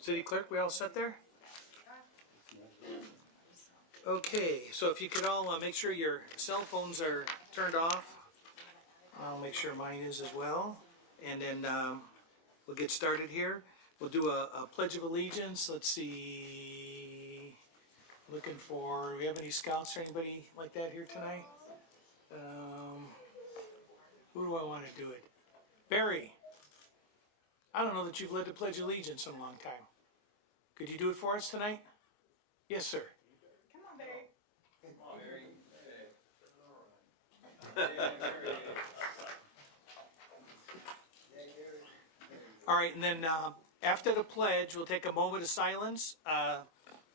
City Clerk, we all set there? Okay, so if you could all make sure your cell phones are turned off. I'll make sure mine is as well. And then we'll get started here. We'll do a Pledge of Allegiance. Let's see. Looking for, do we have any scouts or anybody like that here tonight? Who do I want to do it? Barry. I don't know that you've led the Pledge of Allegiance in a long time. Could you do it for us tonight? Yes, sir. Come on, Barry. All right, and then after the pledge, we'll take a moment of silence.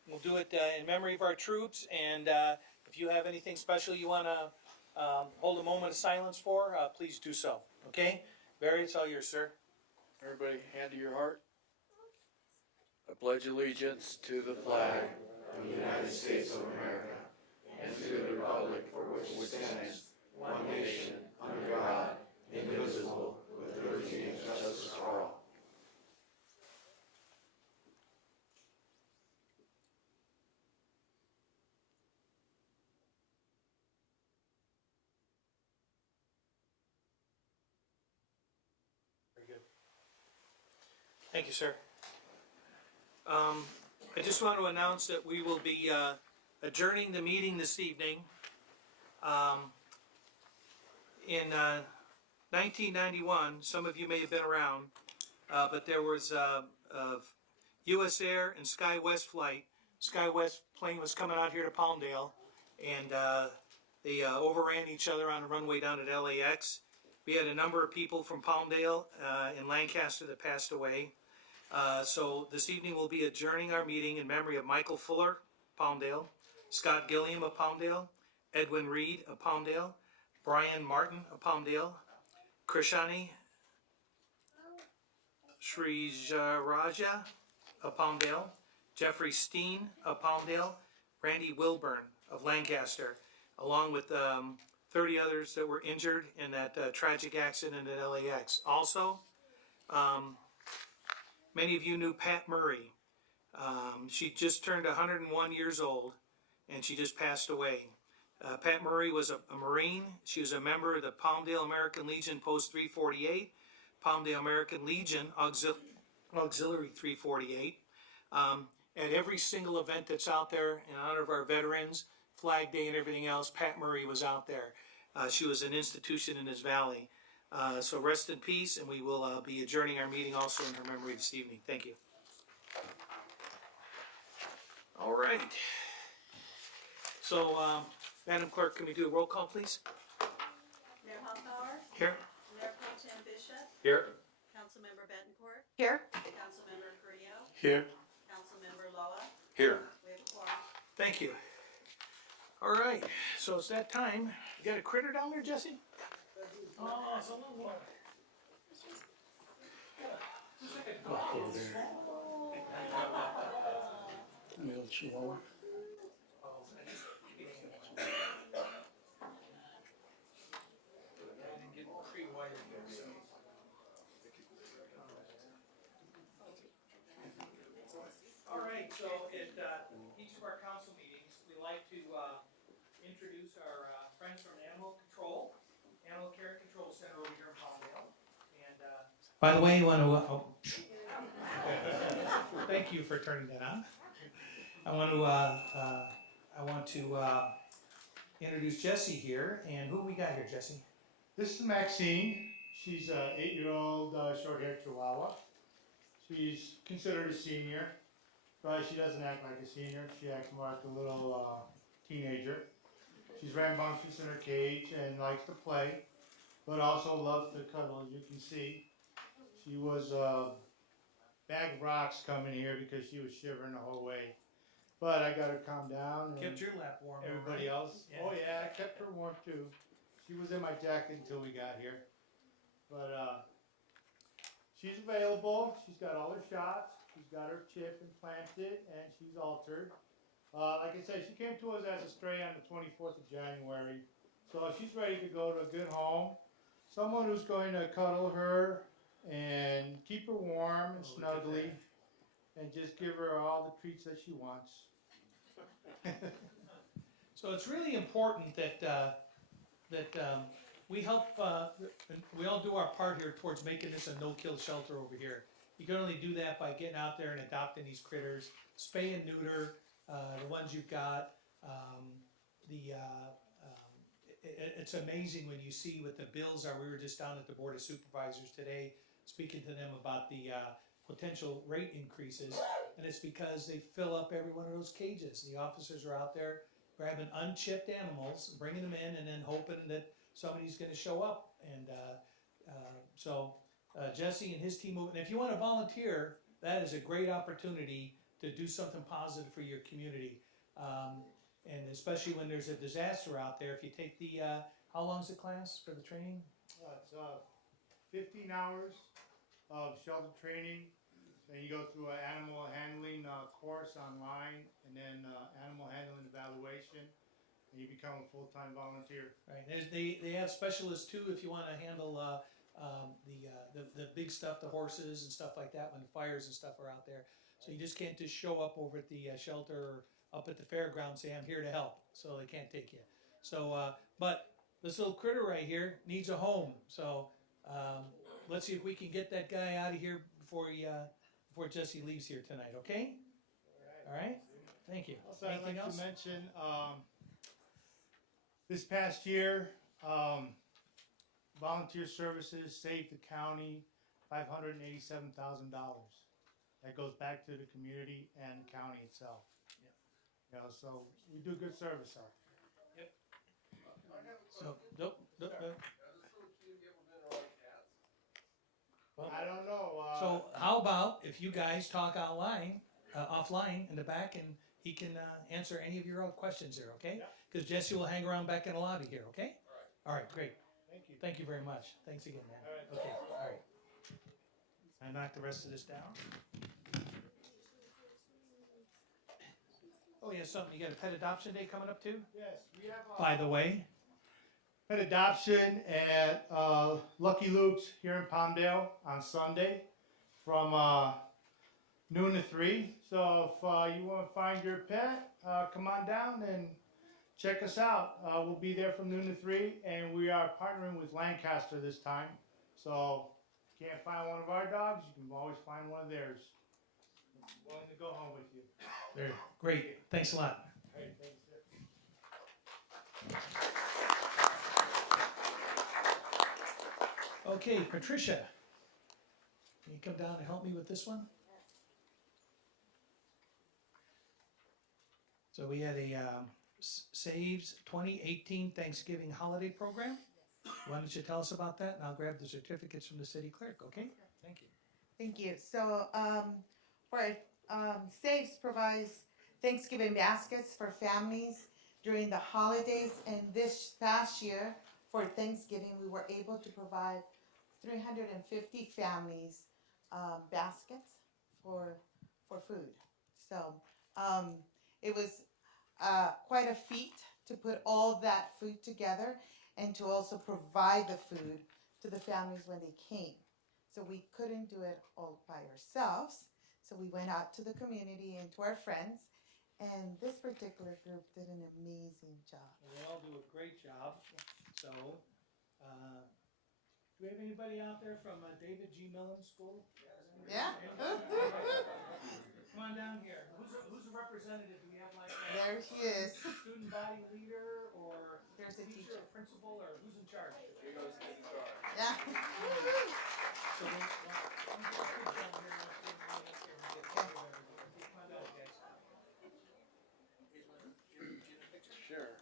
We'll do it in memory of our troops, and if you have anything special you want to hold a moment of silence for, please do so. Okay? Barry, it's all yours, sir. Everybody, hand to your heart. I pledge allegiance to the flag of the United States of America and to the republic for which it stands, one nation, under God, indivisible, with liberty and justice for all. Very good. Thank you, sir. I just want to announce that we will be adjourning the meeting this evening. In 1991, some of you may have been around, but there was a U.S. Air and SkyWest flight. SkyWest plane was coming out here to Palmdale, and they overran each other on the runway down at LAX. We had a number of people from Palmdale and Lancaster that passed away. So this evening we'll be adjourning our meeting in memory of Michael Fuller, Palmdale, Scott Gilliam of Palmdale, Edwin Reed of Palmdale, Brian Martin of Palmdale, Krishani Srijaraja of Palmdale, Jeffrey Steen of Palmdale, Randy Wilburn of Lancaster, along with 30 others that were injured in that tragic accident at LAX. Also, many of you knew Pat Murray. She just turned 101 years old, and she just passed away. Pat Murray was a Marine. She was a member of the Palmdale American Legion Post 348, Palmdale American Legion Auxiliary 348. At every single event that's out there in honor of our veterans, Flag Day and everything else, Pat Murray was out there. She was an institution in this valley. So rest in peace, and we will be adjourning our meeting also in her memory this evening. Thank you. All right. So, Madam Clerk, can we do a roll call, please? Mayor Hoffbauer. Here. Mayor Pro Tem Bishop. Here. Councilmember Betancourt. Here. Councilmember Carrillo. Here. Councilmember Loa. Here. We have a quorum. Thank you. All right. So it's that time. You got a critter down there, Jesse? Oh, it's a little one. Walk over there. Little chihuahua. All right, so at each of our council meetings, we like to introduce our friends from Animal Care Control Center over here in Palmdale. And by the way, you want to? Thank you for turning that on. I want to introduce Jessie here, and who we got here, Jessie? This is Maxine. She's an 8-year-old short-haired Chihuahua. She's considered a senior, but she doesn't act like a senior. She acts more like a little teenager. She's rambunctious in her cage and likes to play, but also loves to cuddle, as you can see. She was a bag of rocks coming here because she was shivering the whole way. But I got her calmed down. Kept your lap warm. Everybody right? else. Yeah. Oh yeah, I kept her warm too. She was in my jacket until we got here. But she's available. She's got all her shots. She's got her chip implanted and she's altered. Like I said, she came to us as a stray on the 24th of January. So she's ready to go to a good home. Someone who's going to cuddle her and keep her warm and snuggly. and just give her all the treats that she wants. So it's really important that we help, we all do our part here towards making this a no-kill shelter over here. You can only do that by getting out there and adopting these critters, spay and neuter, the ones you've got. It's amazing when you see what the bills are. We were just down at the Board of Supervisors today, speaking to them about the potential rate increases, and it's because they fill up every one of those cages. The officers are out there grabbing unchipped animals, bringing them in, and then hoping that somebody's gonna show up. And so Jesse and his team, and if you wanna volunteer, that is a great opportunity to do something positive for your community. And especially when there's a disaster out there, if you take the, how long's the class for the training? It's 15 hours of shelter training. Then you go through an animal handling course online, and then animal handling evaluation, and you become a full-time volunteer. Right, they have specialists too if you wanna handle, the big stuff, the horses and stuff like that, when the fires and stuff are out there. So you just can't just show up over at the shelter or up at the fairground, say, I'm here to help, so they can't take you. So, but this little critter right here needs a home, so, let's see if we can get that guy out of here before Jesse leaves here tonight, okay? All right, thank you. Also, I'd Anything like else? to mention, this past year, volunteer services saved the county $587,000. That goes back to the community and the county itself. You know, so we do good service out there. So, nope. Well, I don't know. so how about if you guys talk offline in the back, and he can answer any of your own questions there, okay? Yeah. Because Jesse will hang around back in the lobby here, okay? All right, great. Thank you. Thank you very much. Thanks again, man. All right. Okay, all right. I knock the rest of this down. Oh, yeah, something. You got a pet adoption day coming up too? Yes, we have By the way, pet adoption at Lucky Luke's here in Palmdale on Sunday from noon to 3. So if you want to find your pet, come on down and check us out. We'll be there from noon to 3, and we are partnering with Lancaster this time. So if you can't find one of our dogs, you can always find one of theirs. I'm willing to go home with you. there. Great. Thanks a lot. All right, thanks. Okay, Patricia, can you come down and help me with this one? So we had a Saves 2018 Thanksgiving holiday program. Why don't you tell us about that, and I'll grab the certificates from the city clerk, okay? Thank you. Thank you. So, Saves provides Thanksgiving baskets for families during the holidays, and this past year for Thanksgiving, we were able to provide 350 families baskets for food. So, it was quite a feat to put all that food together and to also provide the food to the families when they came. So we couldn't do it all by ourselves. So we went out to the community and to our friends, and this particular group did an amazing job. Well, they all do a great job. So, do we have anybody out there from David G. Mellon School? Yeah. Come on down here. Who's a representative? Do we have like There she is. student body leader, or There's a teacher, teacher. or principal, or who's in charge? Yeah. So we'll get the kids down here and let's get everybody up here and get everybody. Come on down, guys. Sure.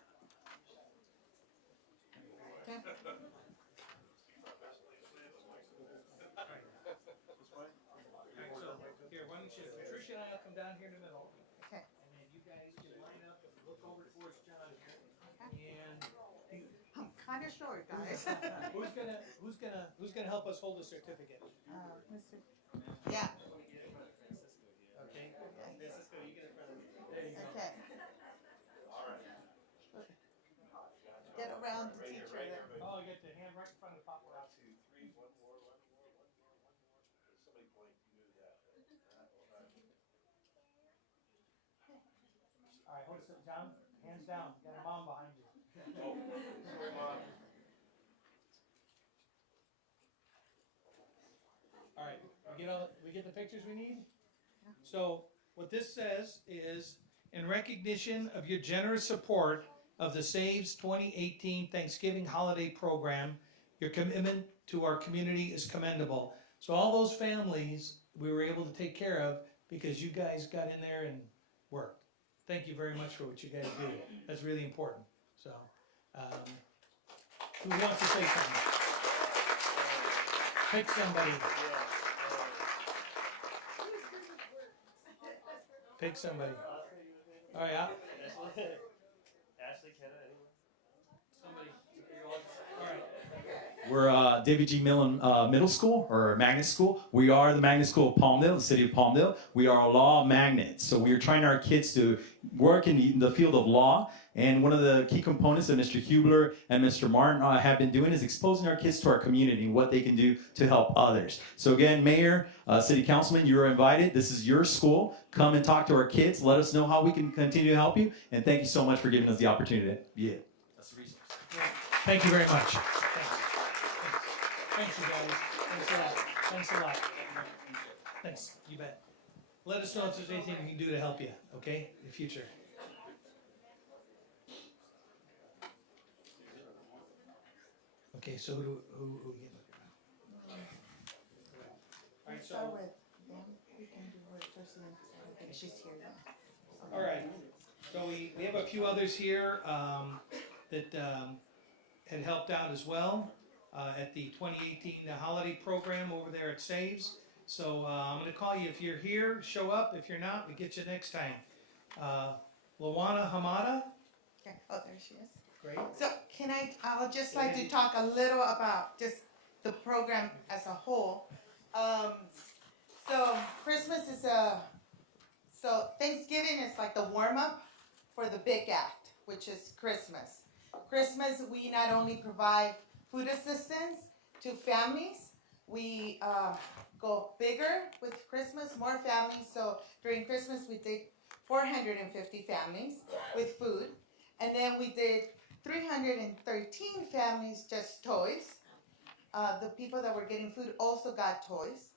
Okay. Alright, so here, why don't you, Patricia and I'll come down here in the middle, Okay. and then you guys can line up and look over towards John here. And I'm kind of short, guys. who's gonna help us hold the certificate? Mr. Yeah. Okay. Francisco, you get in front of me. There you go. Okay. Get around the teacher there. Oh, you get the hand right in front of the paparazzi. John, hands down, got a mom behind you. Oh, sorry, Mom. All right, we get the pictures we need? So what this says is, in recognition of your generous support of the Saves 2018 Thanksgiving Holiday Program, your commitment to our community is commendable. So all those families we were able to take care of because you guys got in there and worked. Thank you very much for what you guys do. That's really important. So, who wants to say something? Pick somebody. Pick somebody. All right, Ashley, Kenna, anyone? somebody. All right. We're David G. Millen Middle School, or Magnet School. We are the Magnet School of Palmdale, the city of Palmdale. We are a law magnet. So we are trying our kids to work in the field of law. And one of the key components that Mr. Hubler and Mr. Martin have been doing is exposing our kids to our community and what they can do to help others. So again, Mayor, City Councilman, you are invited. This is your school. Come and talk to our kids. Let us know how we can continue to help you. And thank you so much for giving us the opportunity to be it. That's the resource. Thank you very much. Thanks, you guys. Thanks a lot. Thanks a lot. Thanks. You bet. Let us know if there's anything we can do to help you, okay, in the future. Okay, so who we get looking at? All right, Start so, with them. We can do her first name, because I don't think she's here yet. all right. So we have a few others here that had helped out as well at the 2018 holiday program over there at Saves. So I'm going to call you if you're here, show up. If you're not, we get you next time. Lawana Hamada, Okay. Oh, there she is. great. So I'll just like to talk a little about just the program as a whole. So Christmas is so Thanksgiving is like the warm up for the big act, which is Christmas. Christmas, we not only provide food assistance to families, we go bigger with Christmas, more families. So during Christmas, we did 450 families with food. And then we did 313 families just toys. The people that were getting food also got toys.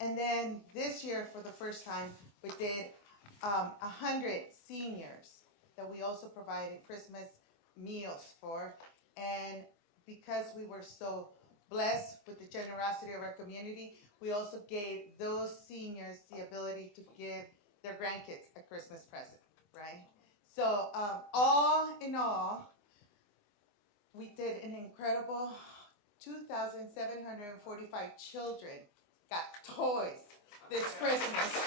And then this year, for the first time, we did 100 seniors that we also provided Christmas meals for. And because we were so blessed with the generosity of our community, we also gave those seniors the ability to give their grandkids a Christmas present, right? So all in all, we did an incredible 2,745 children got toys this Christmas.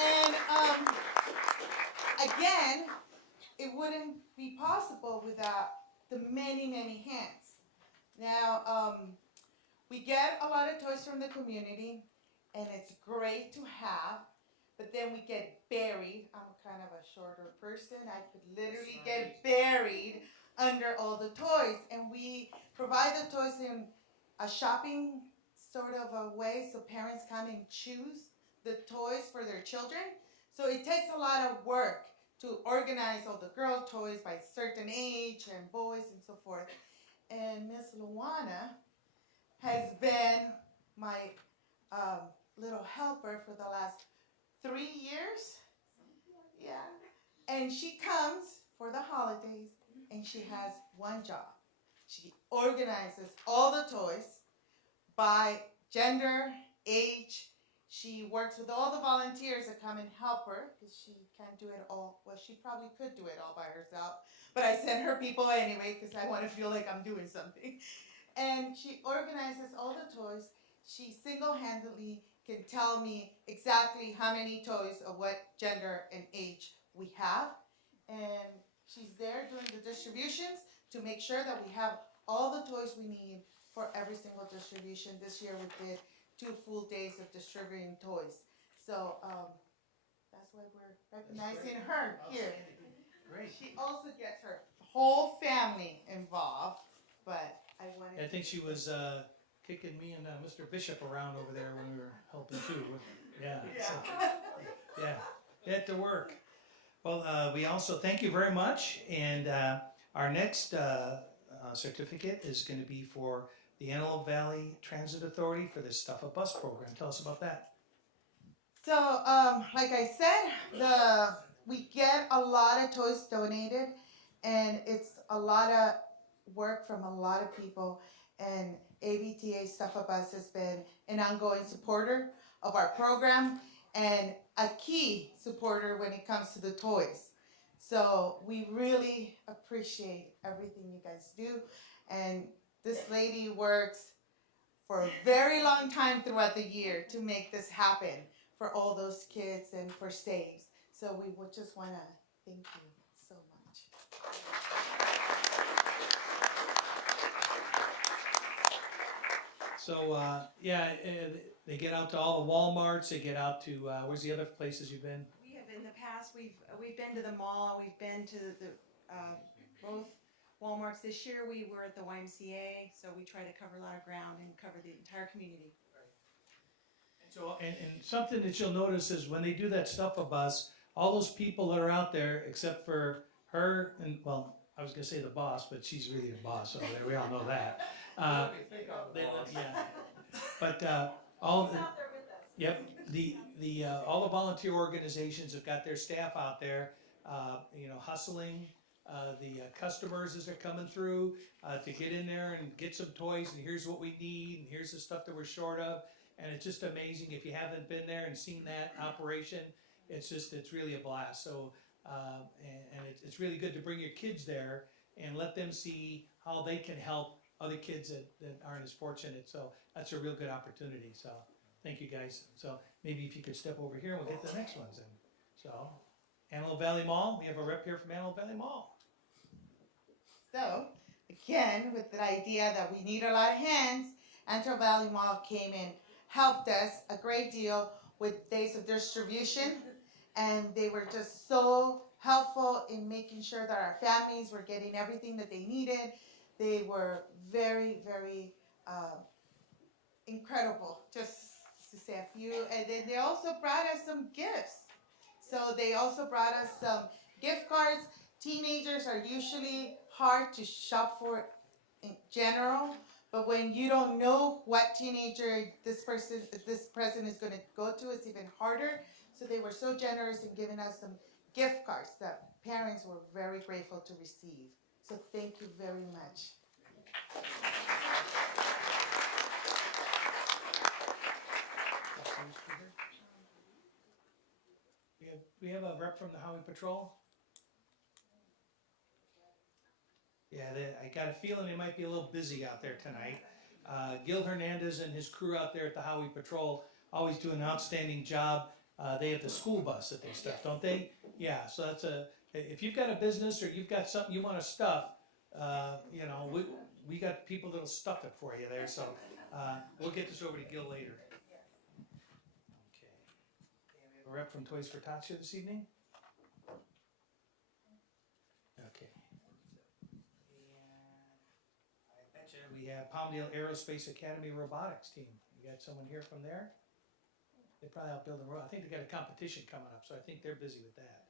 And again, it wouldn't be possible without the many, many hands. Now, we get a lot of toys from the community, and it's great to have, but then we get buried. I'm kind of a shorter person. I could literally get buried under all the toys, and we provide the toys in a shopping sort of a way, so parents come and choose the toys for their children. So it takes a lot of work to organize all the girl toys by certain age and boys and so forth. And Miss Luana has been my little helper for the last 3 years. Yeah. And she comes for the holidays and she has one job. She organizes all the toys by gender, age. She works with all the volunteers that come and help her because she can't do it all. Well, she probably could do it all by herself, but I send her people anyway because I want to feel like I'm doing something. And she organizes all the toys. She single-handedly can tell me exactly how many toys of what gender and age we have. And she's there doing the distributions to make sure that we have all the toys we need for every single distribution. This year we did 2 full days of distributing toys. So that's why we're recognizing her here. Great. She also gets her whole family involved, but I wanted I think she was kicking me and Mr. Bishop around over there when we were helping too. Yeah. So, yeah. Get to work. Well, we also thank you very much, and our next certificate is going to be for the Antelope Valley Transit Authority for the Stuff a Bus program. Tell us about that. So, like I said, we get a lot of toys donated, and it's a lot of work from a lot of people. And AVTA Stuff a Bus has been an ongoing supporter of our program and a key supporter when it comes to the toys. So we really appreciate everything you guys do. And this lady works for a very long time throughout the year to make this happen for all those kids and for Saves. So we would just want to thank you so much. So, they get out to all the Walmarts, they get out to, where's the other places you've been? We have in the past, we've been to the mall, we've been to the both Walmarts. This year we were at the YMCA, so we try to cover a lot of ground and cover the entire community. So, and something that you'll notice is when they do that Stuff a Bus, all those people that are out there, except for her and, well, I was gonna say the boss, but she's really a boss, so there, we all know that. Yeah. But all the, yep, all the volunteer organizations have got their staff out there, hustling the customers as they're coming through to get in there and get some toys, and here's what we need, and here's the stuff that we're short of. And it's just amazing. If you haven't been there and seen that operation, it's really a blast. So, it's really good to bring your kids there and let them see how they can help other kids that aren't as fortunate. So that's a real good opportunity. So thank you guys. So maybe if you could step over here, we'll get the next ones in. So Antelope Valley Mall, we have a rep here from Antelope Valley Mall. So, again, with the idea that we need a lot of hands, Antelope Valley Mall came in, helped us a great deal with days of distribution, and they were just so helpful in making sure that our families were getting everything that they needed. They were very, very incredible, just to say a few. And then they also brought us some gifts. So they also brought us some gift cards. Teenagers are usually hard to shop for in general, but when you don't know what teenager this present is going to go to, it's even harder. So they were so generous in giving us some gift cards that parents were very grateful to receive. So thank you very much. We have a rep from the Highway Patrol. Yeah, I got a feeling they might be a little busy out there tonight. Gil Hernandez and his crew out there at the Highway Patrol always do an outstanding job. They have the school bus that they stuff, don't they? Yeah, so that's if you've got a business or you've got something you want to stuff, we got people that'll stuff it for you there. So we'll get this over to Gil later. Okay. We have a rep from Toys for Tots here this evening. Okay. I bet you we have Palmdale Aerospace Academy Robotics team. You got someone here from there? They probably outbuild the road. I think they got a competition coming up, so I think they're busy with that.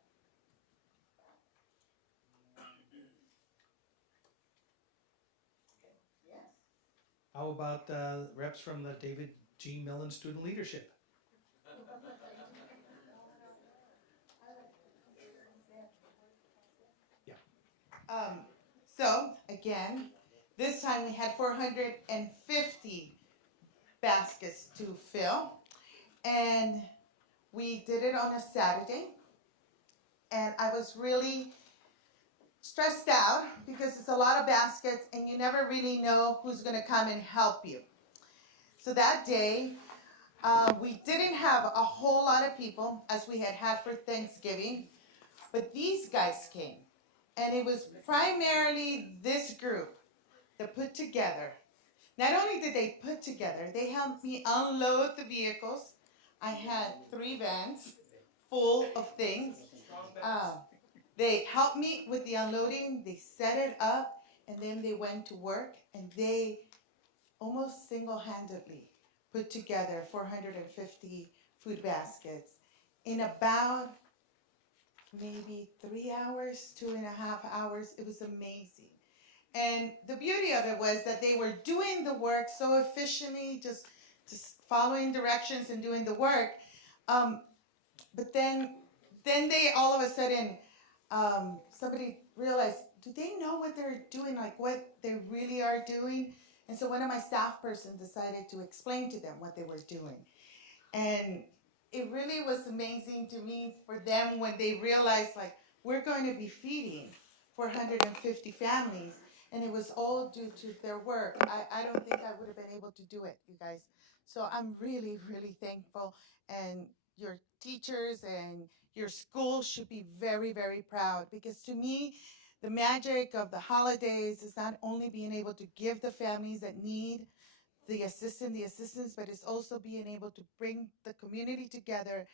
Yes. How about reps from the David G. Millen Student Leadership? Yeah. So again, this time we had 450 baskets to fill, and we did it on a Saturday, and I was really stressed out because it's a lot of baskets and you never really know who's going to come and help you. So that day, we didn't have a whole lot of people as we had for Thanksgiving, but these guys came, and it was primarily this group that put together. Not only did they put together, they helped me unload the vehicles. I had 3 vans full of things. They helped me with the unloading, they set it up, and then they went to work, and they almost single-handedly put together 450 food baskets in about maybe 3 hours, 2.5 hours. It was amazing. And the beauty of it was that they were doing the work so efficiently, just following directions and doing the work. Um, but then they all of a sudden, somebody realized, do they know what they're doing, like what they really are doing? And so one of my staff persons decided to explain to them what they were doing. And it really was amazing to me for them when they realized, like, we're going to be feeding 450 families. And it was all due to their work. I don't think I would have been able to do it, you guys. So I'm really, really thankful. And your teachers and your school should be very, very proud, because to me, the magic of the holidays is not only being able to give the families that need the assistance, but it's also being able to bring the community together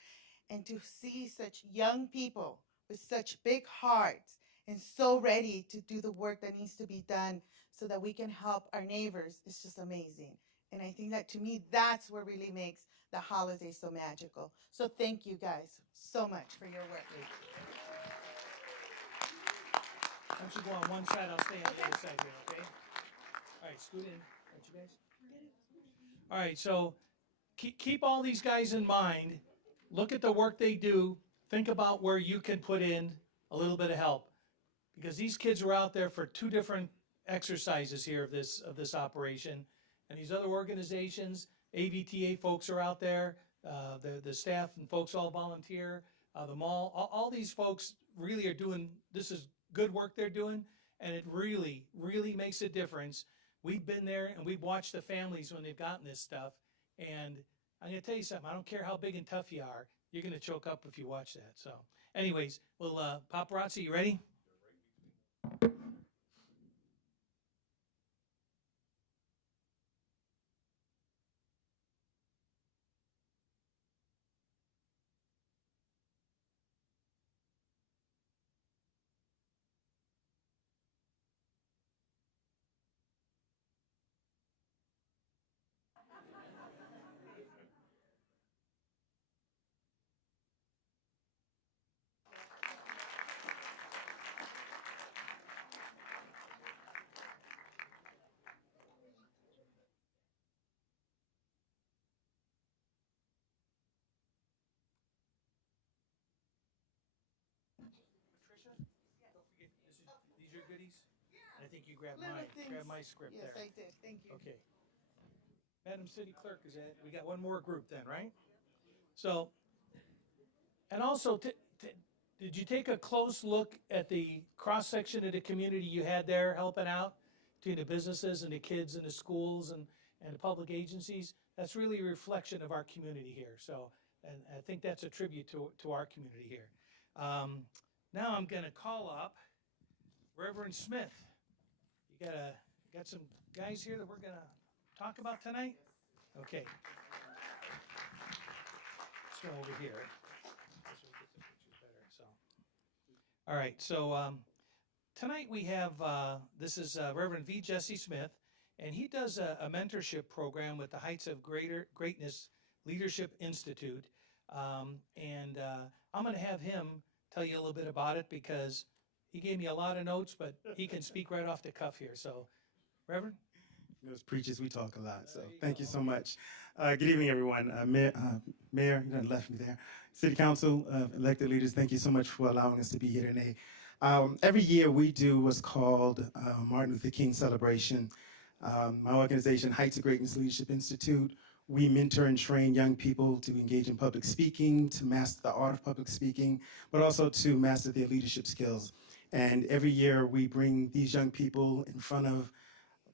and to see such young people with such big hearts and so ready to do the work that needs to be done so that we can help our neighbors. It's just amazing. And I think that to me, that's what really makes the holiday so magical. So thank you guys so much for your work. Why don't you go on one side, I'll stay on the other side here, okay? All right, scoot in, aren't you guys? All right, so keep all these guys in mind. Look at the work they do. Think about where you can put in a little bit of help, because these kids were out there for 2 different exercises here of this operation, and these other organizations, AVTA folks are out there. The staff and folks all volunteer. The mall, all these folks really are doing. This is good work they're doing, and it really, really makes a difference. We've been there and we've watched the families when they've gotten this stuff. And I'm going to tell you something. I don't care how big and tough you are. You're going to choke up if you watch that. So, anyways, well, paparazzi, you ready? Patricia, don't forget, these are goodies. I think you grabbed Little mine. things. Grab my script Yes, there. I did. Thank you. Okay. Madam City Clerk, is that, we got one more group then, right? So, and also, did you take a close look at the cross-section of the community you had there helping out? Between the businesses and the kids and the schools and the public agencies? That's really a reflection of our community here. So, and I think that's a tribute to our community here. Now I'm gonna call up Reverend Smith. You got some guys here that we're gonna talk about tonight? Okay. Let's go over here. This way we get some pictures better, so. All right, so tonight we have, this is Reverend V. Jesse Smith, and he does a mentorship program with the Heights of Greatness Leadership Institute. And I'm going to have him tell you a little bit about it, because he gave me a lot of notes, but he can speak right off the cuff here. So, Reverend? As preachers, we talk a lot, so thank you so much. Good evening, everyone. Mayor, you done left me there. City Council, elected leaders, thank you so much for allowing us to be here today. Every year we do what's called Martin Luther King Celebration. My organization, Heights of Greatness Leadership Institute, we mentor and train young people to engage in public speaking, to master the art of public speaking, but also to master their leadership skills. And every year we bring these young people in front of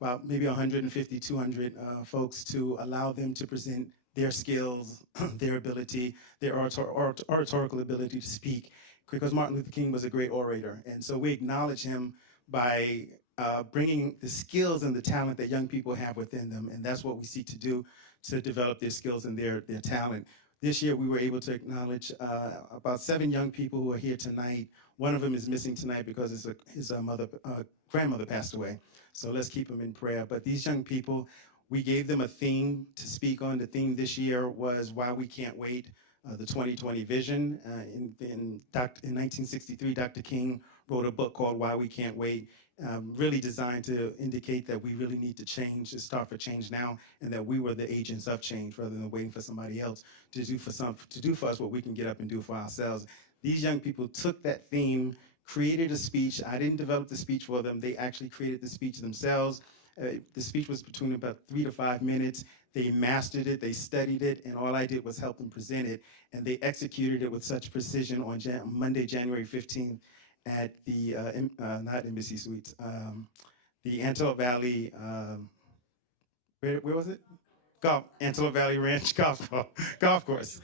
about maybe 150, 200 folks to allow them to present their skills, their ability, their oratorical ability to speak, because Martin Luther King was a great orator. And so we acknowledge him by bringing the skills and the talent that young people have within them. And that's what we seek to do, to develop their skills and their talent. This year we were able to acknowledge about 7 young people who are here tonight. One of them is missing tonight because his grandmother passed away. So let's keep them in prayer. But these young people, we gave them a theme to speak on. The theme this year was Why We Can't Wait. the 2020 vision. In 1963, Dr. King wrote a book called Why We Can't Wait, really designed to indicate that we really need to change, to start for change now, and that we were the agents of change rather than waiting for somebody else to do for us what we can get up and do for ourselves. These young people took that theme, created a speech. I didn't develop the speech for them. They actually created the speech themselves. The speech was between about 3 to 5 minutes. They mastered it, they studied it, and all I did was help them present it. And they executed it with such precision on Monday, January 15th at the, not Embassy Suites, the Antelope Valley, where was it? Antelope Valley Ranch golf course.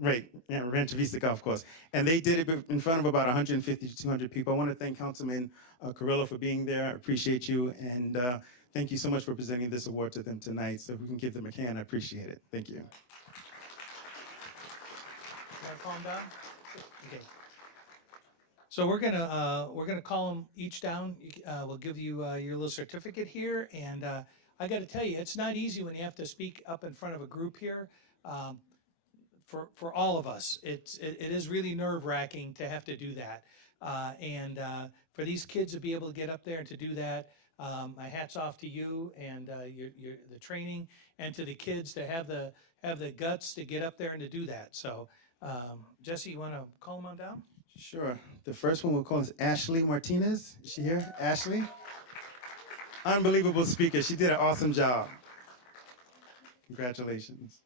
Right, yeah, Rancho Vista Golf Course. And they did it in front of about 150 to 200 people. I want to thank Councilman Carrillo for being there. I appreciate you. And thank you so much for presenting this award to them tonight. So if we can give them a hand, I appreciate it. Thank you. Can I call them down? Okay. So we're gonna call them each down. We'll give you your little certificate here, and I got to tell you, it's not easy when you have to speak up in front of a group here. For all of us, it is really nerve-wracking to have to do that, and for these kids to be able to get up there and to do that, my hat's off to you and the training, and to the kids to have the guts to get up there and to do that. So, Jesse, you want to call them on down? Sure. The first one we'll call is Ashley Martinez. Is she here? Ashley? Unbelievable speaker. She did an awesome job. Congratulations.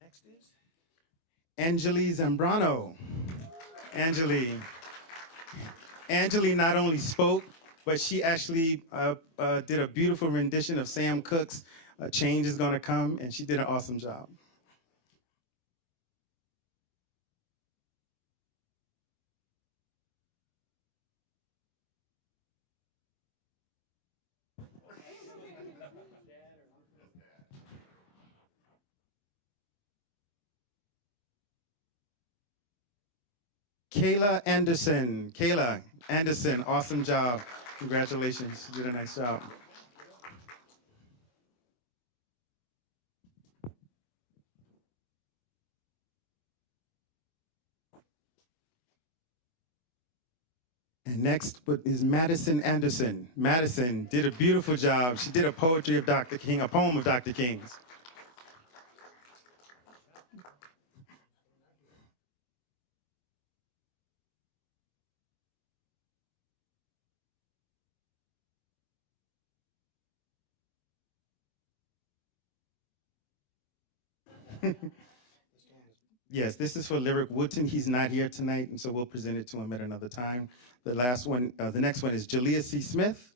Next is Angeli Zambrano. Angeli not only spoke, but she actually did a beautiful rendition of Sam Cooke's Change is Gonna Come, and she did an awesome job. Kayla Anderson, awesome job. Congratulations, you did a nice job. And next is Madison Anderson. Madison did a beautiful job. She did a poetry of Dr. King, a poem of Dr. King's. Yes, this is for Lyric Woodton. He's not here tonight, and so we'll present it to him at another time. The next one is Jalea C. Smith.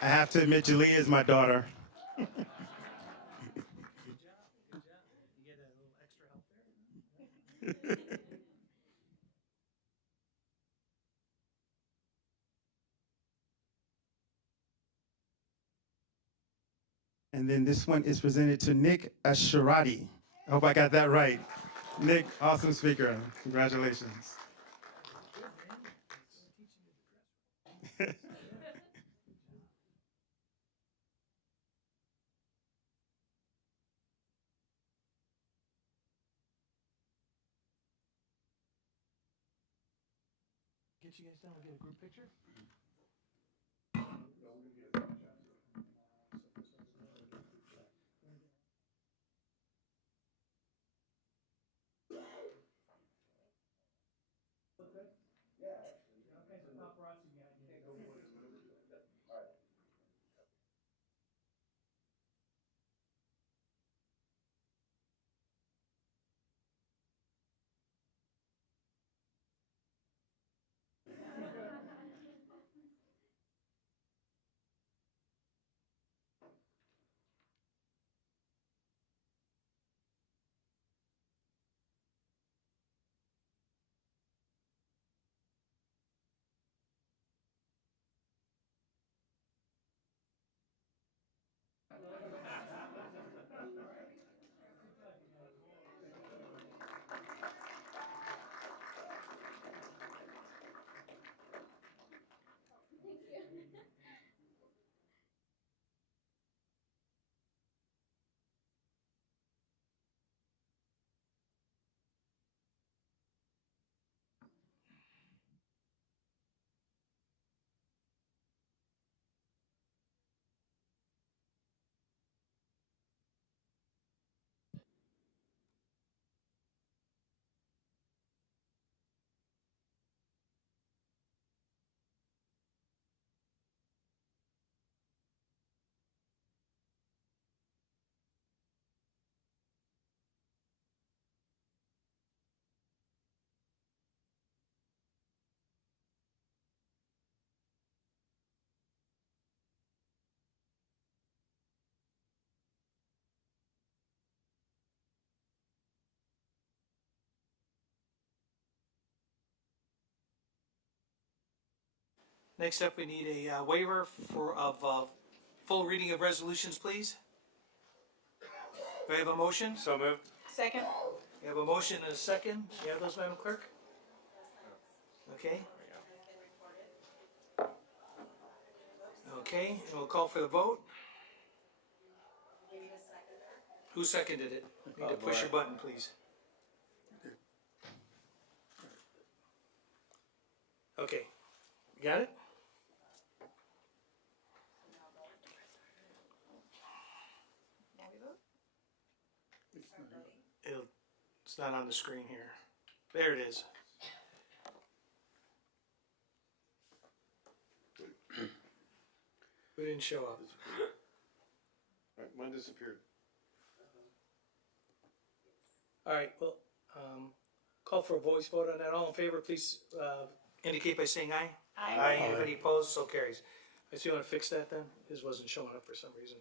I have to admit, Jalea is my daughter. good job. You get a little extra help there. And then this one is presented to Nick Asharati. I hope I got that right. Nick, awesome speaker. Congratulations. Get you guys down. We'll get a group picture. Next up, we need a waiver of full reading of resolutions, please. Do I have a motion? So moved. Second. We have a motion and a second. You have those, Madam Clerk? Okay. Okay, and we'll call for the vote. Who seconded it? Need to push your button, please. Okay, you got it? It's not on the screen here. There it is. Who didn't show up? Mine disappeared. All right, well, call for a voice vote on that. All in favor, please indicate by saying aye. Aye. Anybody opposed? So carries. I see you want to fix that then? His wasn't showing up for some reason.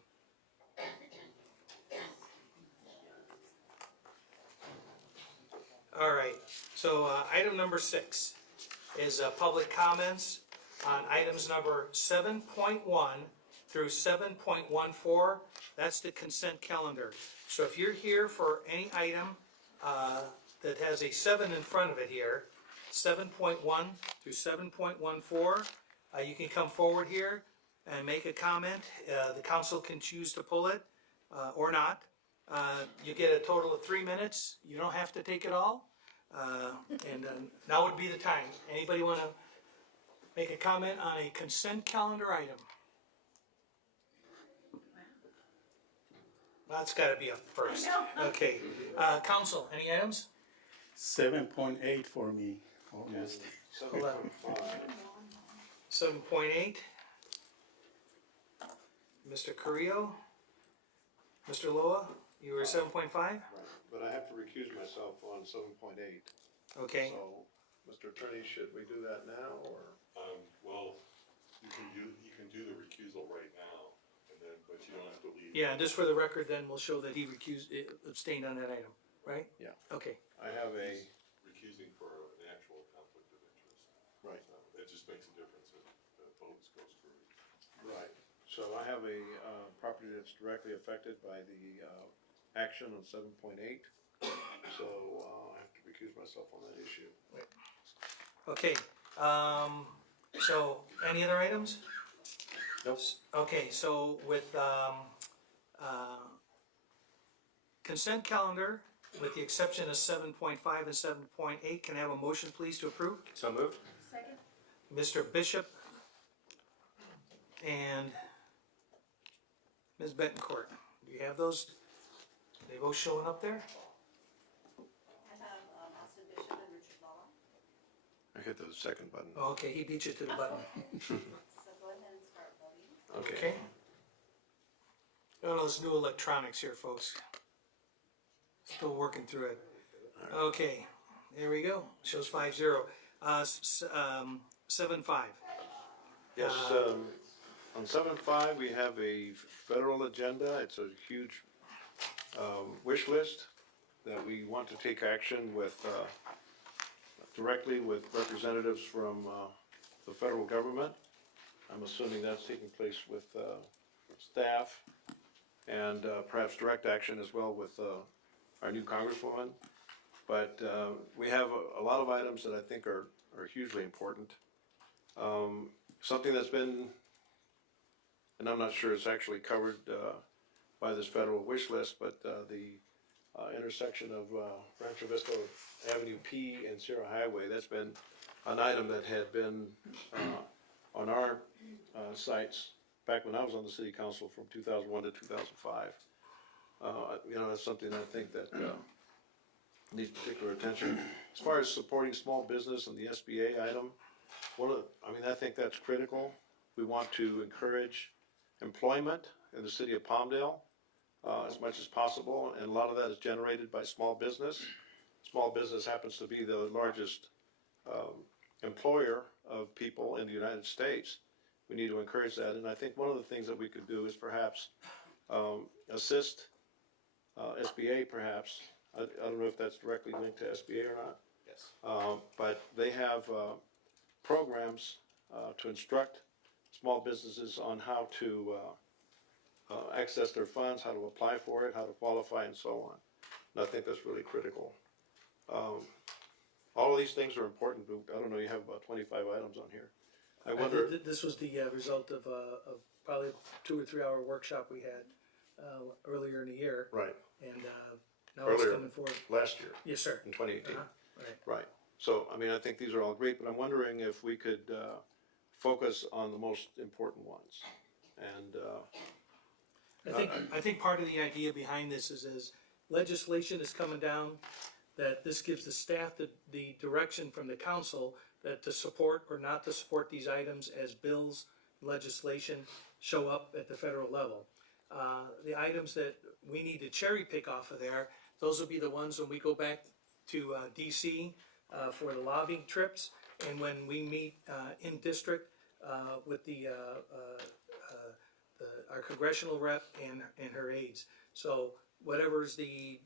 All right, so item number 6 is public comments on items number 7.1 through 7.14. That's the consent calendar. So if you're here for any item that has a 7 in front of it here, 7.1 through 7.14, you can come forward here and make a comment. The council can choose to pull it or not. You get a total of 3 minutes. You don't have to take it all. And now would be the time. Anybody want to make a comment on a consent calendar item? That's got to be a first. Okay. Council, any items? 7.8 for me, almost. 7.8. Mr. Carrillo? Mr. Loa, you were 7.5? Right, but I have to recuse myself on 7.8. Okay. So, Mr. Attorney, should we do that now, or? Well, you can do the recusal right now, and then, but you don't have to leave. Yeah, just for the record, then we'll show that he abstained on that item, right? Yeah. Okay. I have a, Recusing for an actual conflict of interest. right, It just makes a difference if the vote goes through. right. So I have a property that's directly affected by the action on 7.8. So I have to recuse myself on that issue. Okay. So any other items? Nope. Okay, so with consent calendar, with the exception of 7.5 and 7.8, can I have a motion please to approve? So moved. Second. Mr. Bishop and Ms. Betancourt, do you have those? Are they both showing up there? I have Austin Bishop and Richard Law. I hit the second button. Oh, okay, he beat you to the button. So go ahead and start voting. Okay. Oh, those new electronics here, folks. Still working through it. Okay, there we go. Shows 5-0. 7.5. Yes, on 7.5, we have a federal agenda. It's a huge wish list that we want to take action with, directly with representatives from the federal government. I'm assuming that's taking place with staff and perhaps direct action as well with our new congresswoman. But we have a lot of items that I think are hugely important. Something that's been, and I'm not sure it's actually covered by this federal wish list, but the intersection of Rancho Vista Avenue P and Sierra Highway, that's been an item that had been on our sites back when I was on the city council from 2001 to 2005. You know, that's something I think that needs particular attention. As far as supporting small business and the SBA item, I think that's critical. We want to encourage employment in the city of Palmdale as much as possible, and a lot of that is generated by small business. Small business happens to be the largest employer of people in the United States. We need to encourage that, and I think one of the things that we could do is perhaps assist SBA perhaps. I don't know if that's directly linked to SBA or not. Yes. But they have programs to instruct small businesses on how to access their funds, how to apply for it, how to qualify, and so on. And I think that's really critical. All of these things are important. I don't know, you have about 25 items on here. I wonder, This was the result of probably a 2 or 3 hour workshop we had earlier in the year. right, And now it's Earlier. coming forward. last year, Yes, sir. in 2018. Right. Right. So, I mean, I think these are all great, but I'm wondering if we could focus on the most important ones. And I think part of the idea behind this is legislation is coming down, that this gives the staff the direction from the council that to support or not to support these items as bills, legislation show up at the federal level. The items that we need to cherry pick off of there, those will be the ones when we go back to DC for the lobbying trips, and when we meet in district with our congressional rep and her aides. So whatever's the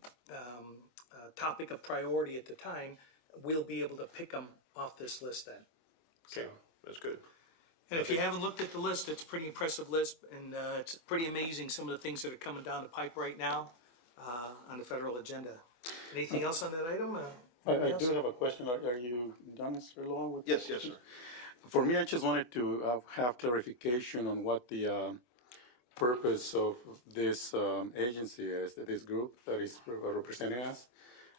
topic of priority at the time, we'll be able to pick them off this list then. okay, that's good. And if you haven't looked at the list, it's a pretty impressive list, and it's pretty amazing some of the things that are coming down the pipe right now on the federal agenda. Anything else on that item? I do have a question. Are you done, Mr. Long? With Yes, yes, sir. For me, I just wanted to have clarification on what the purpose of this agency is, this group that is representing us.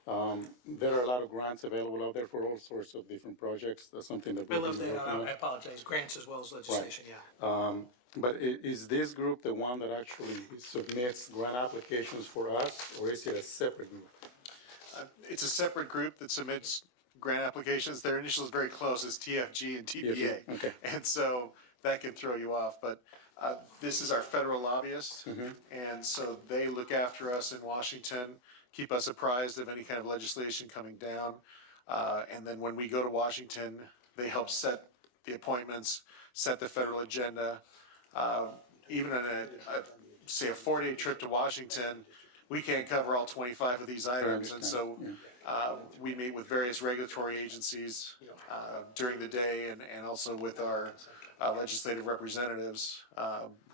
There are a lot of grants available out there for all sorts of different projects. That's something that I we've love been that. working on. I apologize. Grants as well as legislation, yeah. But is this group the one that actually submits grant applications for us, or is it a separate group? It's a separate group that submits grant applications. Their initials very close, it's TFG and TPA. Okay. And so that can throw you off, but this is our federal lobbyist. And so they look after us in Washington, keep us apprised of any kind of legislation coming down. And then when we go to Washington, they help set the appointments, set the federal agenda. Even in say a 4-day trip to Washington, we can't cover all 25 of these items. And so we meet with various regulatory agencies during the day, and also with our legislative representatives,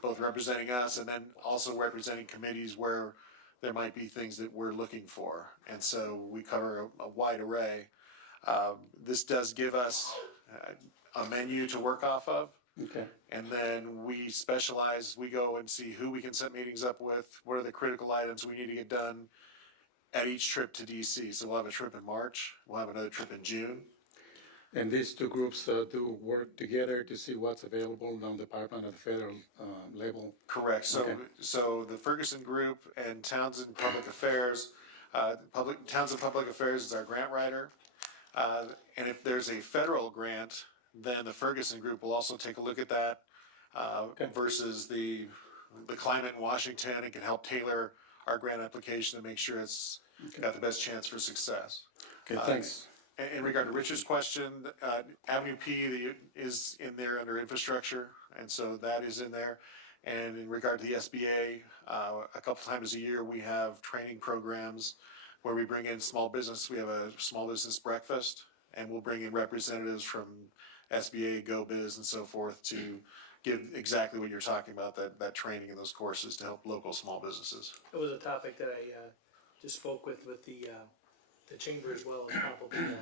both representing us and then also representing committees where there might be things that we're looking for. And so we cover a wide array. This does give us a menu to work off of. Okay. And then we specialize, we go and see who we can set meetings up with, what are the critical items we need to get done at each trip to DC. So we'll have a trip in March, we'll have another trip in June. And these two groups do work together to see what's available down the pipeline at the federal level. Correct. So, Okay. so the Ferguson Group and Townsend Public Affairs, Townsend Public Affairs is our grant writer. And if there's a federal grant, then the Ferguson Group will also take a look at that versus the climate in Washington, and can help tailor our grant application to make sure it's got the best chance for success. Okay, thanks. In regard to Richard's question, Avenue P is in there under infrastructure, and so that is in there. And in regard to the SBA, a couple times a year, we have training programs where we bring in small business. We have a small business breakfast, and we'll bring in representatives from SBA, GoBiz, and so forth to give exactly what you're talking about, that training and those courses to help local small businesses. It was a topic that I just spoke with the chamber as well, as probably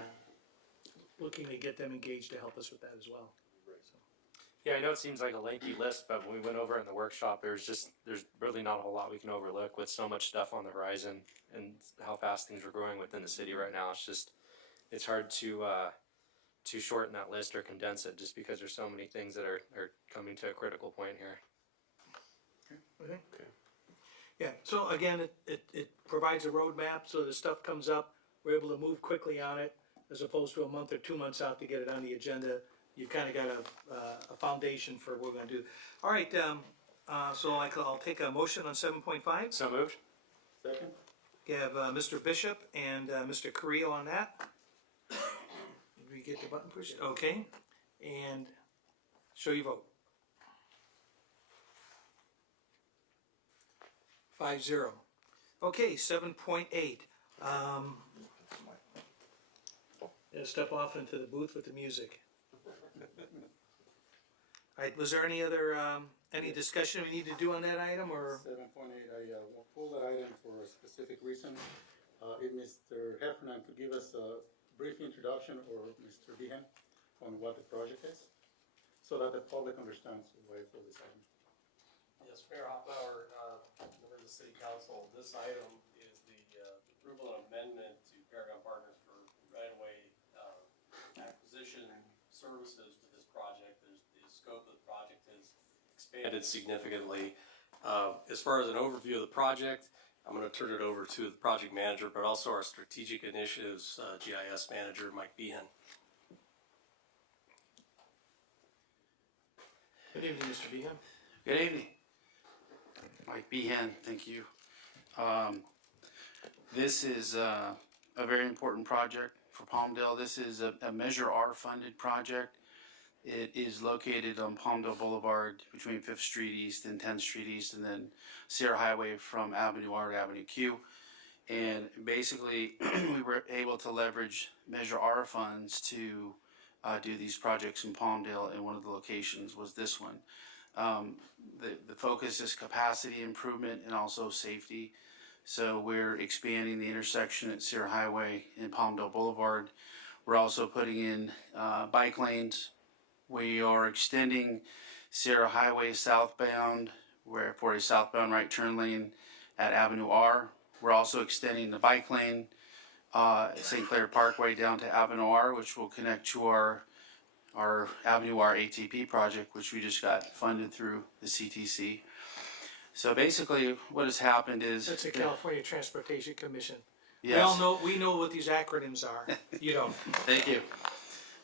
looking to get them engaged to help us with that as well. Yeah, I know it seems like a lengthy list, but when we went over it in the workshop, there's really not a whole lot we can overlook with so much stuff on the horizon and how fast things are growing within the city right now. It's hard to shorten that list or condense it just because there's so many things that are coming to a critical point here. Okay. Yeah, so again, it provides a roadmap, so the stuff comes up, we're able to move quickly on it, as opposed to a month or 2 months out to get it on the agenda. You've kind of got a foundation for what we're gonna do. All right, so I'll take a motion on 7.5. So moved. Second. You have Mr. Bishop and Mr. Carrillo on that. Did we get the button pushed? Okay, and show your vote. 5-0. Okay, 7.8. Yeah, step off into the booth with the music. All right, was there any other, any discussion we need to do on that item, or? 7.8, I will pull that item for a specific reason. If Mr. Heffernan could give us a brief introduction, or Mr. Behan, on what the project is, so that the public understands why for this item. Yes, Mayor Hoffbauer, members of the City Council, this item is the approval and amendment to Paragon Partners for right-of-way acquisition services to this project. The scope of the project has expanded significantly. As far as an overview of the project, I'm going to turn it over to the project manager, but also our strategic initiatives GIS manager, Mike Behan. Good evening, Mr. Behan. Good evening. Mike Behan, thank you. This is a very important project for Palmdale. This is a Measure R funded project. It is located on Palmdale Boulevard between 5th Street East and 10th Street East, and then Sierra Highway from Avenue R to Avenue Q. And basically, we were able to leverage Measure R funds to do these projects in Palmdale, and one of the locations was this one. The focus is capacity improvement and also safety. So we're expanding the intersection at Sierra Highway and Palmdale Boulevard. We're also putting in bike lanes. We are extending Sierra Highway southbound for a southbound right turn lane at Avenue R. We're also extending the bike lane St. Clair Parkway down to Avenue R, which will connect to our Avenue R ATP project, which we just got funded through the CTC. So basically, what has happened is That's the California Transportation Commission. yes. We know what these acronyms are. You don't. Thank you.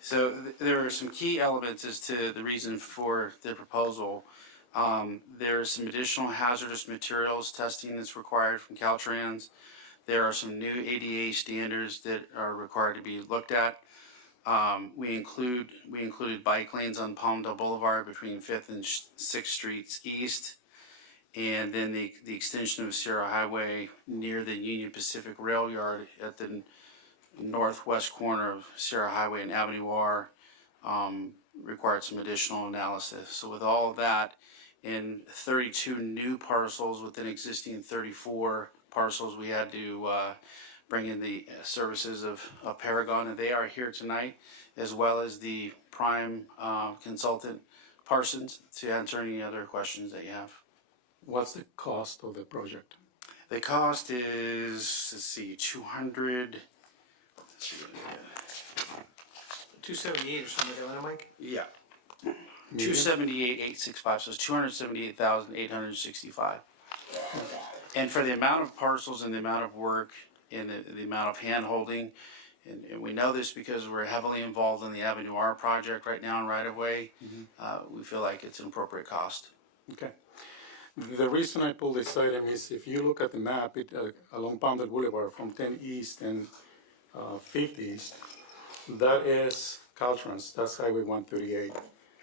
So there are some key elements as to the reason for the proposal. There is some additional hazardous materials testing that's required from Caltrans. There are some new ADA standards that are required to be looked at. We included bike lanes on Palmdale Boulevard between 5th and 6th Streets East, and then the extension of Sierra Highway near the Union Pacific Rail Yard at the northwest corner of Sierra Highway and Avenue R required some additional analysis. So with all of that, in 32 new parcels within existing 34 parcels, we had to bring in the services of Paragon, and they are here tonight, as well as the prime consultant Parsons, to answer any other questions that you have. What's the cost of the project? The cost is, let's see, 278 or something like that, Mike? yeah. 278,865, so it's 278,865. And for the amount of parcels and the amount of work and the amount of hand holding, and we know this because we're heavily involved in the Avenue R project right now in right of way, we feel like it's an appropriate cost. Okay. The reason I pulled this item is if you look at the map, along Palmdale Boulevard from 10 East and 5th East, that is Caltrans, that's Highway 138.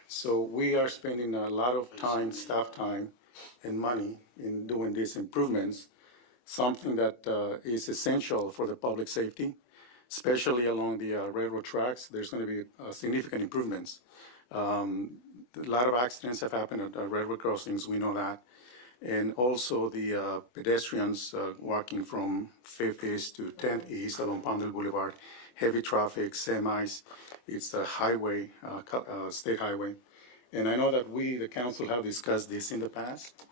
So we are spending a lot of time, staff time, and money in doing these improvements, something that is essential for the public safety, especially along the railroad tracks. There's going to be significant improvements. A lot of accidents have happened at railroad crossings, we know that. And also the pedestrians walking from 5th East to 10th East along Palmdale Boulevard, heavy traffic, semis, it's a highway, state highway. And I know that we, the council, have discussed this in the past.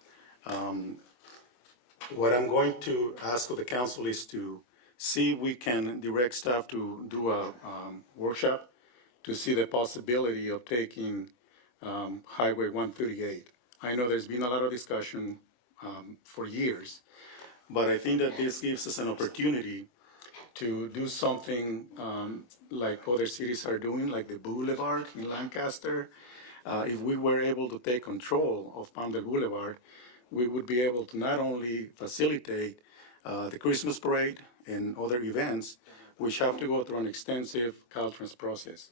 What I'm going to ask of the council is to see if we can direct staff to do a workshop to see the possibility of taking Highway 138. I know there's been a lot of discussion for years, but I think that this gives us an opportunity to do something like other cities are doing, like the Boulevard in Lancaster. If we were able to take control of Palmdale Boulevard, we would be able to not only facilitate the Christmas parade and other events, which have to go through an extensive Caltrans process.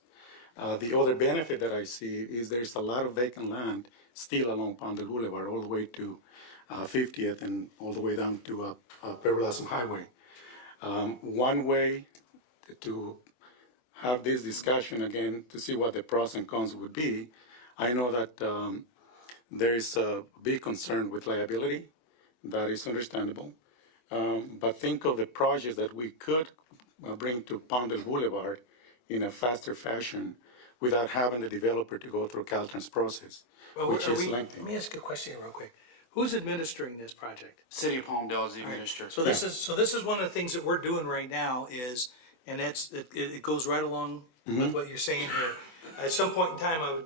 The other benefit that I see is there's a lot of vacant land still along Palmdale Boulevard, all the way to 50th and all the way down to Pearl-Blossom Highway. One way to have this discussion again, to see what the pros and cons would be, I know that there is a big concern with liability. That is understandable. But think of the projects that we could bring to Palmdale Boulevard in a faster fashion without having the developer to go through Caltrans process, Well, which are is we- lengthy. Let me ask you a question here real quick. Who's administering this project? City of Palmdale is the administrator. So this is one of the things that we're doing right now is, and it goes right along with what you're saying here. At some point in time, I would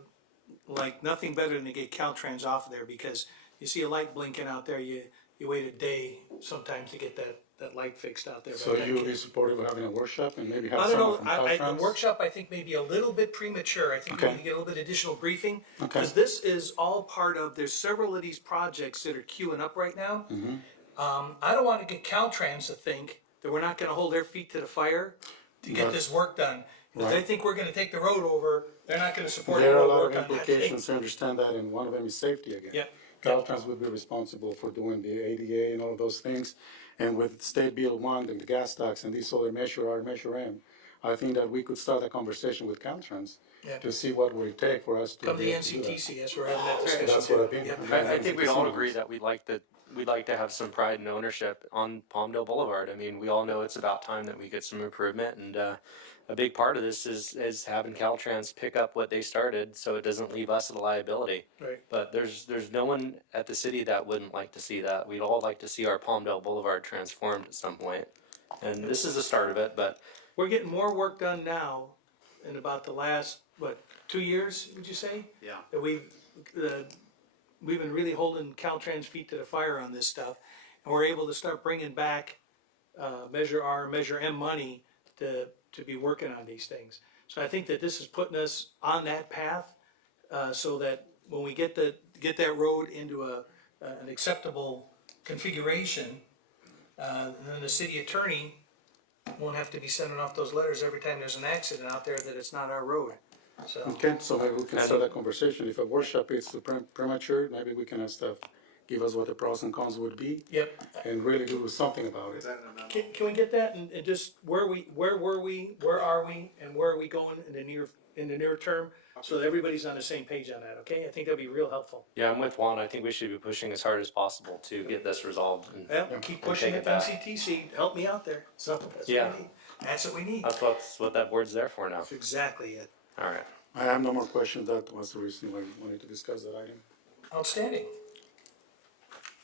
like nothing better than to get Caltrans off of there, because you see a light blinking out there, you wait a day sometimes to get that light fixed out there. So you would be supportive of having a workshop and maybe have I don't know, someone from Caltrans? the workshop I think may be a little bit premature. I think we Okay. need to get a little bit additional briefing. Okay. Because this is all part of, there's several of these projects that are queuing up right now. Mm-hmm. I don't wanna get Caltrans to think that we're not gonna hold their feet to the fire to get this work done. If they Right. think we're gonna take the road over, they're not gonna support There are any a lot work of on that thing. implications, I understand that, and one of them is safety again. Yep. Caltrans would be responsible for doing the ADA and all of those things. And with State Bill 1 and the gas tax and this other Measure R, Measure M, I think that we could start a conversation with Caltrans Yeah. to see what would it take for us to Come to be the able to do that. NCTC, yes, we're having that discussion. That's what too. I've been. Yep. I think we'd all agree that we'd like to have some pride and ownership on Palmdale Boulevard. I mean, we all know it's about time that we get some improvement, and a big part of this is having Caltrans pick up what they started, so it doesn't leave us a liability. Right. But there's no one at the city that wouldn't like to see that. We'd all like to see our Palmdale Boulevard transformed at some point, and this is the start of it. But We're getting more work done now in about the last, 2 years, would you say? Yeah. That we've been really holding Caltrans' feet to the fire on this stuff, and we're able to start bringing back Measure R, Measure M money to be working on these things. So I think that this is putting us on that path, so that when we get that road into an acceptable configuration, then the city attorney won't have to be sending off those letters every time there's an accident out there that it's not our road. So, Okay, so maybe we can start that conversation. If a workshop is premature, maybe we can have staff give us what the pros and cons would be yep. and really do something about it. Can we get that and just where were we, where are we, and where are we going in the near term? So that everybody's on the same page on that, okay? I think that'd be real helpful. yeah, I'm with Juan. I think we should be pushing as hard as possible to get this resolved. And Yeah, keep pushing take it, it back. NCTC, help me out there. So that's Yeah. what we need. That's what we need. That's what that board's there for now. That's exactly it. All right. I have no more questions. That was the reason why we wanted to discuss that item. Outstanding.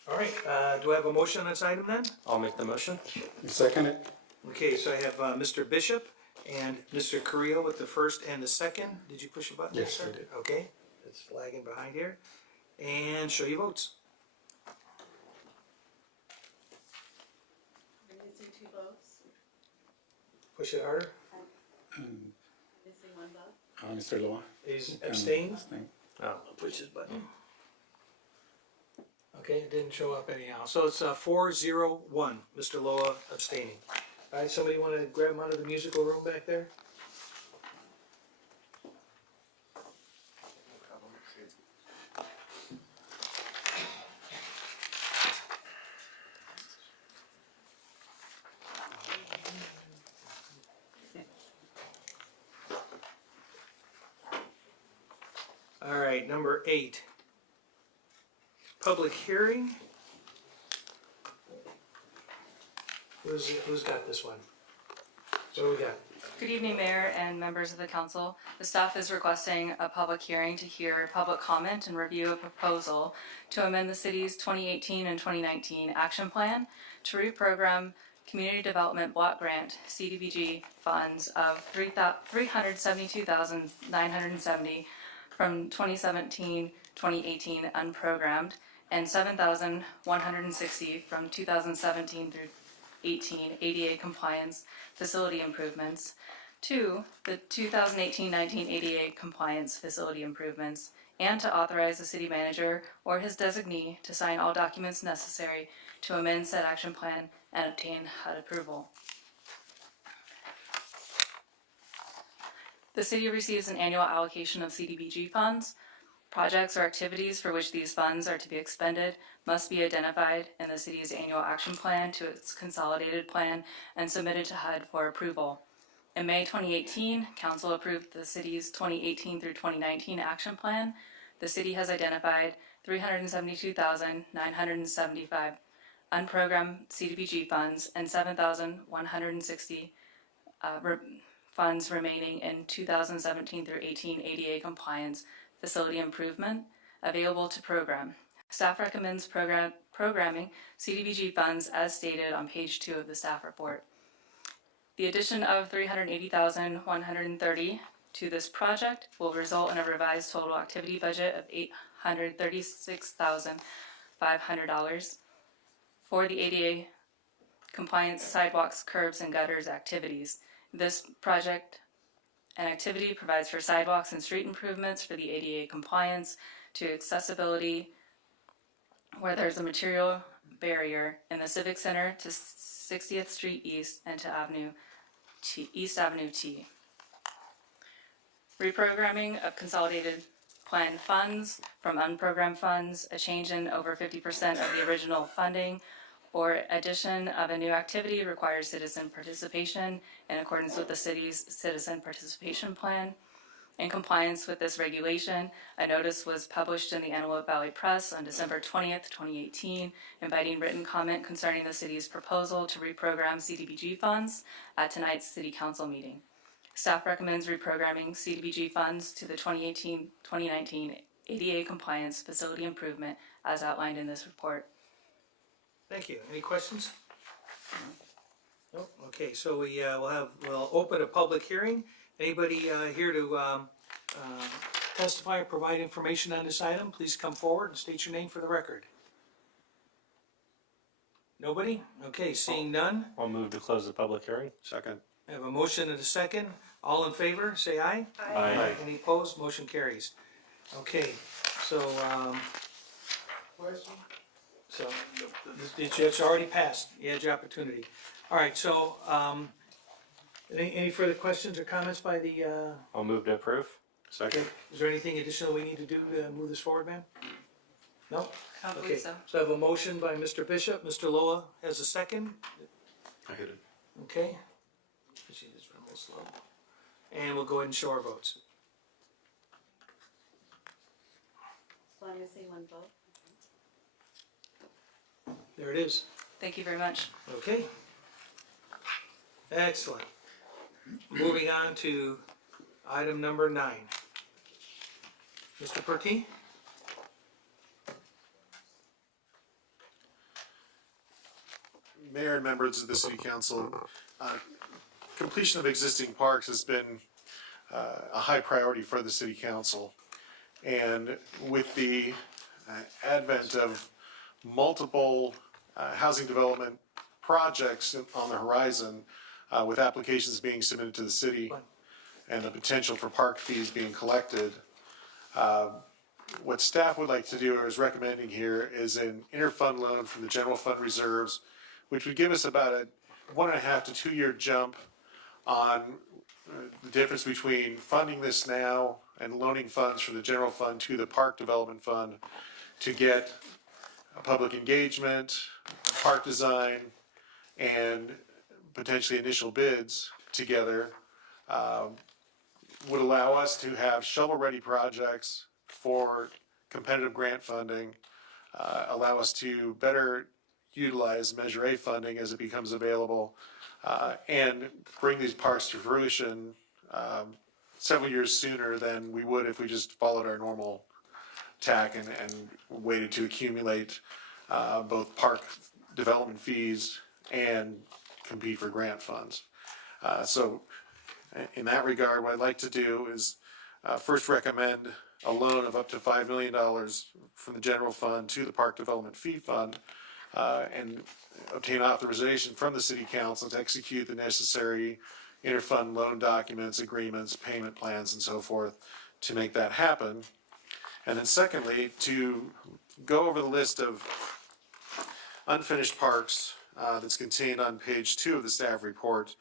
All right, do I have a motion on this item then? I'll make the motion. You second it? Okay, so I have Mr. Bishop and Mr. Carrillo with the first and the second. Did you push a button? Yes, sir? I did. Okay, it's lagging behind here. And show your votes. We're missing 2 votes, Push it harder. missing 1 vote. Mr. Loa? He's abstained. Abstain. Oh. I'll push his button. Okay, it didn't show up anyhow. So it's 4-0-1, Mr. Loa abstaining. All right, somebody wanna grab him out of the musical room back there? All right, number 8. Public hearing. Who's got this one? What do we got? Good evening, Mayor and members of the council. The staff is requesting a public hearing to hear public comment and review a proposal to amend the city's 2018 and 2019 action plan to reprogram Community Development Block Grant CDBG funds of $372,970 from 2017-2018 unprogrammed and $7,160 from 2017 through 18 ADA compliance facility improvements to the 2018-19 ADA compliance facility improvements, and to authorize the city manager or his designee to sign all documents necessary to amend said action plan and obtain HUD approval. The city receives an annual allocation of CDBG funds. Projects or activities for which these funds are to be expended must be identified in the city's annual action plan to its consolidated plan and submitted to HUD for approval. In May 2018, Council approved the city's 2018 through 2019 action plan, the city has identified $372,975 unprogrammed CDBG funds and $7,160 funds remaining in 2017 through 18 ADA compliance facility improvement available to program. Staff recommends programming CDBG funds as stated on page 2 of the staff report. The addition of $380,130 to this project will result in a revised total activity budget of $836,500 for the ADA compliance sidewalks, curbs, and gutters activities. This project and activity provides for sidewalks and street improvements for the ADA compliance to accessibility where there's a material barrier in the Civic Center to 60th Street East and to East Avenue T. Reprogramming of consolidated planned funds from unprogrammed funds, a change in over 50% of the original funding, or addition of a new activity requires citizen participation in accordance with the city's citizen participation plan. In compliance with this regulation, a notice was published in the Antelope Valley Press on December 20th, 2018, inviting written comment concerning the city's proposal to reprogram CDBG funds at tonight's City Council meeting. Staff recommends reprogramming CDBG funds to the 2018-2019 ADA compliance facility improvement as outlined in this report. Thank you. Any questions? No? Okay, so we'll open a public hearing. Anybody here to testify or provide information on this item, please come forward and state your name for the record. Nobody? Okay, seeing none. I'll move to close the public hearing. Second. I have a motion and a second. All in favor, say aye. Aye. Any opposed? Motion carries. Okay, so, Question? so it's already passed. You had your opportunity. All right, so, any further questions or comments by the, I'll move to approve. Second. is there anything additional we need to do to move this forward, ma'am? No? I don't Okay, believe so. so I have a motion by Mr. Bishop. Mr. Loa has a second. I hit it. Okay. She just went a little slow. And we'll go ahead and show our votes. So I'm missing one vote. There it is. Thank you very much. Okay. Excellent. Moving on to item number 9. Mr. Pertee? Mayor and members of the City Council, completion of existing parks has been a high priority for the City Council. And with the advent of multiple housing development projects on the horizon, with applications being submitted to the city and the potential for park fees being collected, what staff would like to do or is recommending here is an interfund loan from the general fund reserves, which would give us about a 1.5 to 2 year jump on the difference between funding this now and loaning funds from the general fund to the park development fund to get public engagement, park design, and potentially initial bids together, would allow us to have shovel-ready projects for competitive grant funding, allow us to better utilize Measure A funding as it becomes available, and bring these parks to fruition several years sooner than we would if we just followed our normal tack and waited to accumulate both park development fees and compete for grant funds. So in that regard, what I'd like to do is first recommend a loan of up to $5 million from the general fund to the Park Development Fee Fund, and obtain authorization from the City Council to execute the necessary interfund loan documents, agreements, payment plans, and so forth to make that happen. And then secondly, to go over the list of unfinished parks that's contained on page 2 of the staff report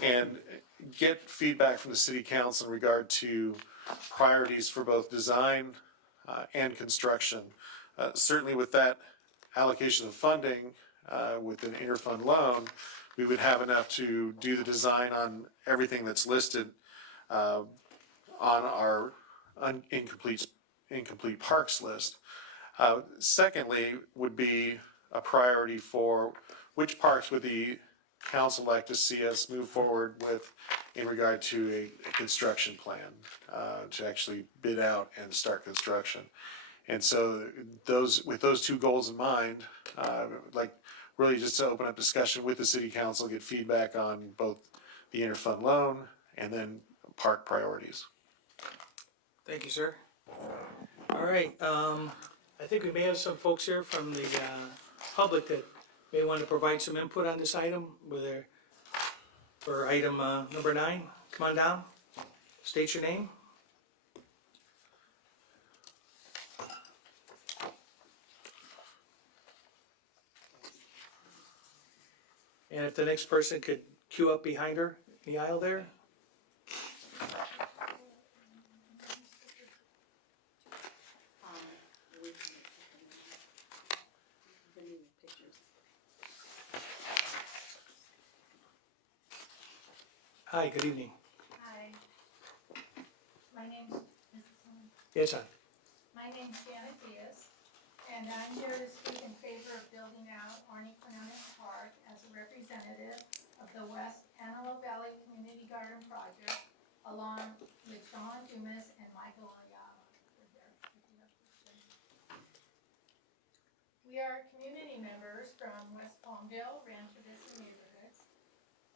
and get feedback from the City Council in regard to priorities for both design and construction. Certainly with that allocation of funding with an interfund loan, we would have enough to do the design on everything that's listed on our incomplete incomplete parks list. Secondly, would be a priority for which parks would the council like to see us move forward with in regard to a construction plan, to actually bid out and start construction. And so with those two goals in mind, like really just to open up discussion with the city council, get feedback on both the interfund loan and then park priorities. Thank you, sir. All right, I think we may have some folks here from the public that may want to provide some input on this item, whether for item number 9. Come on down, state your name. And if the next person could queue up behind her in the aisle there. Hi, good evening. Hi. My name's, Yes, sir. my name's Janet Diaz, and I'm here to speak in favor of building out Orniquinones Park as a representative of the West Antelope Valley Community Garden Project, along with Sean Dumas and Michael Ayala. We are community members from West Palmdale, Rancho Vista neighborhoods,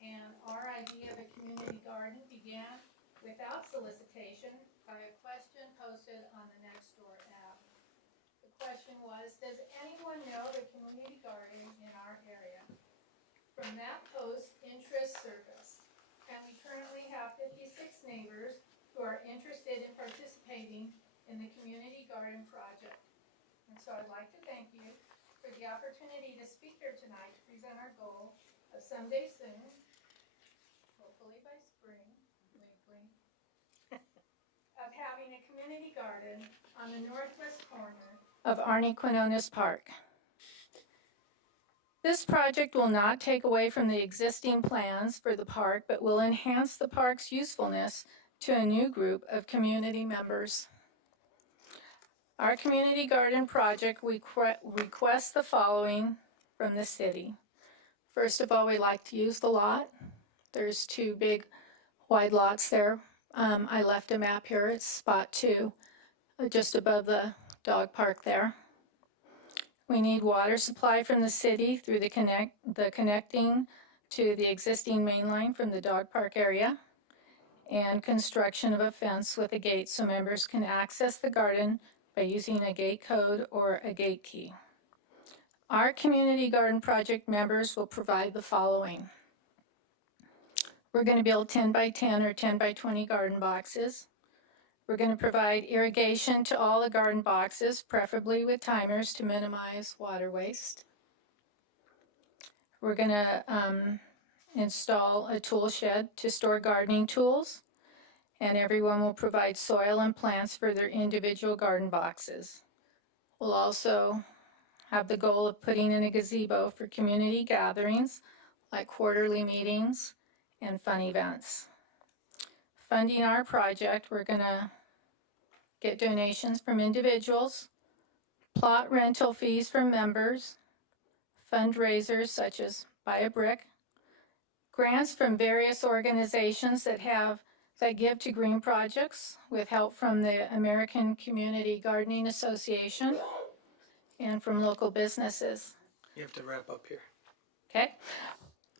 and our idea of a community garden began without solicitation by a question posted on the next door app. The question was, does anyone know the community garden in our area? From that post, interest surfaced, and we currently have 56 neighbors who are interested in participating in the community garden project. And so I'd like to thank you for the opportunity to speak here tonight to present our goal of someday soon, hopefully by spring, wink wink, of having a community garden on the northwest corner of Orniquinones Park. This project will not take away from the existing plans for the park, but will enhance the park's usefulness to a new group of community members. Our community garden project requests the following from the city. First of all, we like to use the lot. There's 2 big wide lots there. I left a map here. It's spot 2, just above the dog park there. We need water supply from the city through the connecting to the existing main line from the dog park area, and construction of a fence with a gate so members can access the garden by using a gate code or a gate key. Our community garden project members will provide the following. We're going to build 10 by 10 or 10 by 20 garden boxes. We're going to provide irrigation to all the garden boxes, preferably with timers to minimize water waste. We're going to install a tool shed to store gardening tools, and everyone will provide soil and plants for their individual garden boxes. We'll also have the goal of putting in a gazebo for community gatherings like quarterly meetings and fun events. Funding our project, we're going to get donations from individuals, plot rental fees from members, fundraisers such as Buy a Brick, grants from various organizations that give to green projects with help from the American Community Gardening Association and from local businesses. You have to wrap up here. Okay.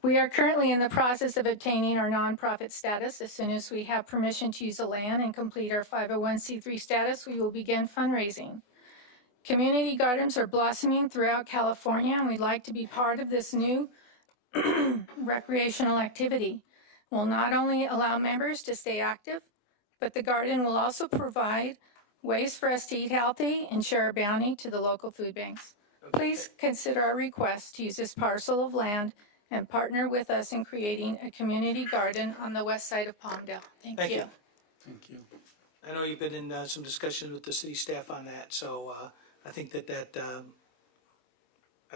We are currently in the process of obtaining our nonprofit status. As soon as we have permission to use the land and complete our 501c3 status, we will begin fundraising. Community gardens are blossoming throughout California, and we'd like to be part of this new recreational activity. Will not only allow members to stay active, but the garden will also provide ways for us to eat healthy and share our bounty to the local food banks. Please consider our request to use this parcel of land and partner with us in creating a community garden on the west side of Palmdale. Thank you. Thank you. I know you've been in some discussions with the city staff on that, so I think I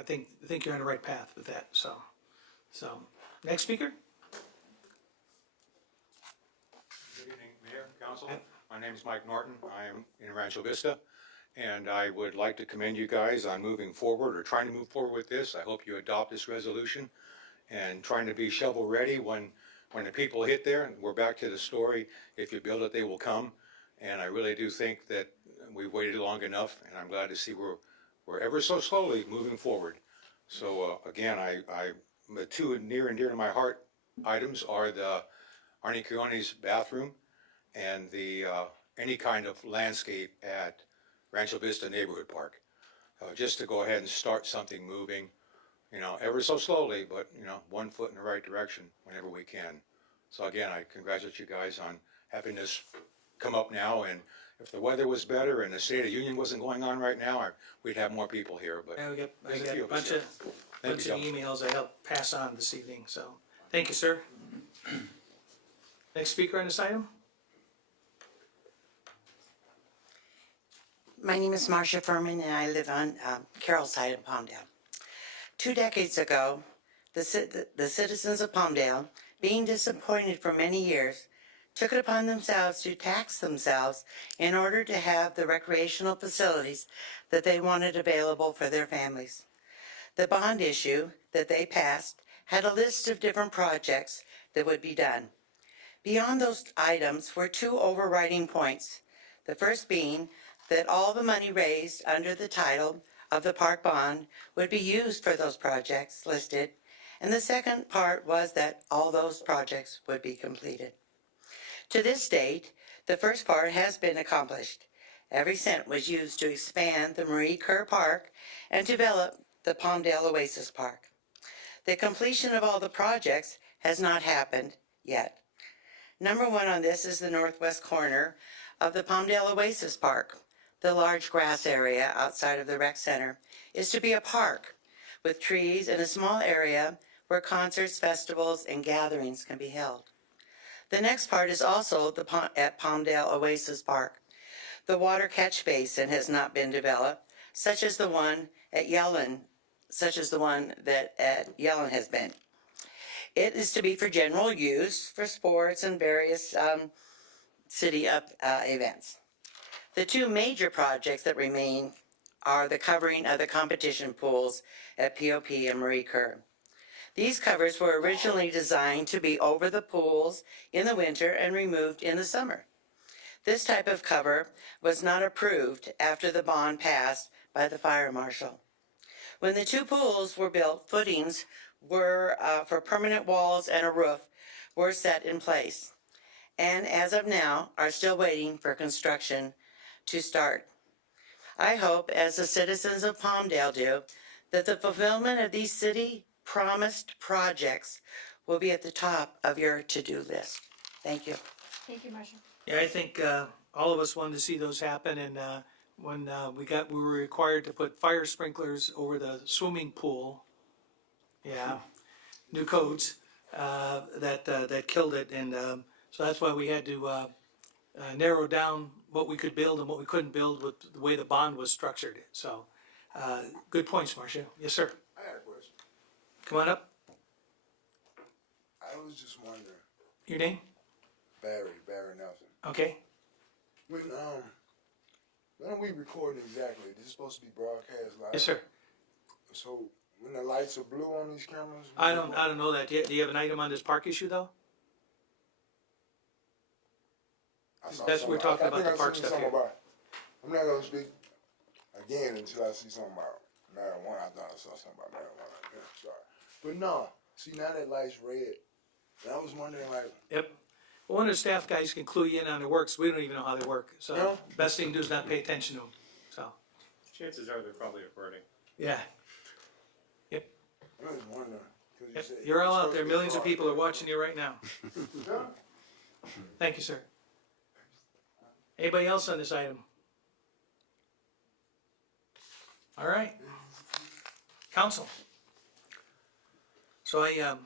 think you're on the right path with that. So next speaker. Good evening, Mayor, Council. My name is Mike Norton. I am in Rancho Vista, and I would like to commend you guys on moving forward or trying to move forward with this. I hope you adopt this resolution and trying to be shovel ready when the people hit there. And we're back to the story, if you build it, they will come. And I really do think that we've waited long enough, and I'm glad to see we're ever so slowly moving forward. So again, the two near and dear to my heart items are the Arnie Keone's bathroom and the any kind of landscape at Rancho Vista Neighborhood Park. Just to go ahead and start something moving, you know, ever so slowly, but, you know, 1 foot in the right direction whenever we can. So again, I congratulate you guys on having this come up now, and if the weather was better and the State of Union wasn't going on right now, we'd have more people here, but. I got there's a few us bunch here. of Thank you, emails I helped pass on this evening, so, thank you, sir. Next speaker on this item? My name is Marcia Furman, and I live on Carroll's side in Palmdale. 2 decades ago, the citizens of Palmdale, being disappointed for many years, took it upon themselves to tax themselves in order to have the recreational facilities that they wanted available for their families. The bond issue that they passed had a list of different projects that would be done. Beyond those items were 2 overriding points. The first being that all the money raised under the title of the park bond would be used for those projects listed, and the second part was that all those projects would be completed. To this date, the first part has been accomplished. Every cent was used to expand the Marie Kerr Park and develop the Palmdale Oasis Park. The completion of all the projects has not happened yet. Number 1 on this is the northwest corner of the Palmdale Oasis Park. The large grass area outside of the rec center is to be a park with trees and a small area where concerts, festivals, and gatherings can be held. The next part is also at Palmdale Oasis Park. The water catch basin has not been developed, such as the one that Yellen has been. It is to be for general use, for sports and various city events. The 2 major projects that remain are the covering of the competition pools at POP and Marie Kerr. These covers were originally designed to be over the pools in the winter and removed in the summer. This type of cover was not approved after the bond passed by the fire marshal. When the 2 pools were built, footings were for permanent walls and a roof were set in place, and as of now are still waiting for construction to start. I hope, as the citizens of Palmdale do, that the fulfillment of these city promised projects will be at the top of your to-do list. Thank you. Thank you, Marcia. Yeah, I think all of us wanted to see those happen, and when we were required to put fire sprinklers over the swimming pool. Yeah, new codes that killed it, and so that's why we had to narrow down what we could build and what we couldn't build with the way the bond was structured. So, good points, Marcia. Yes, sir. I had a question. Come on up. I was just wondering. Your name? Barry Nelson. Okay. When are we recording exactly? This is supposed to be broadcast live. Yes, sir. So when the lights are blue on these cameras? I don't know that. Do you have an item on this park issue though? That's we're talking about the park stuff here. I'm not gonna speak again until I see something about marijuana. I thought I saw something about marijuana. Yeah, sorry. But no, see now that light's red. And I was wondering like. Yep. Well, one of the staff guys can clue you in on their works. We don't even know how they work. So No? best thing to do is not pay attention to them. So. Chances are they're probably averting. Yeah. Yep. I was wondering. Yep. You're all out there. Millions of people are watching you right now. Thank you, sir. Anybody else on this item? All right. Council. So I've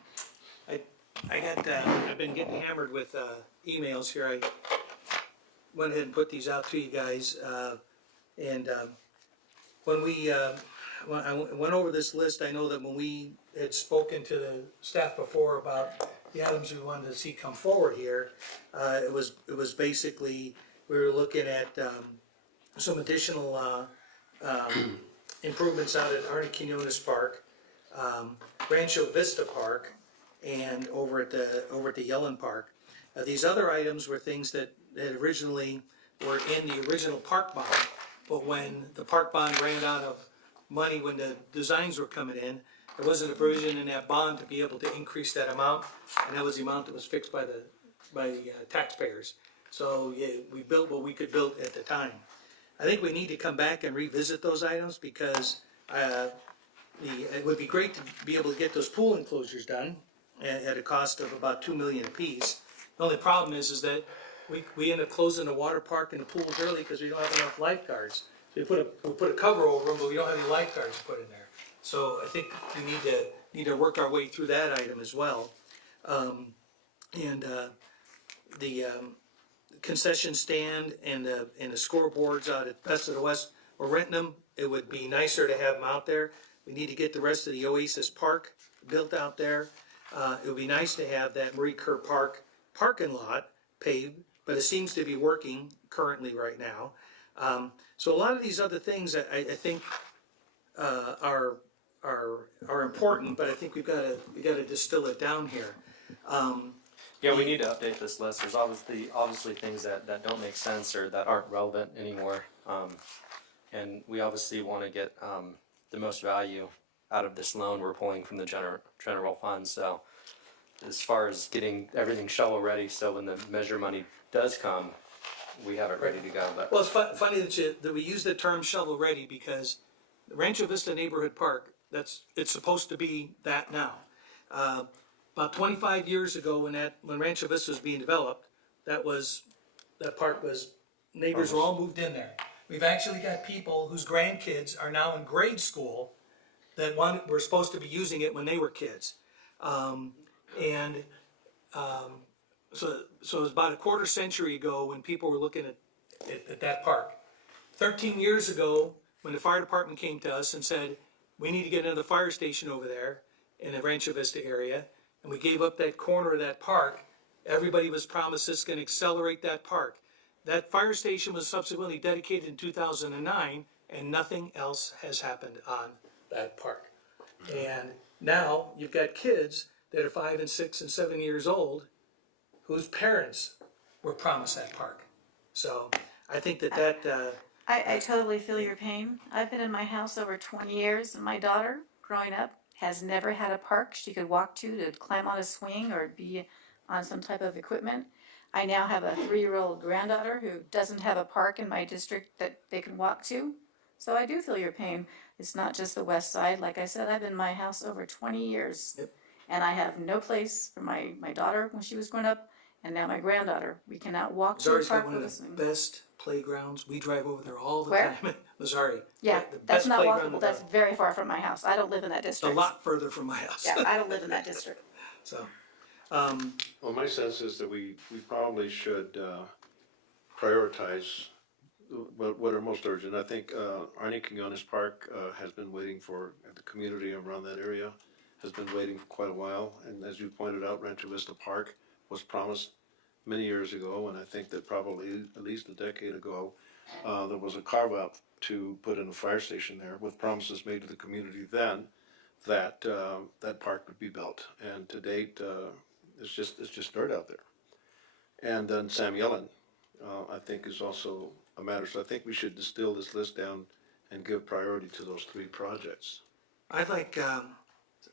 been getting hammered with emails here. I went ahead and put these out to you guys, and when I went over this list, I know that when we had spoken to the staff before about the items we wanted to see come forward here, it was basically we were looking at, some additional, improvements out at Arnie Park, Rancho Vista Park, and over at the Yellen Park. These other items were things that originally were in the original park bond, but when the park bond ran out of money when the designs were coming in, there wasn't a provision in that bond to be able to increase that amount, and that was the amount that was fixed by the taxpayers. So yeah, we built what we could build at the time. I think we need to come back and revisit those items because it would be great to be able to get those pool enclosures done at a cost of about $2 million apiece. The only problem is that we end up closing the water park and the pools early because we don't have enough lifeguards. So we put a cover over them, but we don't have any lifeguards to put in there. So I think we need to work our way through that item as well. The concession stand and the scoreboards out at Best of the West, we're renting them. It would be nicer to have them out there. We need to get the rest of the Oasis Park built out there. It would be nice to have that Marie Kerr Park parking lot paved, but it seems to be working currently right now. So a lot of these other things I think are important, but I think we got to distill it down here. Yeah, we need to update this list. There's obviously things that don't make sense or that aren't relevant anymore. And we obviously want to get the most value out of this loan we're pulling from the general fund. So as far as getting everything shovel ready, so when the measure money does come, we have it ready to go. But well, it's funny that we use the term shovel ready because the Rancho Vista Neighborhood Park, it's supposed to be that now. About 25 years ago, when Rancho Vista was being developed, that park was, neighbors were all moved in there. We've actually got people whose grandkids are now in grade school that were supposed to be using it when they were kids. So it was about a quarter century ago when people were looking at that park. 13 years ago, when the fire department came to us and said, we need to get another fire station over there in the Rancho Vista area, and we gave up that corner of that park, everybody was promised this is going to accelerate that park. That fire station was subsequently dedicated in 2009, and nothing else has happened on that park. And now you've got kids that are 5 and 6 and 7 years old whose parents were promised that park. So I think that I totally feel your pain. I've been in my house over 20 years, and my daughter, growing up, has never had a park she could walk to climb on a swing or be on some type of equipment. I now have a 3-year-old granddaughter who doesn't have a park in my district that they can walk to. So I do feel your pain. It's not just the west side. Like I said, I've been in my house over 20 years. Yep. And I have no place for my daughter when she was growing up, and now my granddaughter. We cannot walk to a Missouri's park got one with of a swing. the best playgrounds. We drive over there all the Where? time. Missouri. Yeah, The that's best not playground walkable. in That's very far from my house. I don't live in that It's a district. lot further from my house. Yeah, I don't live in that district. So, Well, my sense is that we probably should prioritize what are most urgent. I think Arnie Quinones Park has been waiting for, the community around that area has been waiting for quite a while. And as you pointed out, Rancho Vista Park was promised many years ago, and I think that probably at least a decade ago, there was a carve-out to put in a fire station there with promises made to the community then that that park would be built. And to date, it's just dirt out there. And then Sam Yellen, I think, is also a matter. So I think we should distill this list down and give priority to those 3 projects. I'd like,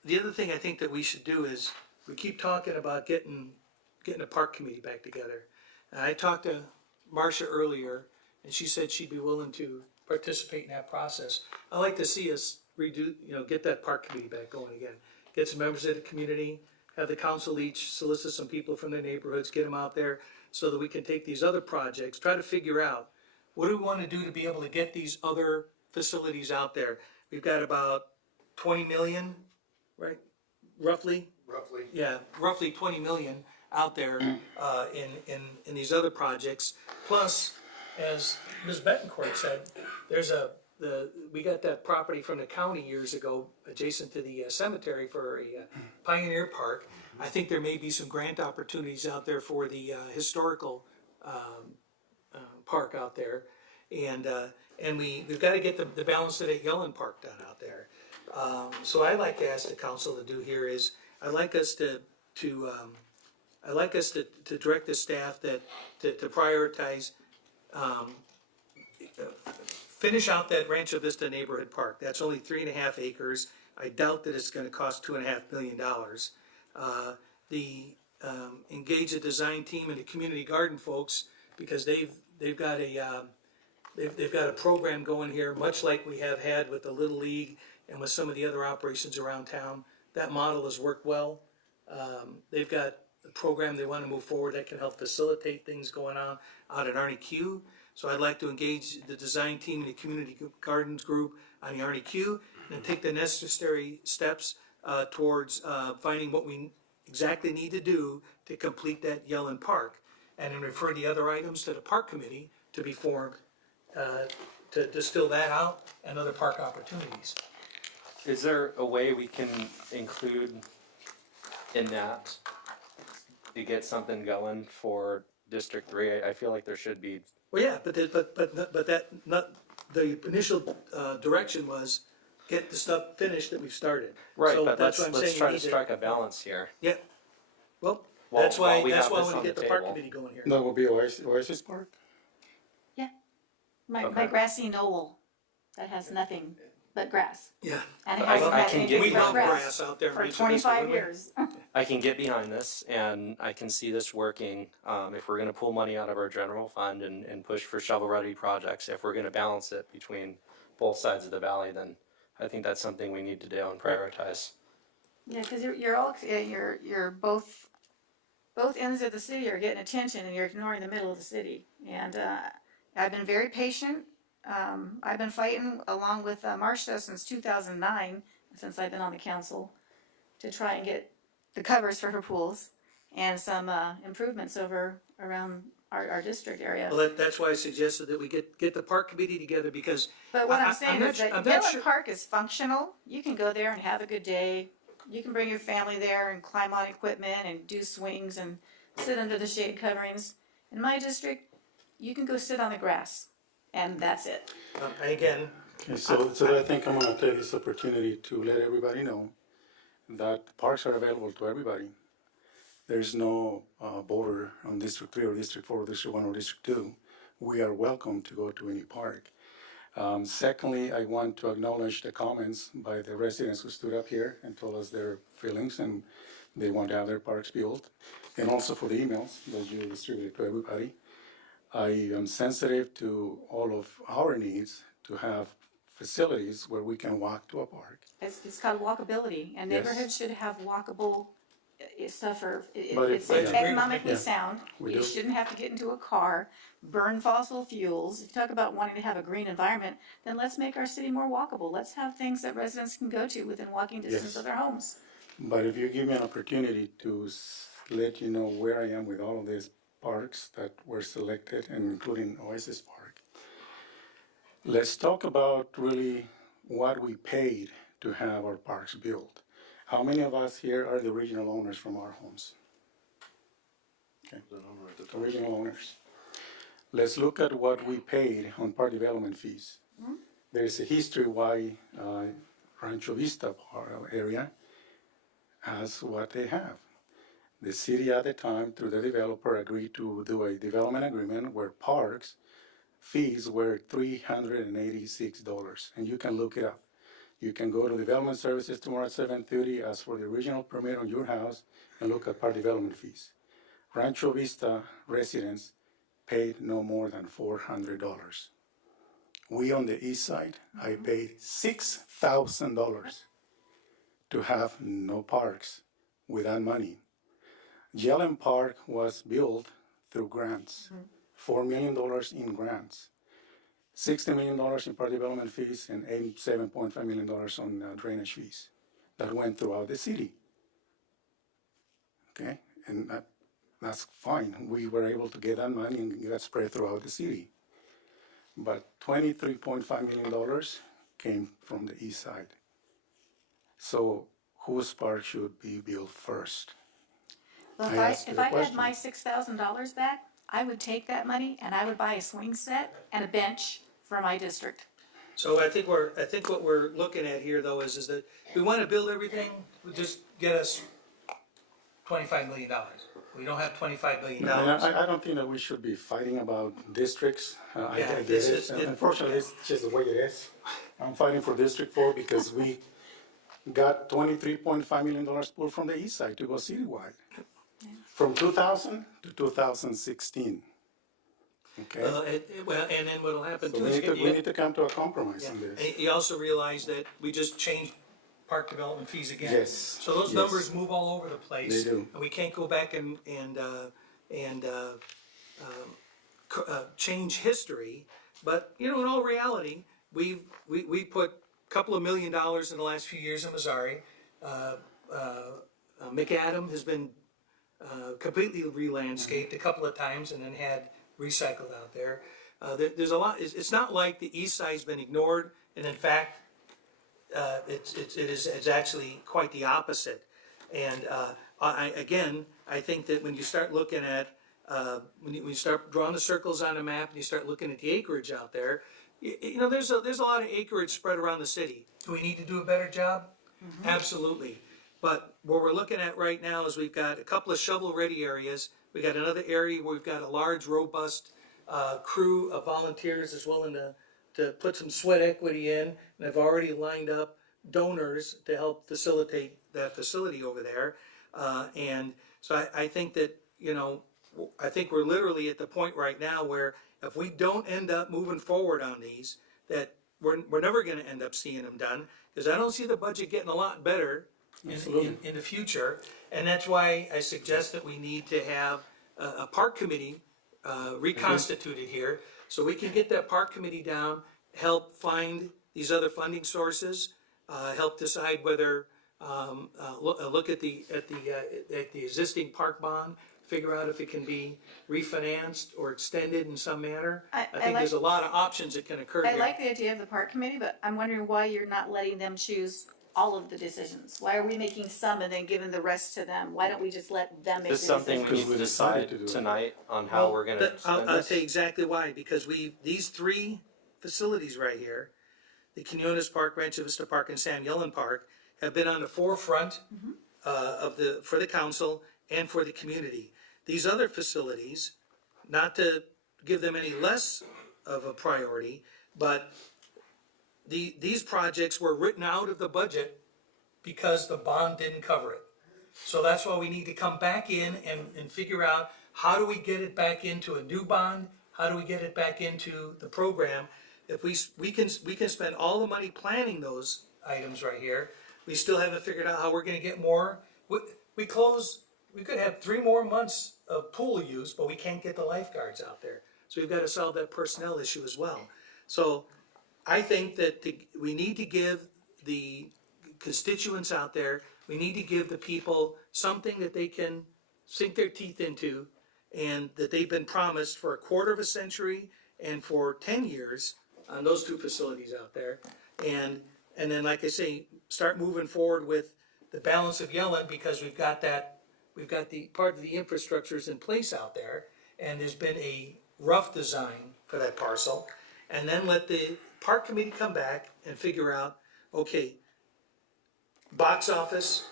the other thing I think that we should do is, we keep talking about getting a park committee back together. And I talked to Marcia earlier, and she said she'd be willing to participate in that process. I'd like to see us get that park committee back going again. Get some members of the community, have the council each solicit some people from their neighborhoods, get them out there so that we can take these other projects, try to figure out what do we want to do to be able to get these other facilities out there. We've got about 20 million, right? Roughly? Roughly. Yeah, roughly 20 million out there in these other projects. Plus, as Ms. Betancourt said, we got that property from the county years ago adjacent to the cemetery for a pioneer park. I think there may be some grant opportunities out there for the historical park out there. And we've got to get the balance of that Yellen Park done out there. So I'd like to ask the council to do here is, I'd like us to direct the staff to prioritize, finish out that Rancho Vista Neighborhood Park. That's only 3.5 acres. I doubt that it's gonna cost $2.5 million. Engage the design team and the community garden folks, because they've got a program going here, much like we have had with the Little League and with some of the other operations around town. That model has worked well. They've got a program they want to move forward that can help facilitate things going on out at Arnie Q. So I'd like to engage the design team and the community gardens group on the Arnie Q, and take the necessary steps towards finding what we exactly need to do to complete that Yellen Park, and then refer the other items to the park committee to be formed to distill that out and other park opportunities. Is there a way we can include in that to get something going for District 3? I feel like there should be. Well, yeah, but that, not, the initial direction was get the stuff finished that we've started. Right, So but that's let's what I'm saying. try we to need strike a balance here. Yeah, well, While- that's why while we have we this want on to get the the park table. committee going here. That will be Oasis Park? My Okay. grassy knoll that has nothing but grass. Yeah. And it I- hasn't I had can anything get- We but love grass out there in for Rancho Vista, 25 wouldn't we? years. I can get behind this, and I can see this working. If we're going to pull money out of our general fund and push for shovel-ready projects, if we're going to balance it between both sides of the valley, then I think that's something we need to do and prioritize. Yeah, because you're both ends of the city are getting attention, and you're ignoring the middle of the city. And I've been very patient. I've been fighting along with Marcia since 2009, since I've been on the council, to try and get the covers for her pools and some improvements around our district area. Well, that's why I suggested that we get the park committee together, because. But what I- I'm saying not is su- that I'm not Yellen sure- Park is functional. You can go there and have a good day. You can bring your family there and climb on equipment and do swings and sit under the shade coverings. In my district, you can go sit on the grass, and that's it. Again, Okay, so I think I'm gonna take this opportunity to let everybody know that parks are available to everybody. There's no border on District 3 or District 4 or District 1 or District 2. We are welcome to go to any park. Secondly, I want to acknowledge the comments by the residents who stood up here and told us their feelings and they want to have their parks built. And also for the emails that you distributed to everybody. I am sensitive to all of our needs to have facilities where we can walk to a park. It's called walkability, and Yes. neighborhoods should have walkable stuff. But It's if- economically Yeah, sound. we You do. shouldn't have to get into a car, burn fossil fuels. If you talk about wanting to have a green environment, then let's make our city more walkable. Let's have things that residents can go to within walking distance Yes. of their homes. But if you give me an opportunity to let you know where I am with all of these parks that were selected, and including Oasis Park, let's talk about really what we paid to have our parks built. How many of us here are the original owners from our homes? Okay, the original owners. Let's look at what we paid on park development fees. There's a history why Rancho Vista area has what they have. The city at the time, through the developer, agreed to do a development agreement where parks fees were $386, and you can look it up. You can go to Development Services tomorrow at 7:30, ask for the original permit on your house, and look at park development fees. Rancho Vista residents paid no more than $400. We on the east side, I paid $6,000 to have no parks with that money. Yellen Park was built through grants, $4 million in grants, $60 million in park development fees, and $7.5 million on drainage fees that went throughout the city. Okay, and that's fine. We were able to get that money and get that spread throughout the city. But $23.5 million came from the east side. So whose park should be built first? Well, I asked you if a I had question. my $6,000 back, I would take that money and I would buy a swing set and a bench for my district. So I think what we're looking at here though is that we wanna build everything, we just get us $25 million. We don't have $25 million. I don't think that we should be fighting about districts. I Yeah, get it's- it. it- Unfortunately, it's just the way it is. I'm fighting for District 4 because we got $23.5 million pulled from the east side to go citywide. From 2000 to 2016. Okay? Well, and then what'll happen So too we is need to come to a compromise on this. and you also realize that we just changed park development fees again. Yes, So those yes. numbers move all over the place. They do. And we can't go back and change history. But, you know, in all reality, we put a couple of $1 million in the last few years in Missouri. McAdam has been completely re-landscaped a couple of times and then had recycled out there. There's a lot, it's not like the east side's been ignored, and in fact, it's actually quite the opposite. And I think that when you start looking at, when you start drawing the circles on a map and you start looking at the acreage out there, you know, there's a lot of acreage spread around the city. Do we need to do a better job? Absolutely. But what we're looking at right now is we've got a couple of shovel-ready areas. We got another area where we've got a large, robust crew of volunteers that's willing to put some sweat equity in, and have already lined up donors to help facilitate that facility over there. And so I think that, you know, I think we're literally at the point right now where if we don't end up moving forward on these, that we're never gonna end up seeing them done, because I don't see the budget getting a lot better in the future. And that's why I suggest that we need to have a park committee reconstituted here, so we can get that park committee down, help find these other funding sources, help decide whether, look at the existing park bond, figure out if it can be refinanced or extended in some manner. I think there's a lot of options that can occur I here. like the idea of the park committee, but I'm wondering why you're not letting them choose all of the decisions. Why are we making some and then giving the rest to them? Why don't we just let them make the Is this something we decisions? need to decide tonight on how we're gonna spend I'll this? tell you exactly why, because these three facilities right here, the Quinones Park, Rancho Vista Park, and Sam Yellen Park, have been on the forefront for the council and for the community. These other facilities, not to give them any less of a priority, but these projects were written out of the budget because the bond didn't cover it. So that's why we need to come back in and figure out, how do we get it back into a new bond? How do we get it back into the program? If we can spend all the money planning those items right here, we still haven't figured out how we're gonna get more. We could have 3 more months of pool use, but we can't get the lifeguards out there. So we've gotta solve that personnel issue as well. So I think that we need to give the constituents out there, we need to give the people something that they can sink their teeth into, and that they've been promised for a quarter of a century and for 10 years on those two facilities out there. And then, like I say, start moving forward with the balance of Yellen, because we've got the part of the infrastructures in place out there, and there's been a rough design for that parcel. And then let the park committee come back and figure out, okay, box office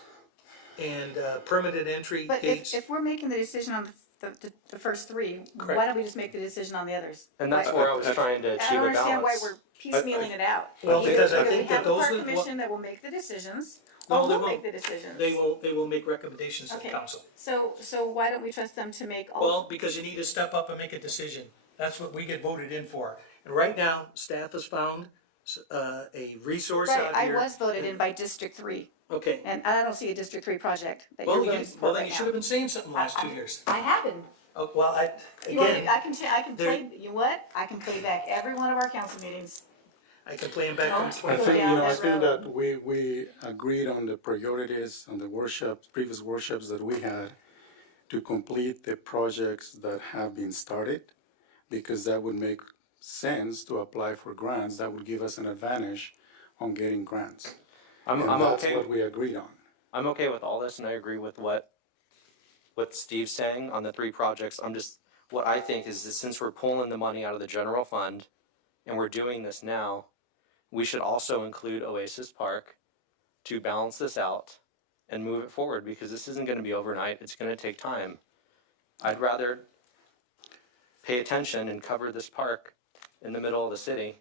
and permanent entry But gates. if we're making the decision on the first three, Correct. why don't we just make the decision on the others? And that's where I was trying to I achieve don't a understand why balance. we're piecemealing it out. Well, because I Either think we have that a those park are- commission that will make the decisions, No, or they we'll won't. make the decisions. They will make recommendations to the Okay, council. so why don't we trust them to make all? Well, because you need to step up and make a decision. That's what we get voted in for. And right now, staff has found a resource Right, out I here. was voted in by District 3, Okay. and I don't see a District 3 project that Well, you're you, willing to well, support then right you should now. have been saying something the last 2 years. I have been. Oh, well, You want me, again, I can there- play, you know what? I can play back every one of our council meetings. I can play them back Don't from I Go think, down I that think road. that we agreed on the priorities on the workshops, previous workshops that we had, to complete the projects that have been started, because that would make sense to apply for grants. That would give us an advantage on getting grants. I'm That's okay. what we agreed on. I'm okay with all this, and I agree with what Steve's saying on the 3 projects. what I think is that since we're pulling the money out of the general fund and we're doing this now, we should also include Oasis Park to balance this out and move it forward, because this isn't going to be overnight. It's going to take time. I'd rather pay attention and cover this park in the middle of the city,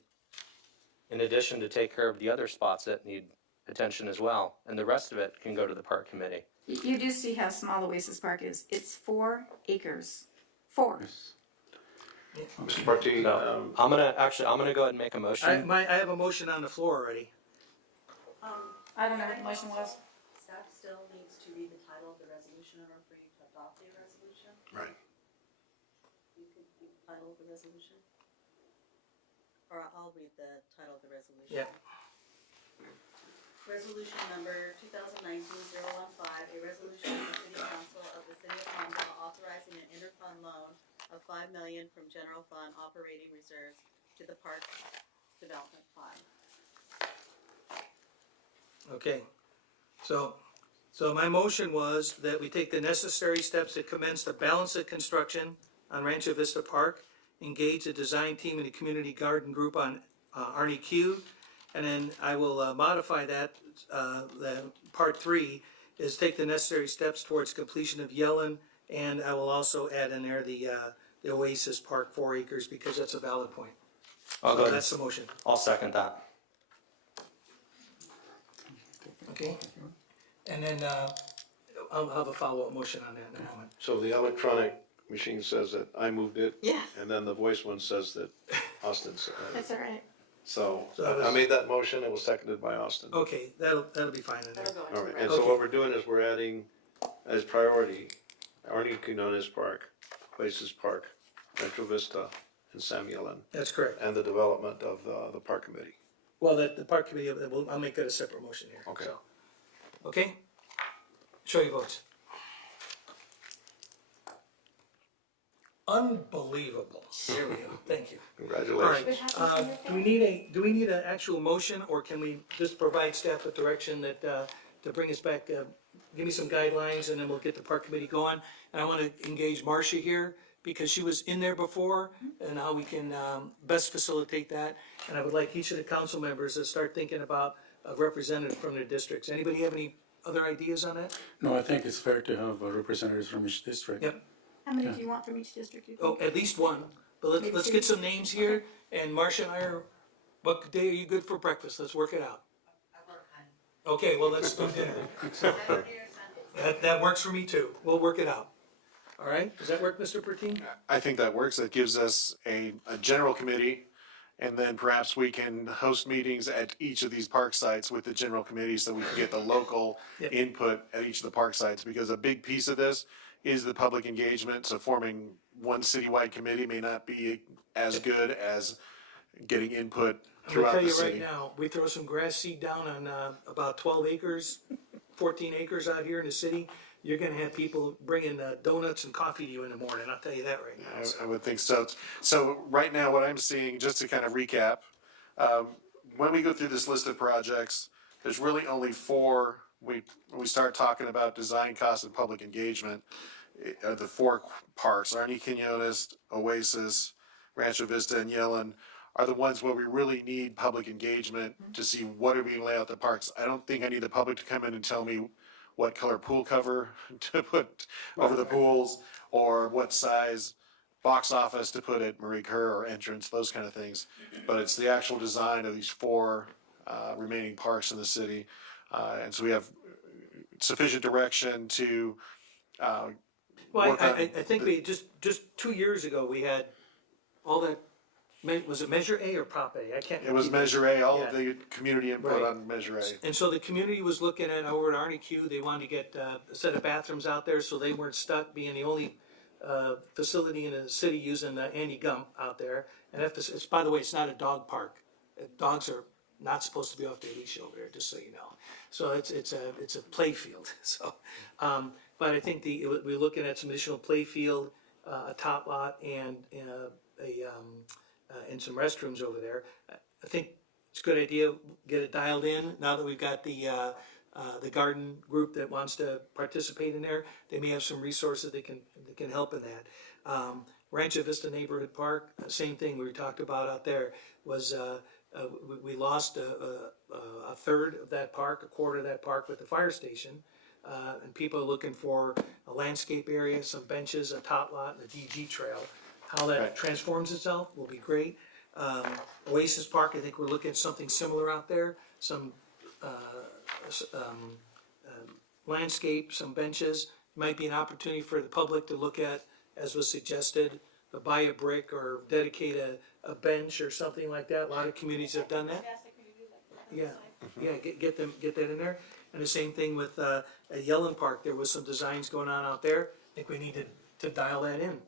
in addition to take care of the other spots that need attention as well. And the rest of it can go to the park committee. You do see how small Oasis Park is. It's 4 acres. 4. Mr. Partee, I'm gonna go ahead and make a motion. I have a motion on the floor already. I don't know what the motion was. Staff still needs to read the title of the resolution in order for you to adopt the resolution. Right. You could read the title of the resolution. Or I'll read the title of the resolution. Yeah. Resolution number 2019-015, a resolution of the City Council of the City of Palmdale authorizing an interfund loan of $5 million from General Fund Operating Reserves to the Park Development Fund. Okay, so my motion was that we take the necessary steps to commence the balance of construction on Rancho Vista Park, engage the design team and the community garden group on Arnie Q, and then I will modify that, part 3 is take the necessary steps towards completion of Yellen, and I will also add in there the Oasis Park 4 acres, because that's a valid point. So that's the motion. I'll second that. Okay, and then I'll have a follow-up motion on that in a moment. so the electronic machine says that I moved it. Yeah. And then the voice one says that Austin said it. That's all right. So So I made that motion, it was seconded by Austin. Okay, that'll be fine in there. All right, and so what we're doing is we're adding as priority, Arnie Quinones Park, Oasis Park, Rancho Vista, and Sam Yellen. That's correct. And the development of the park committee. Well, the park committee, I'll make that a separate motion here. Okay. So. Okay? Show your votes. Unbelievable. There we go. Thank you. Congratulations. All right. Do we need an actual motion, or can we just provide staff with direction that to bring us back? Give me some guidelines, and then we'll get the park committee going. And I want to engage Marcia here, because she was in there before, and how we can best facilitate that. And I would like each of the council members to start thinking about a representative from their districts. Anybody have any other ideas on that? No, I think it's fair to have representatives from each district. Yep. How many do you want from each district? Oh, at least one. But let's get some names here. And Marcia and I are, what day are you good for breakfast? Let's work it out. Okay, well, let's do dinner. So, that works for me too. We'll work it out. All right? Does that work, Mr. Pertine? I think that works. That gives us a general committee, and then perhaps we can host meetings at each of these park sites with the general committee, so we can get the local input at each of the park sites, because a big piece of this is the public engagement. So forming one citywide committee may not be as good as getting input I'm gonna throughout tell the you city. right now, we throw some grass seed down on about 12 acres, 14 acres out here in the city, you're gonna have people bringing donuts and coffee to you in the morning, I'll tell you that right now. I would think so. So right now, what I'm seeing, just to kind of recap, when we go through this list of projects, there's really only 4. When we start talking about design costs and public engagement, the 4 parks, Arnie Quinones, Oasis, Rancho Vista, and Yellen, are the ones where we really need public engagement to see what are we gonna lay out the parks. I don't think I need the public to come in and tell me what color pool cover to put over the pools, or what size box office to put at Marie Kerr or entrance, those kind of things. But it's the actual design of these 4 remaining parks in the city. And so we have sufficient direction to Well, work on I think we, just 2 years ago, we had all that, was it Measure A or Prop A? I can't. It was keep Measure A, all of Yeah. the community input Right. on Measure A. And so the community was looking at, over at Arnie Q, they wanted to get a set of bathrooms out there, so they weren't stuck being the only facility in the city using Andy Gump out there. And it's, by the way, it's not a dog park. Dogs are not supposed to be off their leash over there, just so you know. So it's a play field. So, but I think we're looking at some additional play field, a top lot, and some restrooms over there. I think it's a good idea, get it dialed in, now that we've got the the garden group that wants to participate in there, they may have some resources that can help in that. Rancho Vista Neighborhood Park, same thing we talked about out there, was we lost a third of that park, a quarter of that park with the fire station. And people are looking for a landscape area, some benches, a tot lot, and a DG trail. How that transforms itself will be great. Oasis Park, I think we're looking at something similar out there. Some landscape, some benches. Might be an opportunity for the public to look at, as was suggested, buy a brick or dedicate a bench or something like that. A lot of communities have done that. Yeah, get that in there. And the same thing with at Yellen Park, there was some designs going on out there. I think we need to dial that in.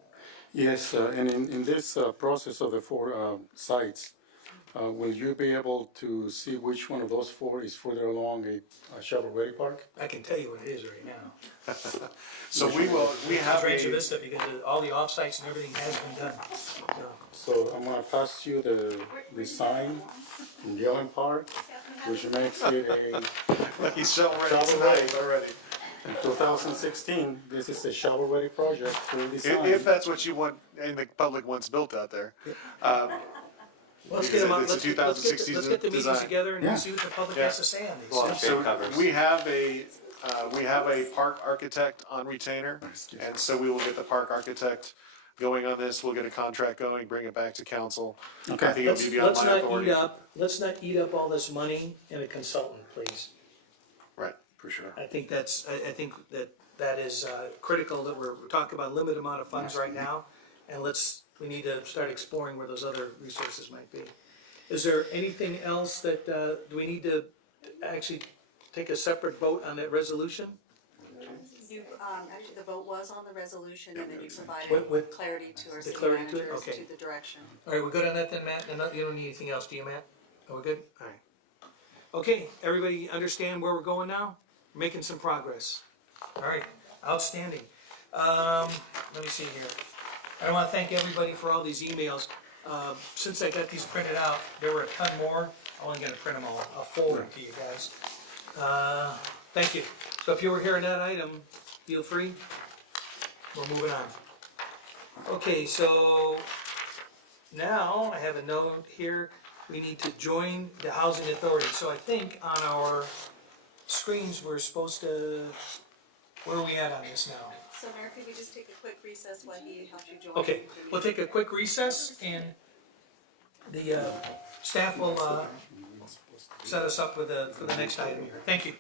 Yes, and in this process of the four sites, will you be able to see which one of those four is further along a shovel-ready park? I can tell you what it is right now. So we have Rancho Vista, because all the off-sites and everything has been done. So I'm gonna pass you the sign from Yellen Park, which makes it a Like he's shovel-ready tonight already. In 2016, this is a shovel-ready project for design. If that's what you want and the public wants built out there. Let's get them up. It's a 2016 Let's get the meetings design. together and Yeah. see what the public has to say on these. Well, so we have a park architect on retainer, and so we will get the park architect going on this. We'll get a contract going, bring it back to council. Okay. I think it'll be beyond my authority. Let's not eat up all this money in a consultant, please. Right, for sure. I think that is critical, that we're talking about a limited amount of funds right now, and we need to start exploring where those other resources might be. Is there anything else that, do we need to actually take a separate vote on that resolution? You, actually, the vote was on the resolution, and then you provided With clarity to our the city clarity to it? managers Okay. to the direction. All right, we're good on that then, Matt? And you don't need anything else, do you, Matt? Are we good? All right. Okay, everybody understand where we're going now? We're making some progress. All right, outstanding. Let me see here. I want to thank everybody for all these emails. Since I got these printed out, there were a ton more. I'm only gonna print them all. I'll forward them to you guys. Thank you. So if you were here on that item, feel free. We're moving on. Okay, so now I have a note here. We need to join the housing authority. So I think on our screens, we're supposed to, where are we at on this now? So Mayor, could we just take a quick recess while he helps you join? Okay, we'll take a quick recess and the staff will set us up with for the next item here. Thank you.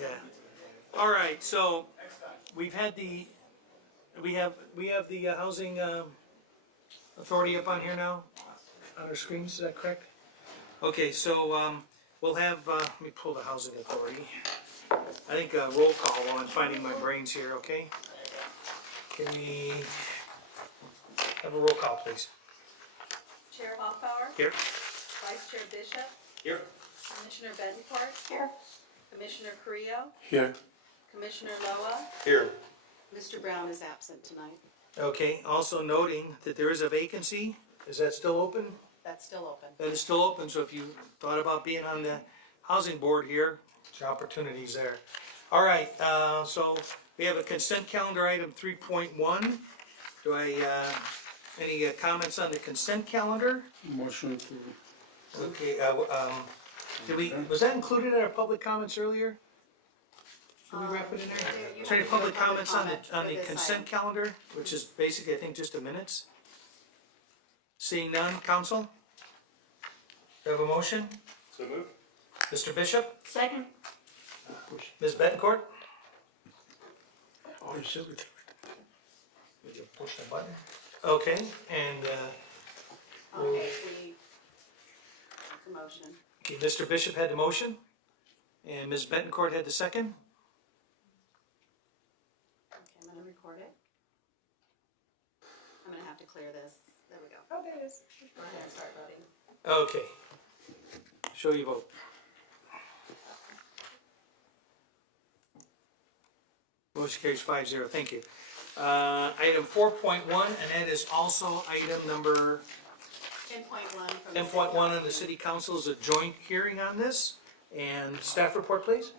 Yeah. All right, so we've had we have the housing authority up on here now, on our screens, is that correct? Okay, so we'll have, let me pull the housing authority. I think roll call while I'm finding my brains here, okay? Can we have a roll call, please? Chair Hoffbauer. Here. Vice Chair Bishop. Here. Commissioner Betancourt. Here. Commissioner Carrillo. Here. Commissioner Loa. Here. Mr. Brown is absent tonight. Okay, also noting that there is a vacancy. Is that still open? That's still open. That is still open, so if you thought about being on the housing board here, there's opportunities there. All right, so we have a consent calendar item 3.1. Do I, any comments on the consent calendar? Motion to. Okay, was that included in our public comments earlier? Did we wrap it in there? Is there any public comments on the consent calendar, which is basically, I think, just the minutes? Seeing none, council? Do I have a motion? So move. Mr. Bishop? Second. Ms. Betancourt? Oh, you should be. Would you push the button? Okay, and, Okay, motion. okay, Mr. Bishop had the motion, and Ms. Betancourt had the second. Okay, I'm gonna record it. I'm gonna have to clear this. There we go. Oh, there it is. Go ahead and start voting. Okay. Show your vote. Motion carries 5-0, thank you. Item 4.1, and that is also item number 10.1 from 10.1 on the city council is a joint hearing on this. And staff report, please.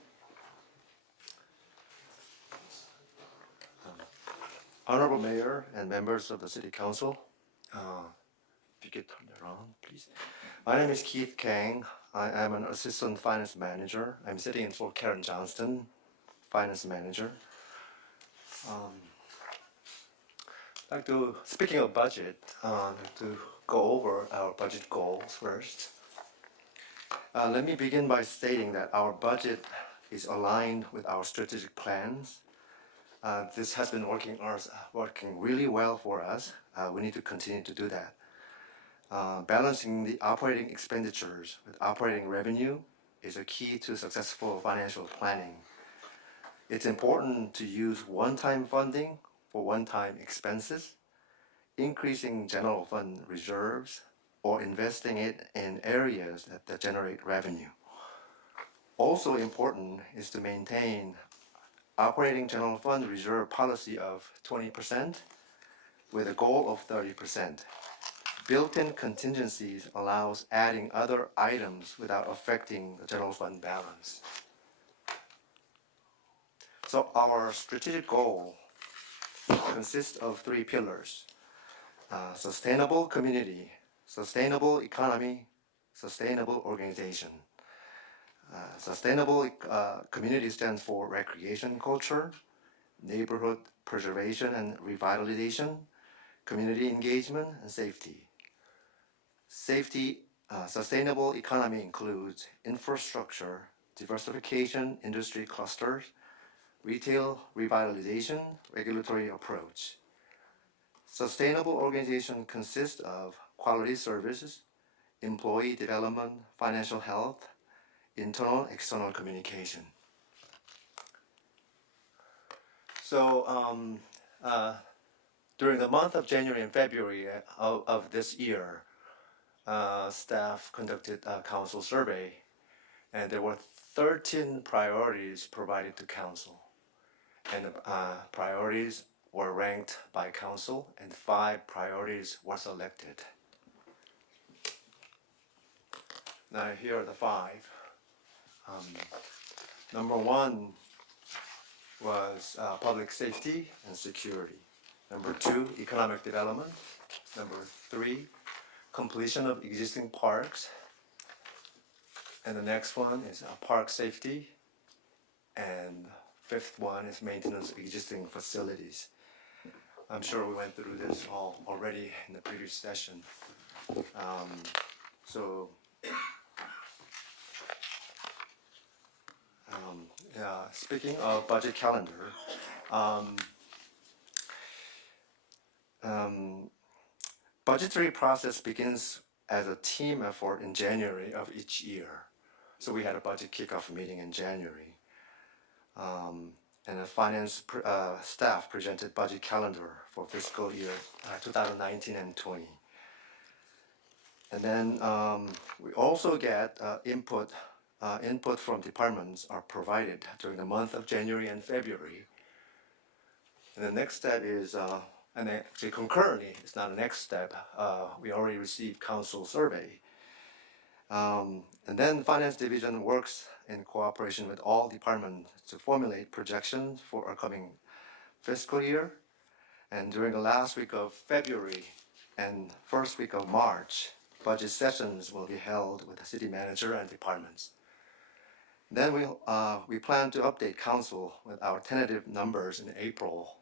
Honorable Mayor and members of the City Council, if you could turn it around, please. My name is Keith Kang. I am an Assistant Finance Manager. I'm sitting in for Karen Johnston, Finance Manager. Speaking of budget, I'd like to go over our budget goals first. Let me begin by stating that our budget is aligned with our strategic plans. This has been working really well for us. We need to continue to do that. Balancing the operating expenditures with operating revenue is a key to successful financial planning. It's important to use one-time funding for one-time expenses, increasing general fund reserves, or investing it in areas that generate revenue. Also important is to maintain operating general fund reserve policy of 20% with a goal of 30%. Built-in contingencies allows adding other items without affecting the general fund balance. So our strategic goal consists of 3 pillars: sustainable community, sustainable economy, sustainable organization. Sustainable community stands for recreation culture, neighborhood preservation and revitalization, community engagement, and safety. Sustainable economy includes infrastructure, diversification, industry clusters, retail revitalization, regulatory approach. Sustainable organization consists of quality services, employee development, financial health, internal, external communication. So during the month of January and February of this year, staff conducted a council survey, and there were 13 priorities provided to council. And the priorities were ranked by council, and 5 priorities were selected. Now here are the 5. Number 1 was public safety and security. Number 2, economic development. Number 3, completion of existing parks. And the next one is park safety. And 5th one is maintenance of existing facilities. I'm sure we went through this all already in the previous session. So, yeah, speaking of budget calendar, budgetary process begins as a team effort in January of each year. So we had a budget kickoff meeting in January. And the finance staff presented budget calendar for fiscal year 2019 and 20. And then we also get input from departments are provided during the month of January and February. And the next step is, and actually concurrently, it's not a next step, we already received council survey. And then finance division works in cooperation with all departments to formulate projections for upcoming fiscal year. And during the last week of February and first week of March, budget sessions will be held with the city manager and departments. Then we plan to update council with our tentative numbers in April.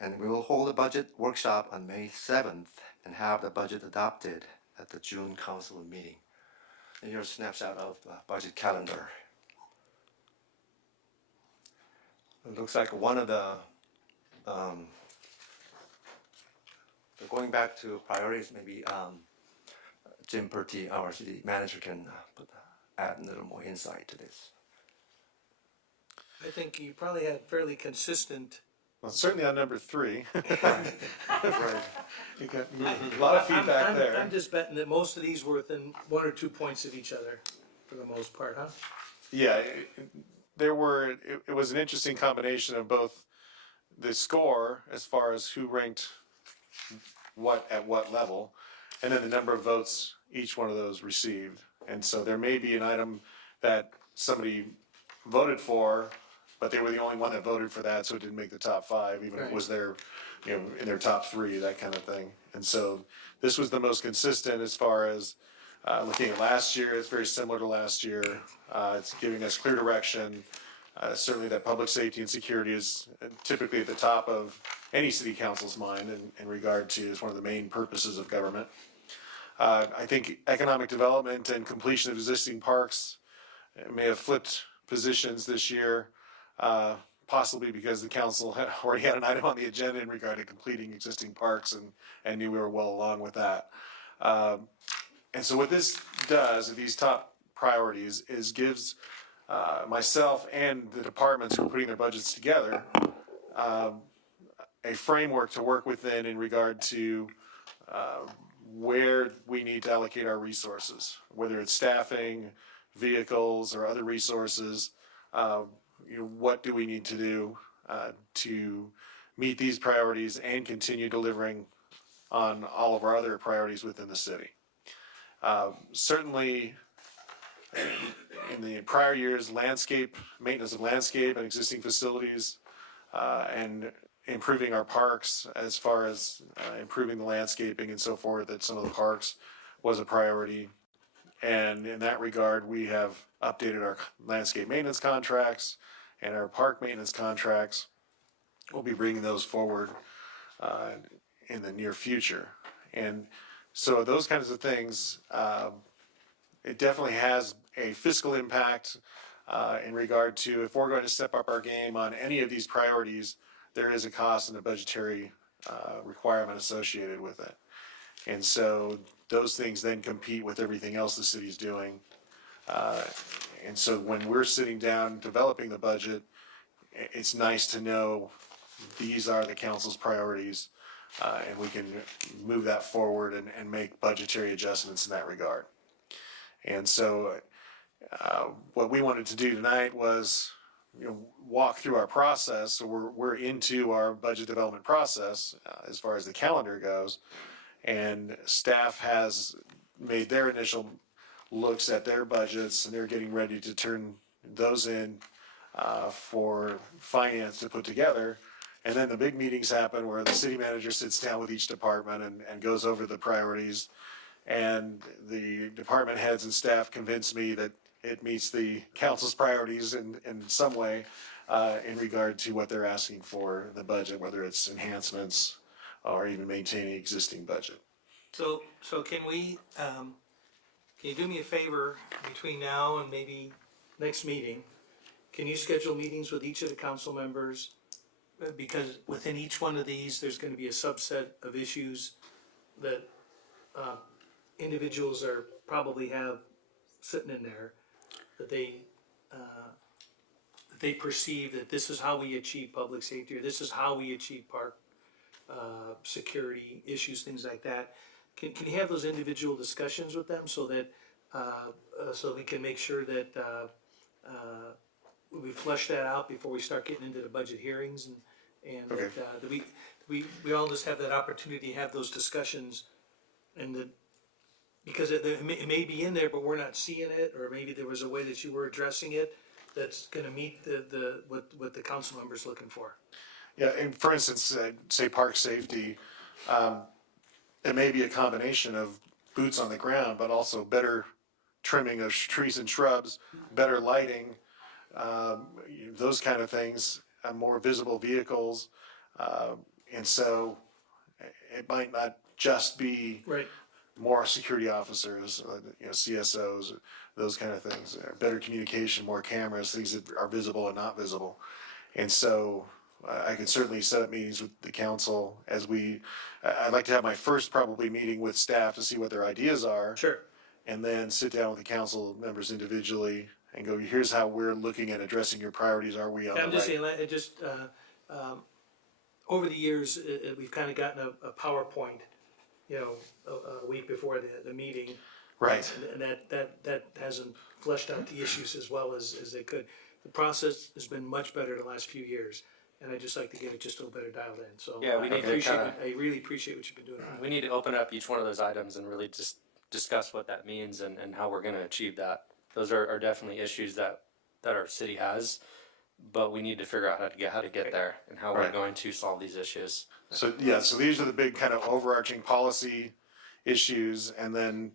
And we will hold a budget workshop on May 7th and have the budget adopted at the June council meeting. And here's a snapshot of budget calendar. It looks like one of the going back to priorities, maybe Jim Purty, our city manager, can add a little more insight to this. I think you probably had fairly consistent. Well, certainly on number 3. Right. You got a lot of feedback there. I'm just betting that most of these were within 1 or 2 points of each other, for the most part, huh? Yeah, it was an interesting combination of both the score as far as who ranked what at what level, and then the number of votes each one of those received. And so there may be an item that somebody voted for, but they were the only one that voted for that, so it didn't make the top 5, even if it was their, in their top 3, that kind of thing. And so this was the most consistent as far as looking at last year. It's very similar to last year. It's giving us clear direction. Certainly that public safety and security is typically at the top of any city council's mind in regard to as one of the main purposes of government. I think economic development and completion of existing parks may have flipped positions this year, possibly because the council had already had an item on the agenda in regard to completing existing parks and knew we were well along with that. And so what this does, these top priorities, is gives myself and the departments who are putting their budgets together a framework to work within in regard to where we need to allocate our resources, whether it's staffing, vehicles, or other resources. What do we need to do to meet these priorities and continue delivering on all of our other priorities within the city? Certainly, in the prior years, maintenance of landscape and existing facilities, and improving our parks as far as improving the landscaping and so forth at some of the parks was a priority. And in that regard, we have updated our landscape maintenance contracts and our park maintenance contracts. We'll be bringing those forward in the near future. And so those kinds of things, it definitely has a fiscal impact in regard to if we're going to step up our game on any of these priorities, there is a cost and a budgetary requirement associated with it. And so those things then compete with everything else the city's doing. And so when we're sitting down developing the budget, it's nice to know these are the council's priorities, and we can move that forward and make budgetary adjustments in that regard. And so what we wanted to do tonight was walk through our process. So we're into our budget development process as far as the calendar goes, and staff has made their initial looks at their budgets, and they're getting ready to turn those in for finance to put together. And then the big meetings happen where the city manager sits down with each department and goes over the priorities, and the department heads and staff convince me that it meets the council's priorities in some way, in regard to what they're asking for in the budget, whether it's enhancements or even maintaining existing budget. So can we, can you do me a favor between now and maybe next meeting? Can you schedule meetings with each of the council members? Because within each one of these, there's gonna be a subset of issues that, individuals are, probably have sitting in there, that they perceive that this is how we achieve public safety, or this is how we achieve park, security issues, things like that. Can you have those individual discussions with them so that, so we can make sure that, we flush that out before we start getting into the budget hearings and Okay. that we all just have that opportunity to have those discussions and that, because it may be in there, but we're not seeing it, or maybe there was a way that you were addressing it that's gonna meet what the council member's looking for. Yeah, and for instance, say park safety, it may be a combination of boots on the ground, but also better trimming of trees and shrubs, better lighting, those kind of things, more visible vehicles. And so it might not just be Right. more security officers, CSOs, those kind of things, better communication, more cameras, things that are visible and not visible. And so I could certainly set up meetings with the council as I'd like to have my first probably meeting with staff to see what their ideas are. Sure. And then sit down with the council members individually and go, here's how we're looking at addressing your priorities. Are we on the I'm just right? saying, it just, over the years, we've kind of gotten a PowerPoint, a week before the meeting. Right. And that hasn't fleshed out the issues as well as they could. The process has been much better the last few years, and I'd just like to get it just a little better dialed in, so. Yeah, we need to I really appreciate what you've been doing. We need to open up each one of those items and really just discuss what that means and how we're gonna achieve that. Those are definitely issues that our city has, but we need to figure out how to get there and how we're Right. going to solve these issues. So, yeah, so these are the big kind of overarching policy issues. And then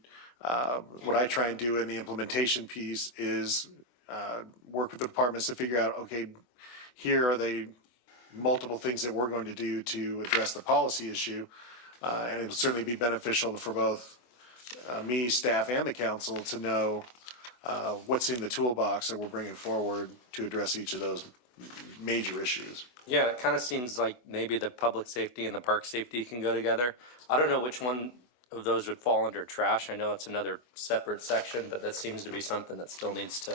what I try and do in the implementation piece is work with the departments to figure out, okay, here are the multiple things that we're going to do to address the policy issue. And it will certainly be beneficial for both me, staff, and the council to know what's in the toolbox that we're bringing forward to address each of those major issues. Yeah, it kind of seems like maybe the public safety and the park safety can go together. I don't know which one of those would fall under trash. I know it's another separate section, but that seems to be something that still needs to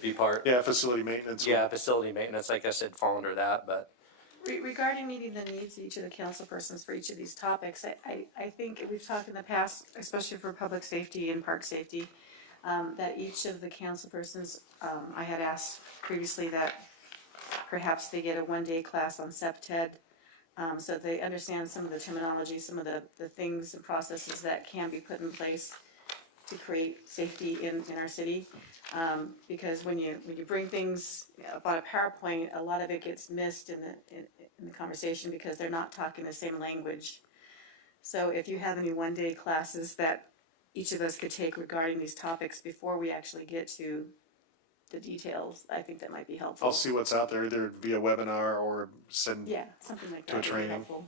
be part. Yeah, facility maintenance. Yeah, facility maintenance, I guess it'd fall under that, but Regarding meeting the needs of each of the council persons for each of these topics, I think we've talked in the past, especially for public safety and park safety, that each of the council persons, I had asked previously that perhaps they get a one-day class on SEPTED, so that they understand some of the terminology, some of the things and processes that can be put in place to create safety in our city. Because when you bring things up on a PowerPoint, a lot of it gets missed in the conversation because they're not talking the same language. So if you have any one-day classes that each of us could take regarding these topics before we actually get to the details, I think that might be helpful. I'll see what's out there, either via webinar or send Yeah, something like to a that would be training. helpful.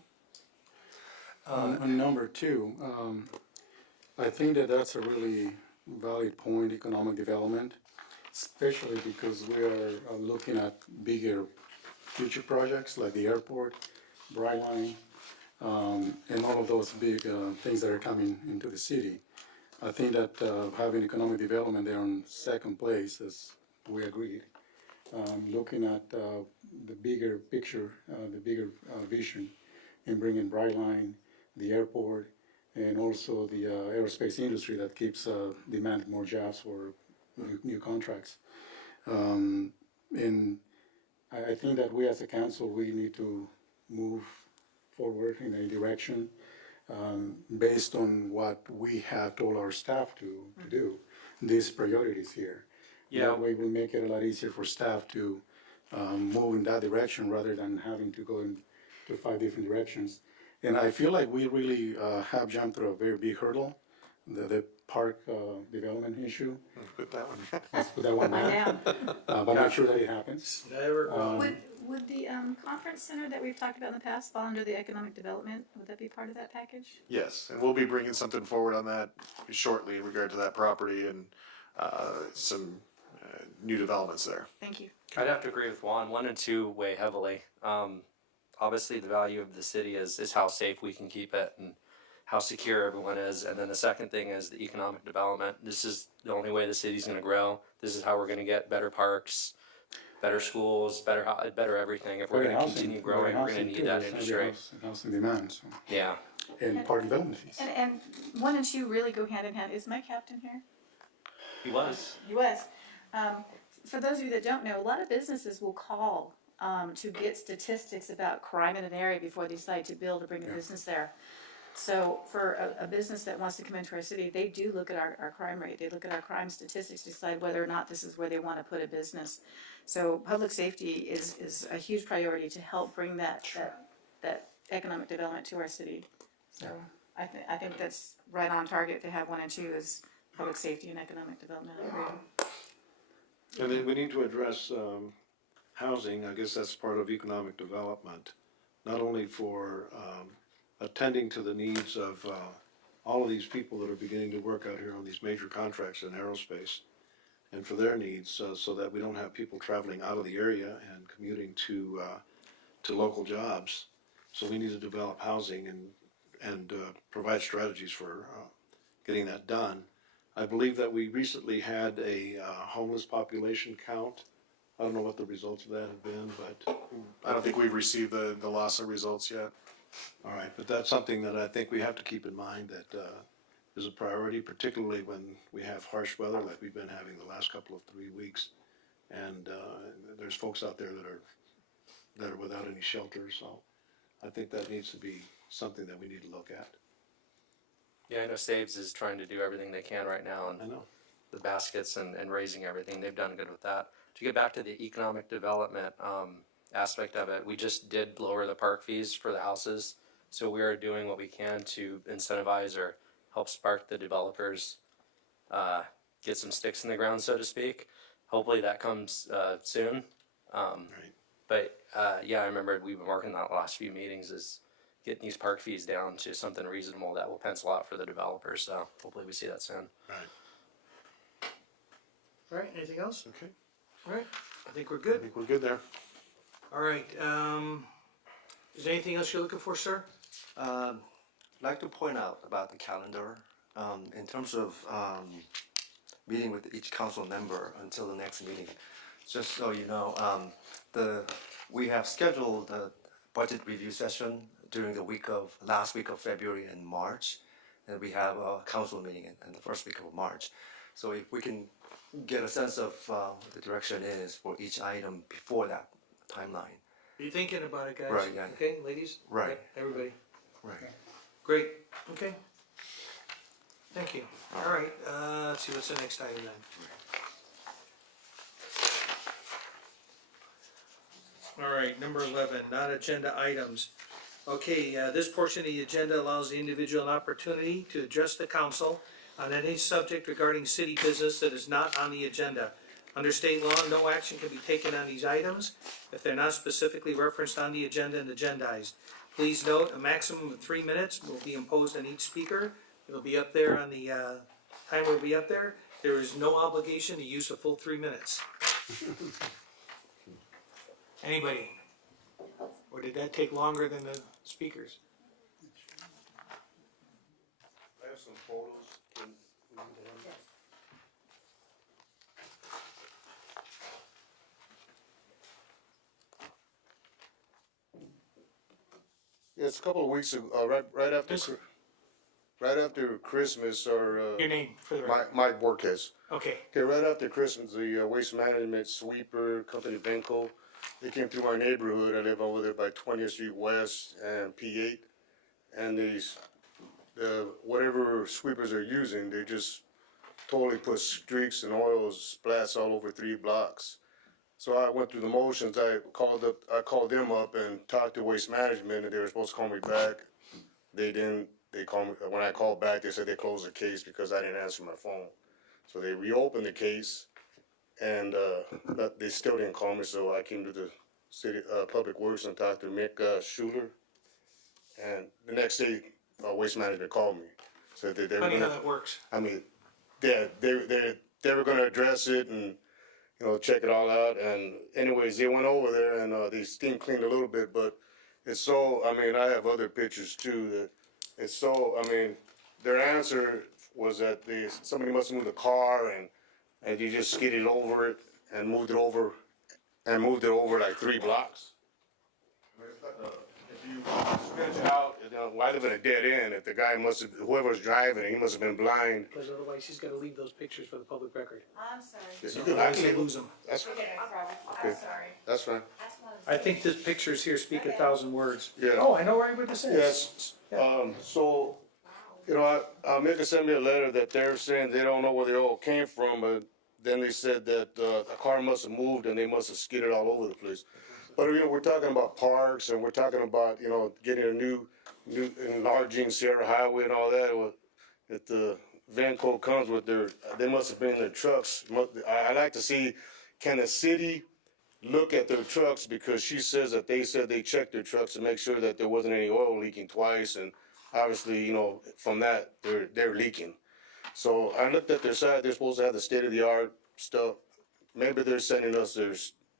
On number two, I think that's a really valid point, economic development, especially because we are looking at bigger future projects like the airport, Brightline, and all of those big things that are coming into the city. I think that having economic development there on second place, as we agreed, looking at the bigger picture, the bigger vision, and bringing Brightline, the airport, and also the aerospace industry that keeps demanding more jobs for new contracts. And I think that we as a council, we need to move forward in a direction based on what we have told our staff to do, these priorities here. Yeah. That way we'll make it a lot easier for staff to move in that direction rather than having to go into 5 different directions. And I feel like we really have jumped through a very big hurdle the park development issue. Put that one. Let's put that one Lie down. down. But make sure that it happens. Never go. Would the conference center that we've talked about in the past fall under the economic development? Would that be part of that package? Yes, and we'll be bringing something forward on that shortly in regard to that property and some new developments there. Thank you. I'd have to agree with Juan. 1 and 2 weigh heavily. Obviously, the value of the city is how safe we can keep it and how secure everyone is. And then the second thing is the economic development. This is the only way the city's going to grow. This is how we're going to get better parks, better schools, better everything. If we're going to continue growing, we're going to need that industry. Housing demand, so. Yeah. And park development fees. And 1 and 2 really go hand in hand. Is my captain here? He was. He was. For those of you that don't know, a lot of businesses will call to get statistics about crime in an area before they decide to build or bring a business there. So for a business that wants to come into our city, they do look at our crime rate. They look at our crime statistics to decide whether or not this is where they want to put a business. So public safety is a huge priority to help bring that economic development to our city. So I think that's right on target to have 1 and 2 is public safety and economic development. I agree. And then we need to address housing. I guess that's part of economic development, not only for attending to the needs of all of these people that are beginning to work out here on these major contracts in aerospace, and for their needs, so that we don't have people traveling out of the area and commuting to local jobs. So we need to develop housing and provide strategies for getting that done. I believe that we recently had a homeless population count. I don't know what the results of that have been, but I don't think we've received the LASA results yet. all right. But that's something that I think we have to keep in mind that is a priority, particularly when we have harsh weather like we've been having the last couple of 3 weeks, and there's folks out there that are without any shelter. So I think that needs to be something that we need to look at. Yeah, I know Saves is trying to do everything they can right now, and I know. the baskets and raising everything. They've done good with that. To get back to the economic development aspect of it, we just did lower the park fees for the houses. So we are doing what we can to incentivize or help spark the developers, get some sticks in the ground, so to speak. Hopefully that comes soon. But yeah, I remember we've been working on the last few meetings is getting these park fees down to something reasonable that will pencil out for the developers. So hopefully we see that soon. Right. All right, anything else? Okay. All right, I think we're I good. think we're good there. All right, is there anything else you're looking for, sir? I'd like to point out about the calendar, in terms of meeting with each council member until the next meeting. Just so you know, we have scheduled a budget review session during the last week of February and March, and we have a council meeting in the first week of March. So if we can get a sense of what the direction is for each item before that timeline. Be thinking about it, guys. Right, yeah. Okay, ladies? Right. Yep, everybody. Right. Great, okay. Thank you. All right, let's see, what's the next item then? All right, number 11, non-agenda items. Okay, this portion of the agenda allows the individual an opportunity to address the council on any subject regarding city business that is not on the agenda. Under state law, no action can be taken on these items if they're not specifically referenced on the agenda and agendized. Please note, a maximum of 3 minutes will be imposed on each speaker. It'll be up there on the timer will be up there. There is no obligation to use the full 3 minutes. Anybody? Or did that take longer than the speakers? I have some photos. Yeah, it's a couple of weeks ago, right after Christmas, or Your name for the record. Mike Borges. Okay. Okay, right after Christmas, the waste management sweeper company Venco, they came through my neighborhood. I live over there by 20th Street West and P8, and whatever sweepers they're using, they just totally put streaks and oils splats all over 3 blocks. So I went through the motions. I called them up and talked to Waste Management, and they were supposed to call me back. They didn't they called me, when I called back, they said they closed the case because I didn't answer my phone. So they reopened the case, and but they still didn't call me. So I came to the city public works and talked to Mick Schuler, and the next day, waste management called me, said that they were Funny how gonna. that works. I mean, they were going to address it and check it all out. And anyways, they went over there and they steam cleaned a little bit, but it's so. I mean, I have other pictures too. That it's so. I mean, their answer was that somebody must have moved the car and you just skidded over it and moved it over like 3 blocks. If you stretch out, I live in a dead end. If the guy whoever's driving, he must have been blind. Because otherwise he's gotta leave those pictures for the public record. I'm sorry. Yes, So you can I lose can't it. lose them. That's Okay, no problem. Okay. I'm sorry. That's fine. That's not a- I think the pictures here speak 1,000 words. Yeah. Oh, I know right what this is. Yes. So, Mika sent me a letter that they're saying they don't know where they all came from, but then they said that the car must have moved and they must have skidded all over the place. But we're talking about parks and we're talking about getting a new enlarging Sierra Highway and all that. If the Vanco comes with they must have been their trucks. I'd like to see, can the city look at their trucks, because she says that they said they checked their trucks to make sure that there wasn't any oil leaking twice, and obviously, from that they're leaking. So I looked at their side. They're supposed to have the state-of-the-art stuff. Maybe they're sending us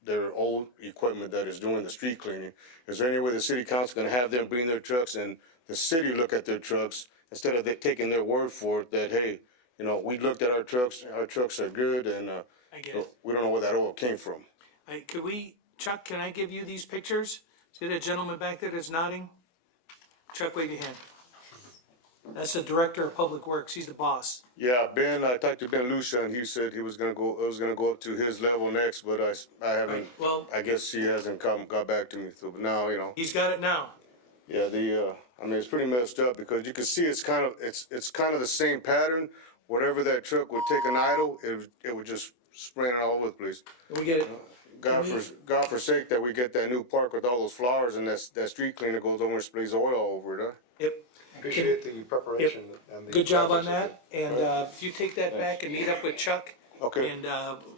their old equipment that is doing the street cleaning. Is there any way the city council can have them bring their trucks and the city look at their trucks instead of taking their word for it that, hey, we looked at our trucks are good, and I get it. we don't know where that oil came from. Chuck, can I give you these pictures? See that gentleman back there that's nodding? Chuck, wave your hand. That's the director of public works. He's the boss. Yeah, Ben. I talked to Ben Lucia, and he said he was gonna go. It was gonna go up to his level next, but I haven't. Well, I guess he hasn't got back to me. So, but now he's got it now. Yeah, I mean, it's pretty messed up because you can see it's kind of the same pattern. Whatever that truck would take an idle, it would just spray it all over the place. We get it. God forsake that we get that new park with all those flowers and that street cleaner goes over and sprays oil over it, huh? Yep. Appreciate the preparation and the. Good job on projects that. And if you take that back and meet up with Chuck. Okay. And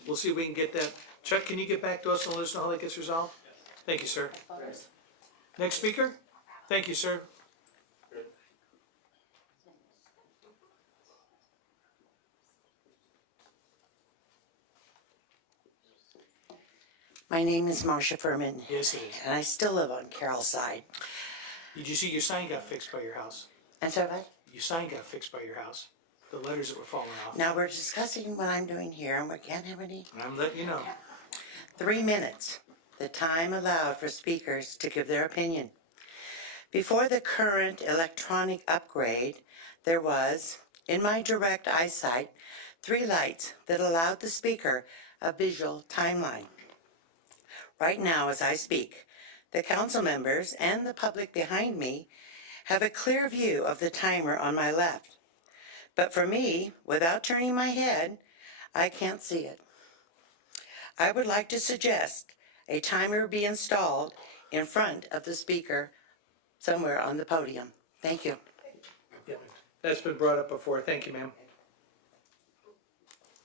we'll see if we can get that. Chuck, can you get back to us and let us know how that gets resolved? Thank you, sir. Next speaker? Thank you, sir. My name is Marcia Furman. Yes, it is. And I still live on Carroll's side. Did you see your sign got fixed by your house? And so what? Your sign got fixed by your house. The letters that were falling off. Now we're discussing what I'm doing here, and we can't have any. I'm letting you know. 3 minutes, the time allowed for speakers to give their opinion. Before the current electronic upgrade, there was, in my direct eyesight, 3 lights that allowed the speaker a visual timeline. Right now, as I speak, the council members and the public behind me have a clear view of the timer on my left. But for me, without turning my head, I can't see it. I would like to suggest a timer be installed in front of the speaker somewhere on the podium. Thank you. Yeah, that's been brought up before. Thank you, ma'am.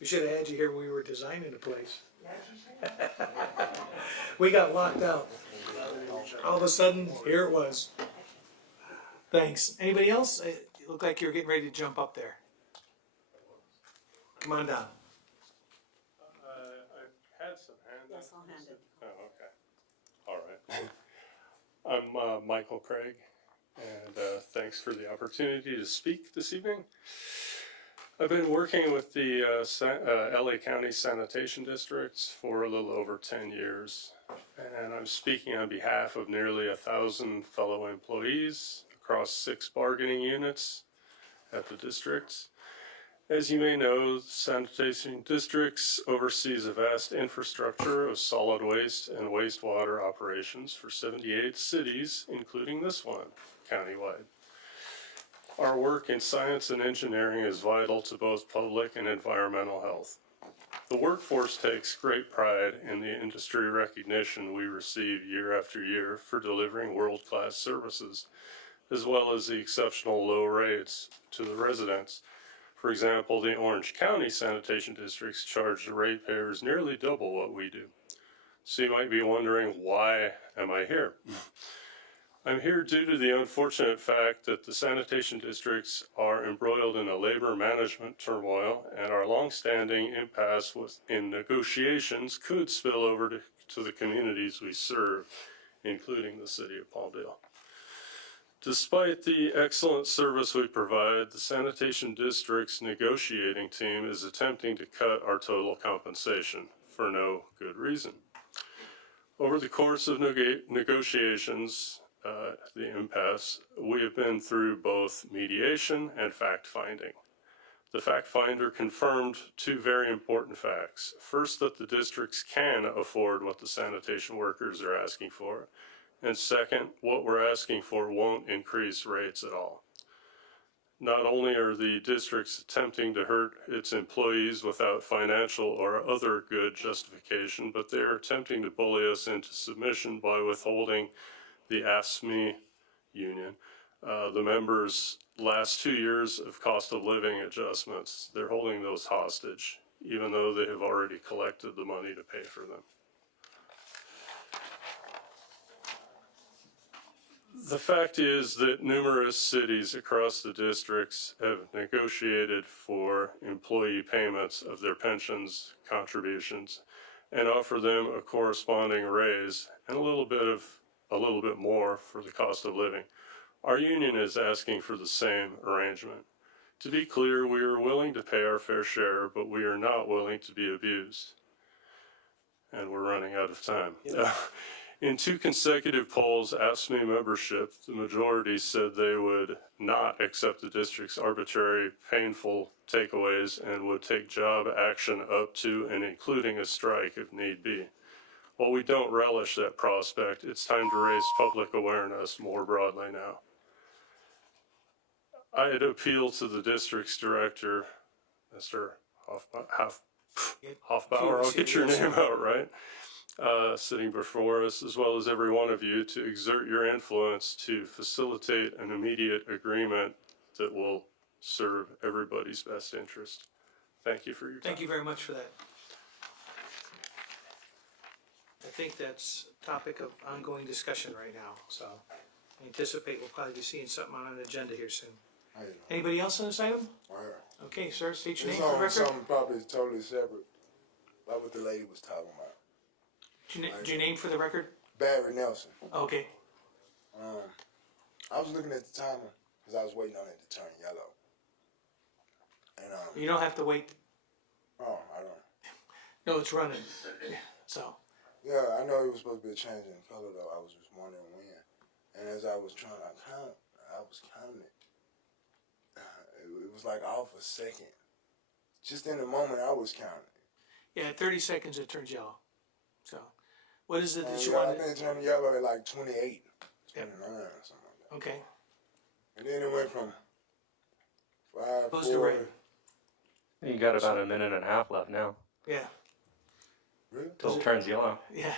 We should have had you here when we were designing the place. We got locked out. All of a sudden, here it was. Thanks. Anybody else? It looked like you were getting ready to jump up there. Come on down. I had some hands. Yes, I'll hand it. Oh, okay. All right. I'm Michael Craig, and thanks for the opportunity to speak this evening. I've been working with the LA County Sanitation Districts for a little over 10 years, and I'm speaking on behalf of nearly 1,000 fellow employees across 6 bargaining units at the districts. As you may know, sanitation districts oversees a vast infrastructure of solid waste and wastewater operations for 78 cities, including this one, countywide. Our work in science and engineering is vital to both public and environmental health. The workforce takes great pride in the industry recognition we receive year after year for delivering world-class services as well as the exceptional low rates to the residents. For example, the Orange County sanitation districts charge the ratepayers nearly double what we do. So you might be wondering, why am I here? I'm here due to the unfortunate fact that the sanitation districts are embroiled in a labor management turmoil, and our long-standing impasse in negotiations could spill over to the communities we serve, including the city of Palmdale. Despite the excellent service we provide, the sanitation district's negotiating team is attempting to cut our total compensation for no good reason. Over the course of negotiations, the impasse, we have been through both mediation and fact-finding. The fact finder confirmed two very important facts. First, that the districts can afford what the sanitation workers are asking for. And second, what we're asking for won't increase rates at all. Not only are the districts attempting to hurt its employees without financial or other good justification, but they're attempting to bully us into submission by withholding the AFSCME union, the members' last 2 years of cost of living adjustments. They're holding those hostage, even though they have already collected the money to pay for them. The fact is that numerous cities across the districts have negotiated for employee payments of their pensions contributions and offer them a corresponding raise and a little bit more for the cost of living. Our union is asking for the same arrangement. To be clear, we are willing to pay our fair share, but we are not willing to be abused. And we're running out of time. In 2 consecutive polls, AFSCME membership, the majority said they would not accept the district's arbitrary, painful takeaways and would take job action up to and including a strike if need be. While we don't relish that prospect, it's time to raise public awareness more broadly now. I'd appeal to the district's director, Mr. Hoffbauer, I'll get your name out right, sitting before us, as well as every one of you, to exert your influence to facilitate an immediate agreement that will serve everybody's best interest. Thank you for your time. Thank you very much for that. I think that's a topic of ongoing discussion right now, so I anticipate we'll probably be seeing something on an agenda here soon. Anybody else on this item? Okay, sir, state your name for the record. Something probably totally separate, like what the lady was talking about. Your name for the record? Barry Nelson. Okay. I was looking at the timer because I was waiting on it to turn yellow. And you don't have to wait. Oh, I don't. No, it's running. So. Yeah, I know it was supposed to be a change in color though. I was just wondering when. And as I was trying to count, I was counting it. It was like off a second. Just in the moment I was counting. Yeah, at 30 seconds it turns yellow. So, what is it that you yeah, want? I think it turned yellow at like 28, 29 or something like that. Okay. And then it went from 5, Goes to 4. red. You got about a minute and a half left now. Yeah. Really? Till it turns yellow. Yeah.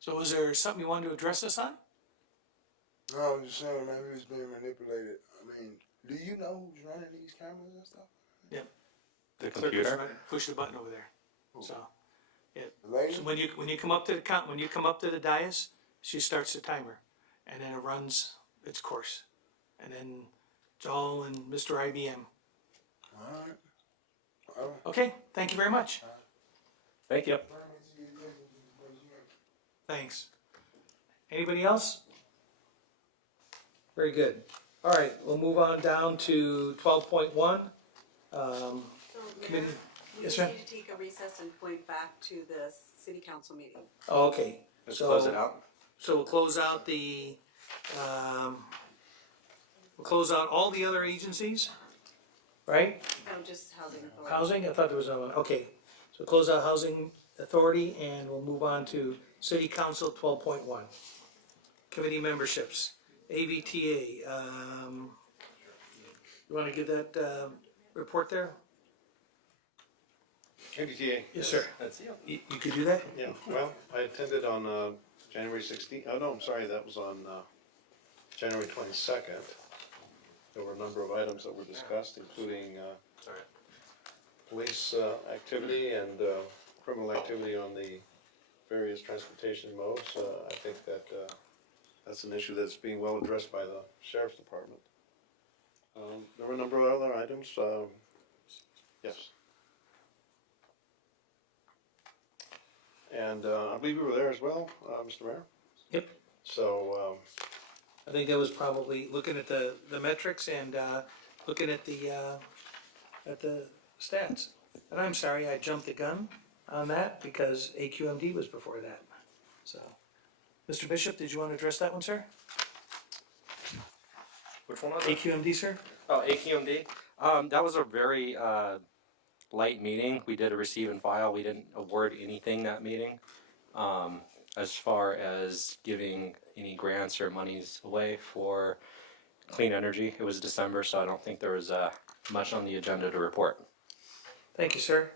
So was there something you wanted to address us on? No, I was just saying, man, he was being manipulated. I mean, do you know who's running these cameras and stuff? Yep. The Clerk is computer? running. Push the button over there. So, yeah. The lady? So when you come up to the dais, she starts the timer, and then it runs its course, and then it's all in Mr. IBM. All right. Well, Okay. Thank you very much. Thank you. Thanks. Anybody else? Very good. All right, we'll move on down to 12.1. So, Committee. Mayor, we Yes, just ma'am. need to take a recess and point back to the city council meeting. Oh, okay. Let's So- close it out. So we'll close out all the other agencies, right? No, just housing authority. Housing, I thought there was another one, okay. So close out housing authority and we'll move on to city council 12.1. Committee memberships, AVTA, you wanna give that, report there? MBTA. Yes, sir. That's you. You could do that? Yeah, well, I attended on January 16th. Oh, no, I'm sorry, that was on January 22nd, there were a number of items that were discussed, including police activity and criminal activity on the various transportation modes. I think that that's an issue that's being well addressed by the Sheriff's Department. There were a number of other items. Yes. And I believe you were there as well, Mr. Mayor? Yep. So, I think that was probably looking at the metrics and looking at the stats. And I'm sorry I jumped the gun on that because AQMD was before that. So, Mr. Bishop, did you want to address that one, sir? Which one was it? AQMD, sir? Oh, AQMD. That was a very light meeting. We did a receive and file. We didn't award anything that meeting. As far as giving any grants or monies away for clean energy, it was December, so I don't think there was much on the agenda to report. Thank you, sir.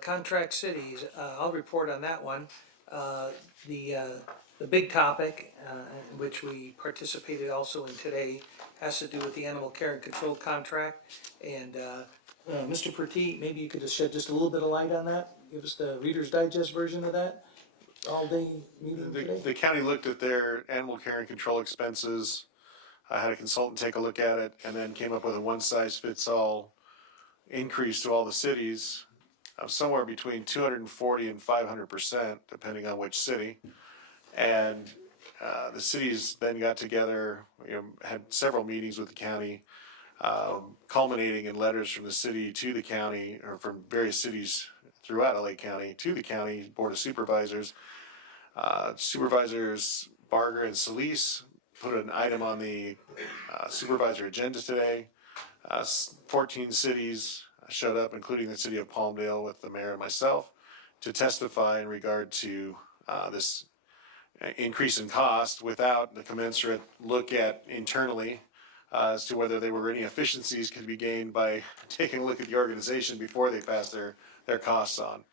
Contract cities, I'll report on that one. The big topic, in which we participated also in today, has to do with the animal care and control contract. And Mr. Pertee, maybe you could just shed just a little bit of light on that? Give us the Reader's Digest version of that all-day meeting today? The county looked at their animal care and control expenses. I had a consultant take a look at it and then came up with a one-size-fits-all increase to all the cities of somewhere between 240 and 500%, depending on which city. And the cities then got together, had several meetings with the county, culminating in letters from the city to the county, or from various cities throughout LA County to the county Board of Supervisors. Supervisors Barger and Solis put an item on the supervisor agenda today. 14 cities showed up, including the city of Palmdale, with the mayor and myself, to testify in regard to this increase in cost without the commensurate look at internally as to whether there were any efficiencies could be gained by taking a look at the organization before they pass their costs on.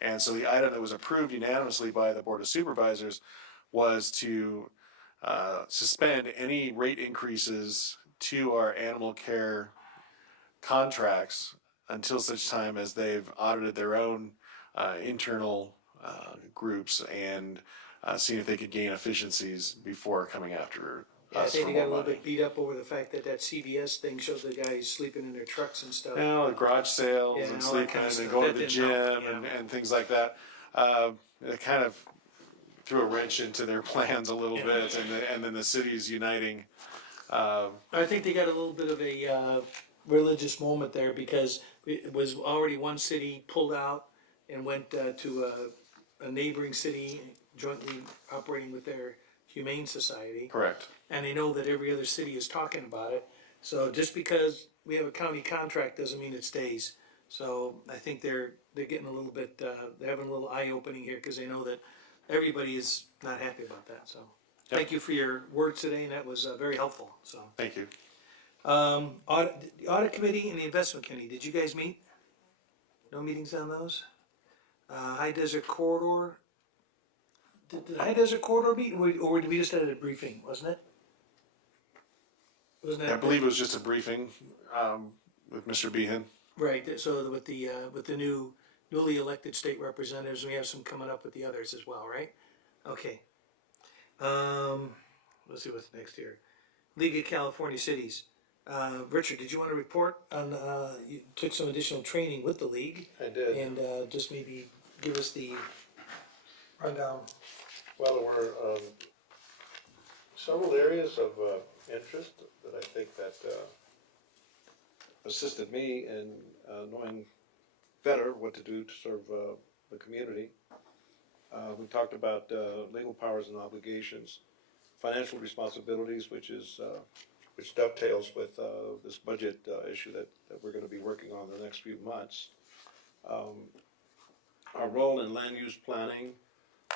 And so the item that was approved unanimously by the Board of Supervisors was to suspend any rate increases to our animal care contracts until such time as they've audited their own internal groups and seen if they could gain efficiencies before coming after Yeah, I us think for they got more a little money. bit beat up over the fact that CVS thing showed the guys sleeping in their trucks and stuff. The garage sales Yeah, and and all that sleeping kind of and stuff. going That to the didn't help, gym yeah. and things like that. It kind of threw a wrench into their plans a little bit, and then the cities uniting. I think they got a little bit of a religious moment there because it was already one city pulled out and went to a neighboring city jointly operating with their humane society. Correct. And they know that every other city is talking about it. So just because we have a county contract doesn't mean it stays. So I think they're getting a little bit, they're having a little eye opening here because they know that everybody is not happy about that. So thank you for your words today, and that was very helpful. So thank you. The audit committee and the investment committee, did you guys meet? No meetings on those? High Desert Corridor. Did the High Desert Corridor meet, or did we just have a briefing? Wasn't it? Wasn't that? I believe it was just a briefing with Mr. Behan. Right. So with the newly elected state representatives, we have some coming up with the others as well, right? Okay. Let's see what's next here. League of California Cities. Richard, did you want to report on? You took some additional training with the league. I did. And just maybe give us the rundown. Well, there were several areas of interest that I think that assisted me in knowing better what to do to serve the community. We talked about legal powers and obligations, financial responsibilities, which dovetails with this budget issue that we're going to be working on the next few months. Our role in land use planning.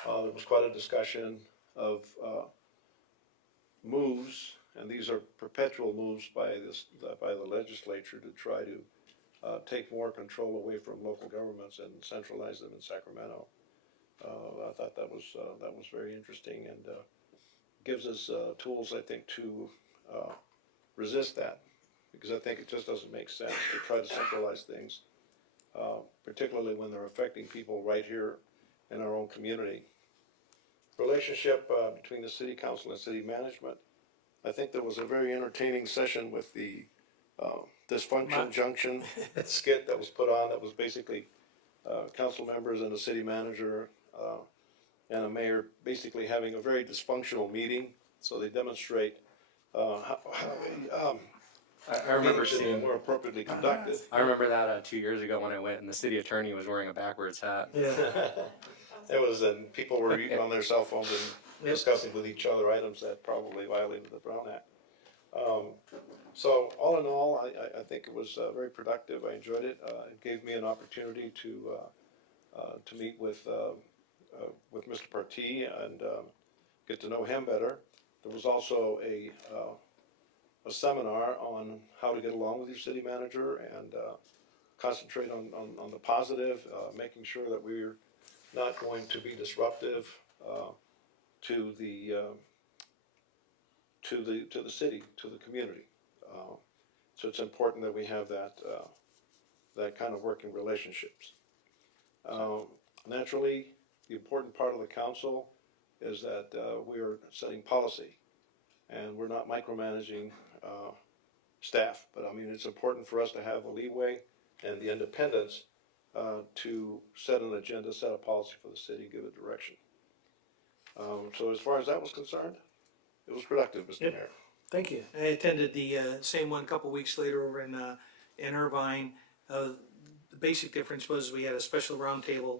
There was quite a discussion of moves, and these are perpetual moves by the legislature to try to take more control away from local governments and centralize them in Sacramento. I thought that was very interesting, and gives us tools, I think, to resist that, because I think it just doesn't make sense to try to centralize things, particularly when they're affecting people right here in our own community. Relationship between the city council and city management. I think there was a very entertaining session with the dysfunction junction skit that was put on, that was basically council members and a city manager and a mayor basically having a very dysfunctional meeting. So they demonstrate how I remember meetings should be seeing more appropriately conducted. I remember that 2 years ago when I went, and the city attorney was wearing a backwards hat. Yeah. It was, and people were on their cell phones and discussing with each other items that probably violated the Brown Act. So all in all, I think it was very productive. I enjoyed it. It gave me an opportunity to meet with Mr. Partee and get to know him better. There was also a seminar on how to get along with your city manager and concentrate on the positive, making sure that we're not going to be disruptive to the city, to the community. So it's important that we have that kind of working relationships. Naturally, the important part of the council is that we are setting policy, and we're not micromanaging staff. But I mean, it's important for us to have the leeway and the independence to set an agenda, set a policy for the city, give it direction. So as far as that was concerned, it was productive, Mr. Mayor. Thank you. I attended the same one a couple weeks later over in Irvine. The basic difference was we had a special roundtable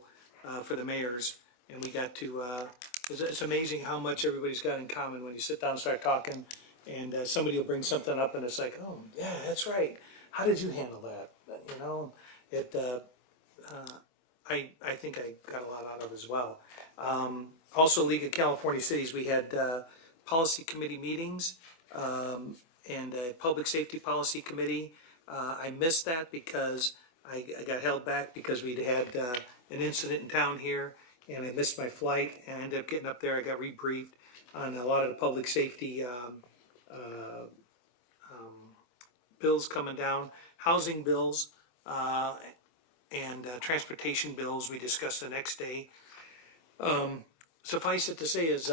for the mayors, and we got to. It's amazing how much everybody's got in common when you sit down and start talking, and somebody will bring something up, and it's like, oh yeah, that's right. How did you handle that? You know, it. I think I got a lot out of it as well. Also, League of California Cities, we had policy committee meetings and a public safety policy committee. I missed that because I got held back because we'd had an incident in town here, and I missed my flight, and I ended up getting up there. I got rebriefed on a lot of the public safety bills coming down, housing bills, and transportation bills we discussed the next day. Suffice it to say, as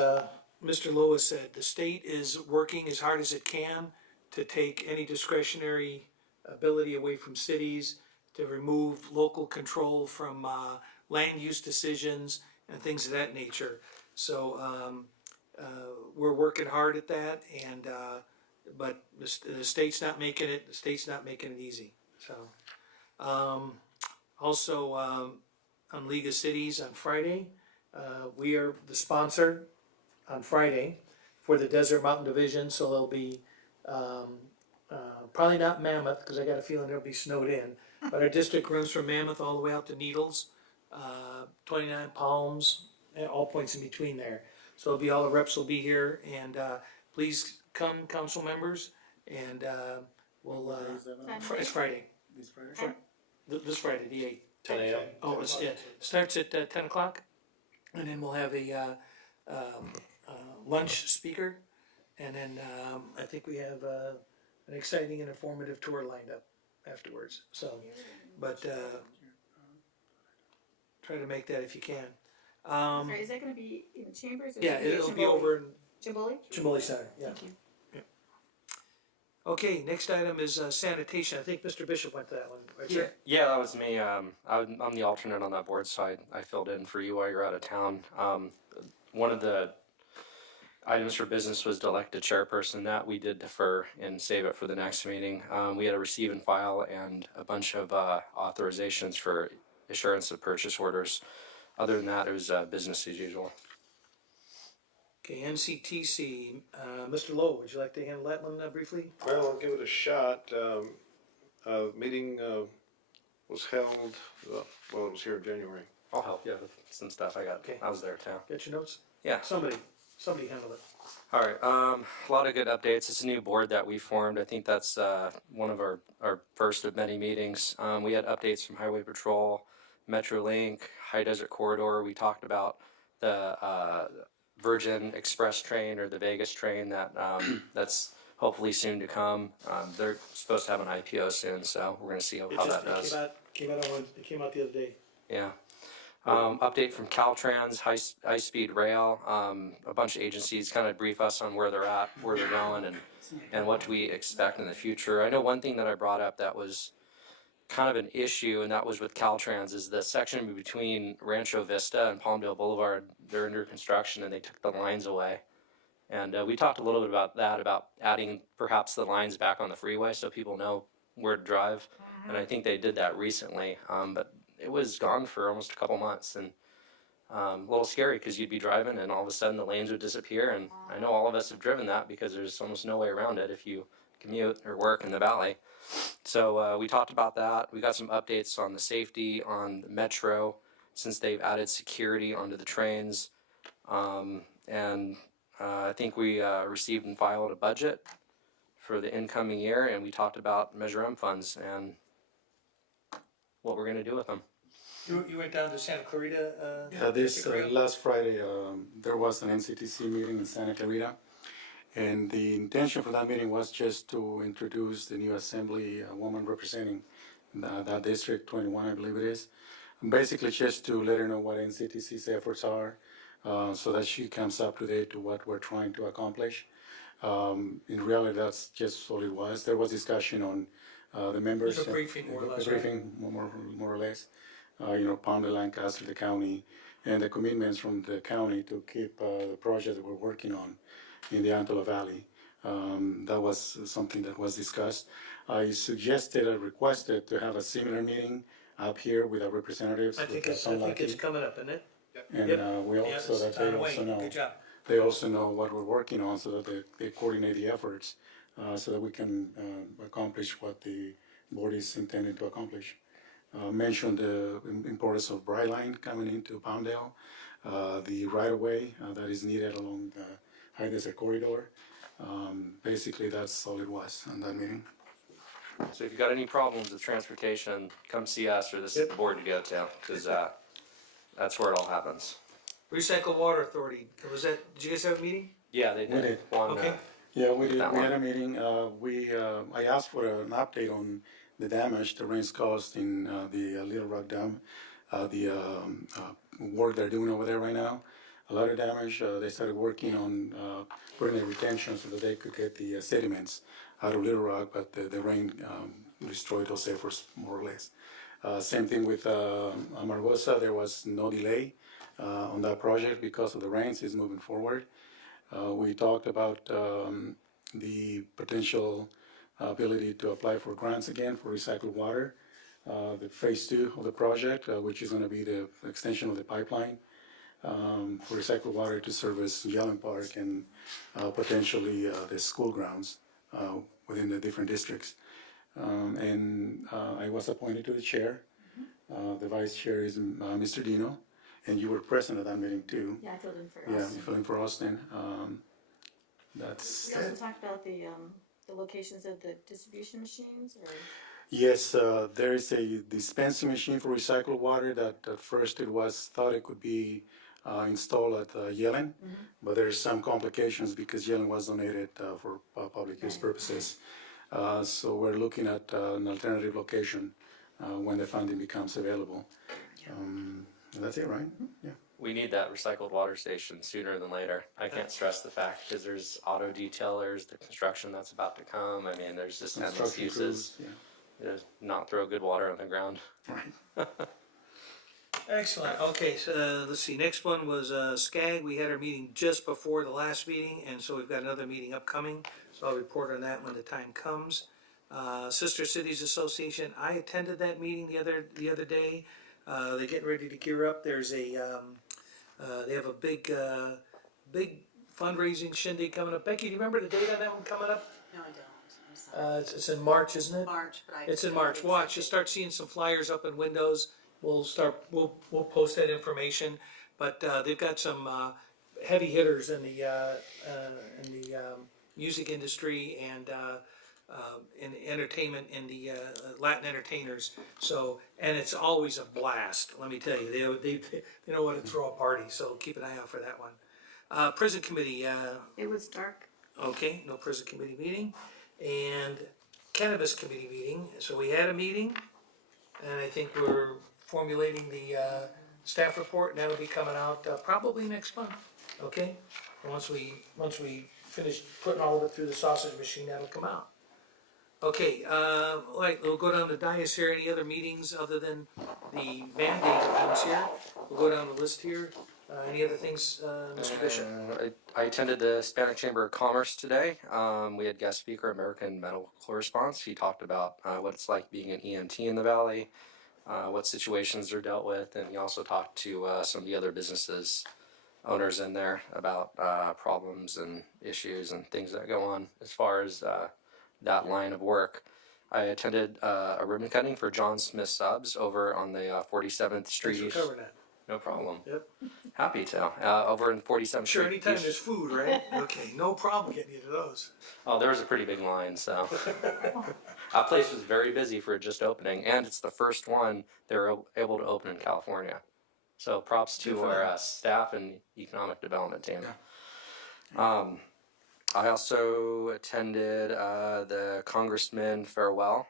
Mr. Lois said, the state is working as hard as it can to take any discretionary ability away from cities, to remove local control from land use decisions and things of that nature. So we're working hard at that, and but the state's not making it. The state's not making it easy. So also on League of Cities on Friday, we are the sponsor on Friday for the Desert Mountain Division. So there'll be probably not Mammoth, because I got a feeling there'll be snowed in. But our district runs from Mammoth all the way out to Needles, 29 Palms, and all points in between there. So it'll be, all the reps will be here, and please come, council members, and we'll. It's Friday. This Friday? This Friday, the 8th. 10 a.m. Oh, it's, yeah, starts at 10 o'clock, and then we'll have a lunch speaker, and then I think we have an exciting and informative tour lined up afterwards. So, but try to make that if you can. Sorry, is that gonna be in the chambers? Or Yeah, it'll be over in Chimboli Center. Yeah. Thank you. Okay, next item is sanitation. I think Mr. Bishop went to that one, right, sir? Yeah, that was me. I'm the alternate on that board, so I filled in for you while you're out of town. One of the items for business was to elect a chairperson. That we did defer and save it for the next meeting. We had a receive and file and a bunch of authorizations for assurance of purchase orders. Other than that, it was business as usual. Okay, NCTC, Mr. Lowe, would you like to handle that one briefly? Well, I'll give it a shot. Meeting was held, well, it was here in January. I'll help you with some stuff. I was there too. Get your notes? Yeah. Somebody handle it. All right. A lot of good updates. It's a new board that we formed. I think that's one of our first of many meetings. We had updates from Highway Patrol, MetroLink, High Desert Corridor. We talked about the Virgin Express train or the Vegas train that that's hopefully soon to come. They're supposed to have an IPO soon, so we're going to see how that does. It came out the other day. Yeah. Update from Caltrans, high speed rail. A bunch of agencies kind of brief us on where they're at, where they're going, and what we expect in the future. I know one thing that I brought up that was kind of an issue, and that was with Caltrans, is the section between Rancho Vista and Palmdale Boulevard. They're under construction, and they took the lines away. And we talked a little bit about that, about adding perhaps the lines back on the freeway so people know where to drive. And I think they did that recently, but it was gone for almost a couple months, and a little scary because you'd be driving and all of a sudden the lanes would disappear. And I know all of us have driven that because there's almost no way around it if you commute or work in the valley. So we talked about that. We got some updates on the safety on the metro since they've added security onto the trains. I think we received and filed a budget for the incoming year, and we talked about Measure M funds and what we're going to do with them. You went down to Santa Clarita? Yeah, this last Friday, there was an NCTC meeting in Santa Clarita, and the intention for that meeting was just to introduce the new assembly woman representing that district 21, I believe it is. Basically, just to let her know what NCTC's efforts are, so that she comes up to date to what we're trying to accomplish. In reality, that's just all it was. There was discussion on the members. It was a briefing, more or less, A briefing, more or less. Palmdale, Lancaster, the county, and the commitments from the county to keep the project that we're working on in the Antelope Valley. That was something that was discussed. I requested to have a similar meeting up here with our representatives. I think it's coming up, isn't it? And we also, that they also know. Good job. They also know what we're working on, so that they coordinate the efforts, so that we can accomplish what the board is intending to accomplish. Mentioned the importance of Brightline coming into Palmdale, the right-of-way that is needed along the High Desert Corridor. Basically, that's all it was on that meeting. So if you got any problems with transportation, come see us, or this is the board to go to, because that's where it all happens. Recycle Water Authority, did you guys have a meeting? Yeah, they did. We did. Okay. Yeah, we did. We had a meeting. I asked for an update on the damage the rains caused in the Little Rock Dam, the work they're doing over there right now. A lot of damage. They started working on putting a retention so that they could get the sediments out of Little Rock, but the rain destroyed those efforts more or less. Same thing with Amargosa. There was no delay on that project because of the rains. It's moving forward. We talked about the potential ability to apply for grants again for recycled water. The phase 2 of the project, which is going to be the extension of the pipeline for recycled water to service Yellen Park and potentially the school grounds within the different districts. I was appointed to the chair. The vice chair is Mr. Dino, and you were present at that meeting too. Yeah, I filled in for Austin. Yeah, you filled in for Austin. We also talked about the locations of the distribution machines, or? Yes, there is a dispensing machine for recycled water that at first it was thought it could be installed at Yellen, but there's some complications because Yellen was donated for public use purposes. So we're looking at an alternative location when the funding becomes available. That's it, right? Yeah. We need that recycled water station sooner than later. I can't stress the fact, because there's auto detailers, the construction that's about to come. I mean, there's just endless uses. To not throw good water on the ground. Right. Excellent. Okay, so let's see. Next one was SCAG. We had our meeting just before the last meeting, and so we've got another meeting upcoming. So I'll report on that when the time comes. Sister Cities Association. I attended that meeting the other day. They're getting ready to gear up. There's they have a big fundraising shindig coming up. Becky, do you remember the date on that one coming up? No, I don't. I'm sorry. It's in March, isn't it? March, but It's in March. Watch, you'll start seeing some flyers up in windows. We'll post that information. But they've got some heavy hitters in the music industry and in entertainment, in the Latin entertainers. So, and it's always a blast. Let me tell you, they know how to throw a party. So keep an eye out for that one. Prison committee, It was dark. okay, no prison committee meeting. And cannabis committee meeting, so we had a meeting, and I think we're formulating the, staff report, and that'll be coming out, probably next month, okay? Once we finish putting all of it through the sausage machine, that'll come out. Okay, all right, we'll go down the dais here. Any other meetings other than the mandate events here? We'll go down the list here. Any other things, Mr. Bishop? I attended the Hispanic Chamber of Commerce today. We had guest speaker, American Medical Response. He talked about what it's like being an EMT in the Valley, what situations are dealt with, and he also talked to some of the other businesses owners in there about problems and issues and things that go on as far as that line of work. I attended a ribbon cutting for John Smith Subs over on the 47th Street. Thanks for covering that. No problem. Yep. Happy to. Over in 47th Sure, Street. anytime there's food, right? Okay, no problem getting you to those. Oh, there was a pretty big line, so. That place was very busy for just opening, and it's the first one they were able to open in California. So props to our staff and economic development team. I also attended the Congressman Farewell.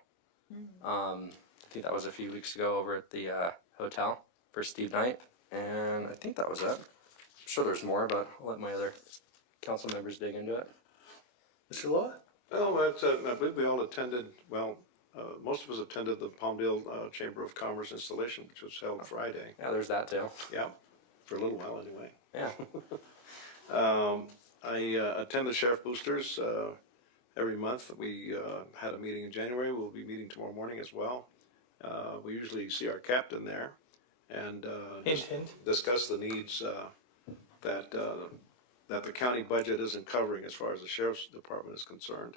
I think that was a few weeks ago over at the hotel for Steve Knight, and I think that was it. I'm sure there's more, but I'll let my other council members dig into it. Mr. Loa? Well, I believe we all attended, most of us attended the Palmdale Chamber of Commerce installation, which was held Friday. Yeah, there's that too. Yeah, for a little while anyway. Yeah. I attend the Sheriff Boosters every month. We had a meeting in January. We'll be meeting tomorrow morning as well. We usually see our captain there and discuss the needs that the county budget isn't covering as far as the Sheriff's Department is concerned.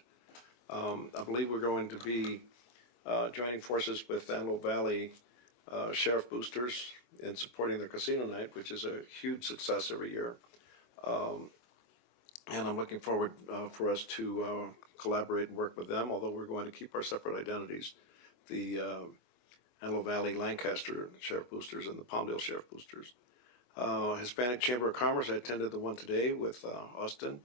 I believe we're going to be joining forces with Antelope Valley Sheriff Boosters in supporting their casino night, which is a huge success every year. And I'm looking forward for us to collaborate and work with them, although we're going to keep our separate identities. The Antelope Valley Lancaster Sheriff Boosters and the Palmdale Sheriff Boosters. Hispanic Chamber of Commerce, I attended the one today with Austin,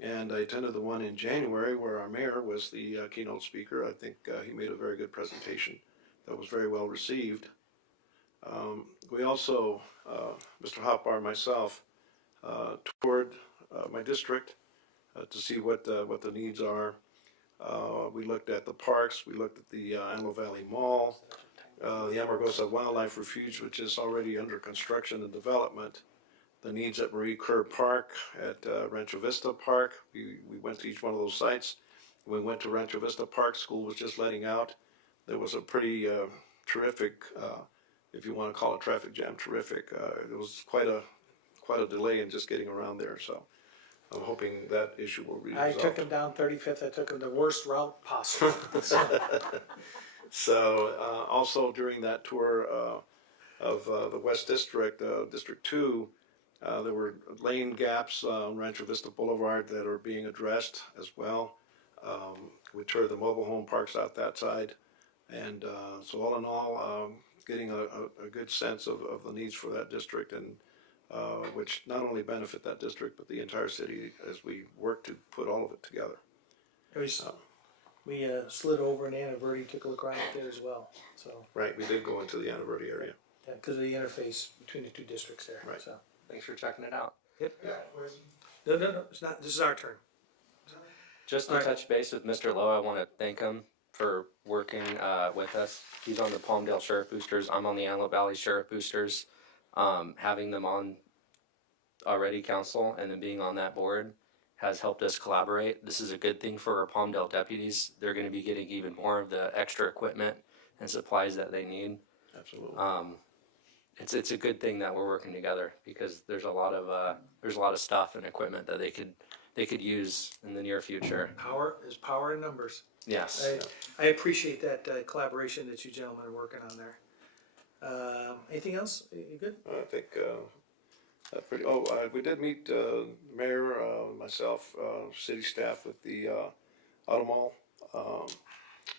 and I attended the one in January where our mayor was the keynote speaker. I think he made a very good presentation that was very well received. We also, Mr. Hopbar and myself, toured my district to see what the needs are. We looked at the parks, we looked at the Antelope Valley Mall, the Amargosa Wildlife Refuge, which is already under construction and development, the needs at Marie Kerr Park, at Rancho Vista Park. We went to each one of those sites. We went to Rancho Vista Park, school was just letting out. There was a pretty terrific, if you want to call it traffic jam, terrific. It was quite a delay in just getting around there, so I'm hoping that issue will be resolved. I took him down 35th. I took him the worst route possible. So also during that tour of the West District, District 2, there were lane gaps on Rancho Vista Boulevard that are being addressed as well. We toured the mobile home parks out that side. And so all in all, getting a good sense of the needs for that district, and which not only benefit that district, but the entire city as we work to put all of it together. We slid over in Anna Verde, took a look around there as well. So right, we did go into the Anna Verde area. Yeah, because of the interface between the two districts there. Right. So thanks for checking it out. Yep. No, it's not. This is our turn. Just to touch base with Mr. Lowe, I want to thank him for working with us. He's on the Palmdale Sheriff Boosters. I'm on the Antelope Valley Sheriff Boosters. Having them on already council and then being on that board has helped us collaborate. This is a good thing for our Palmdale deputies. They're going to be getting even more of the extra equipment and supplies that they need. Absolutely. It's a good thing that we're working together, because there's a lot of stuff and equipment that they could use in the near future. Power is power in numbers. Yes. I appreciate that collaboration that you gentlemen are working on there. Anything else? You good? I think we did meet Mayor, myself, city staff with the Auto Mall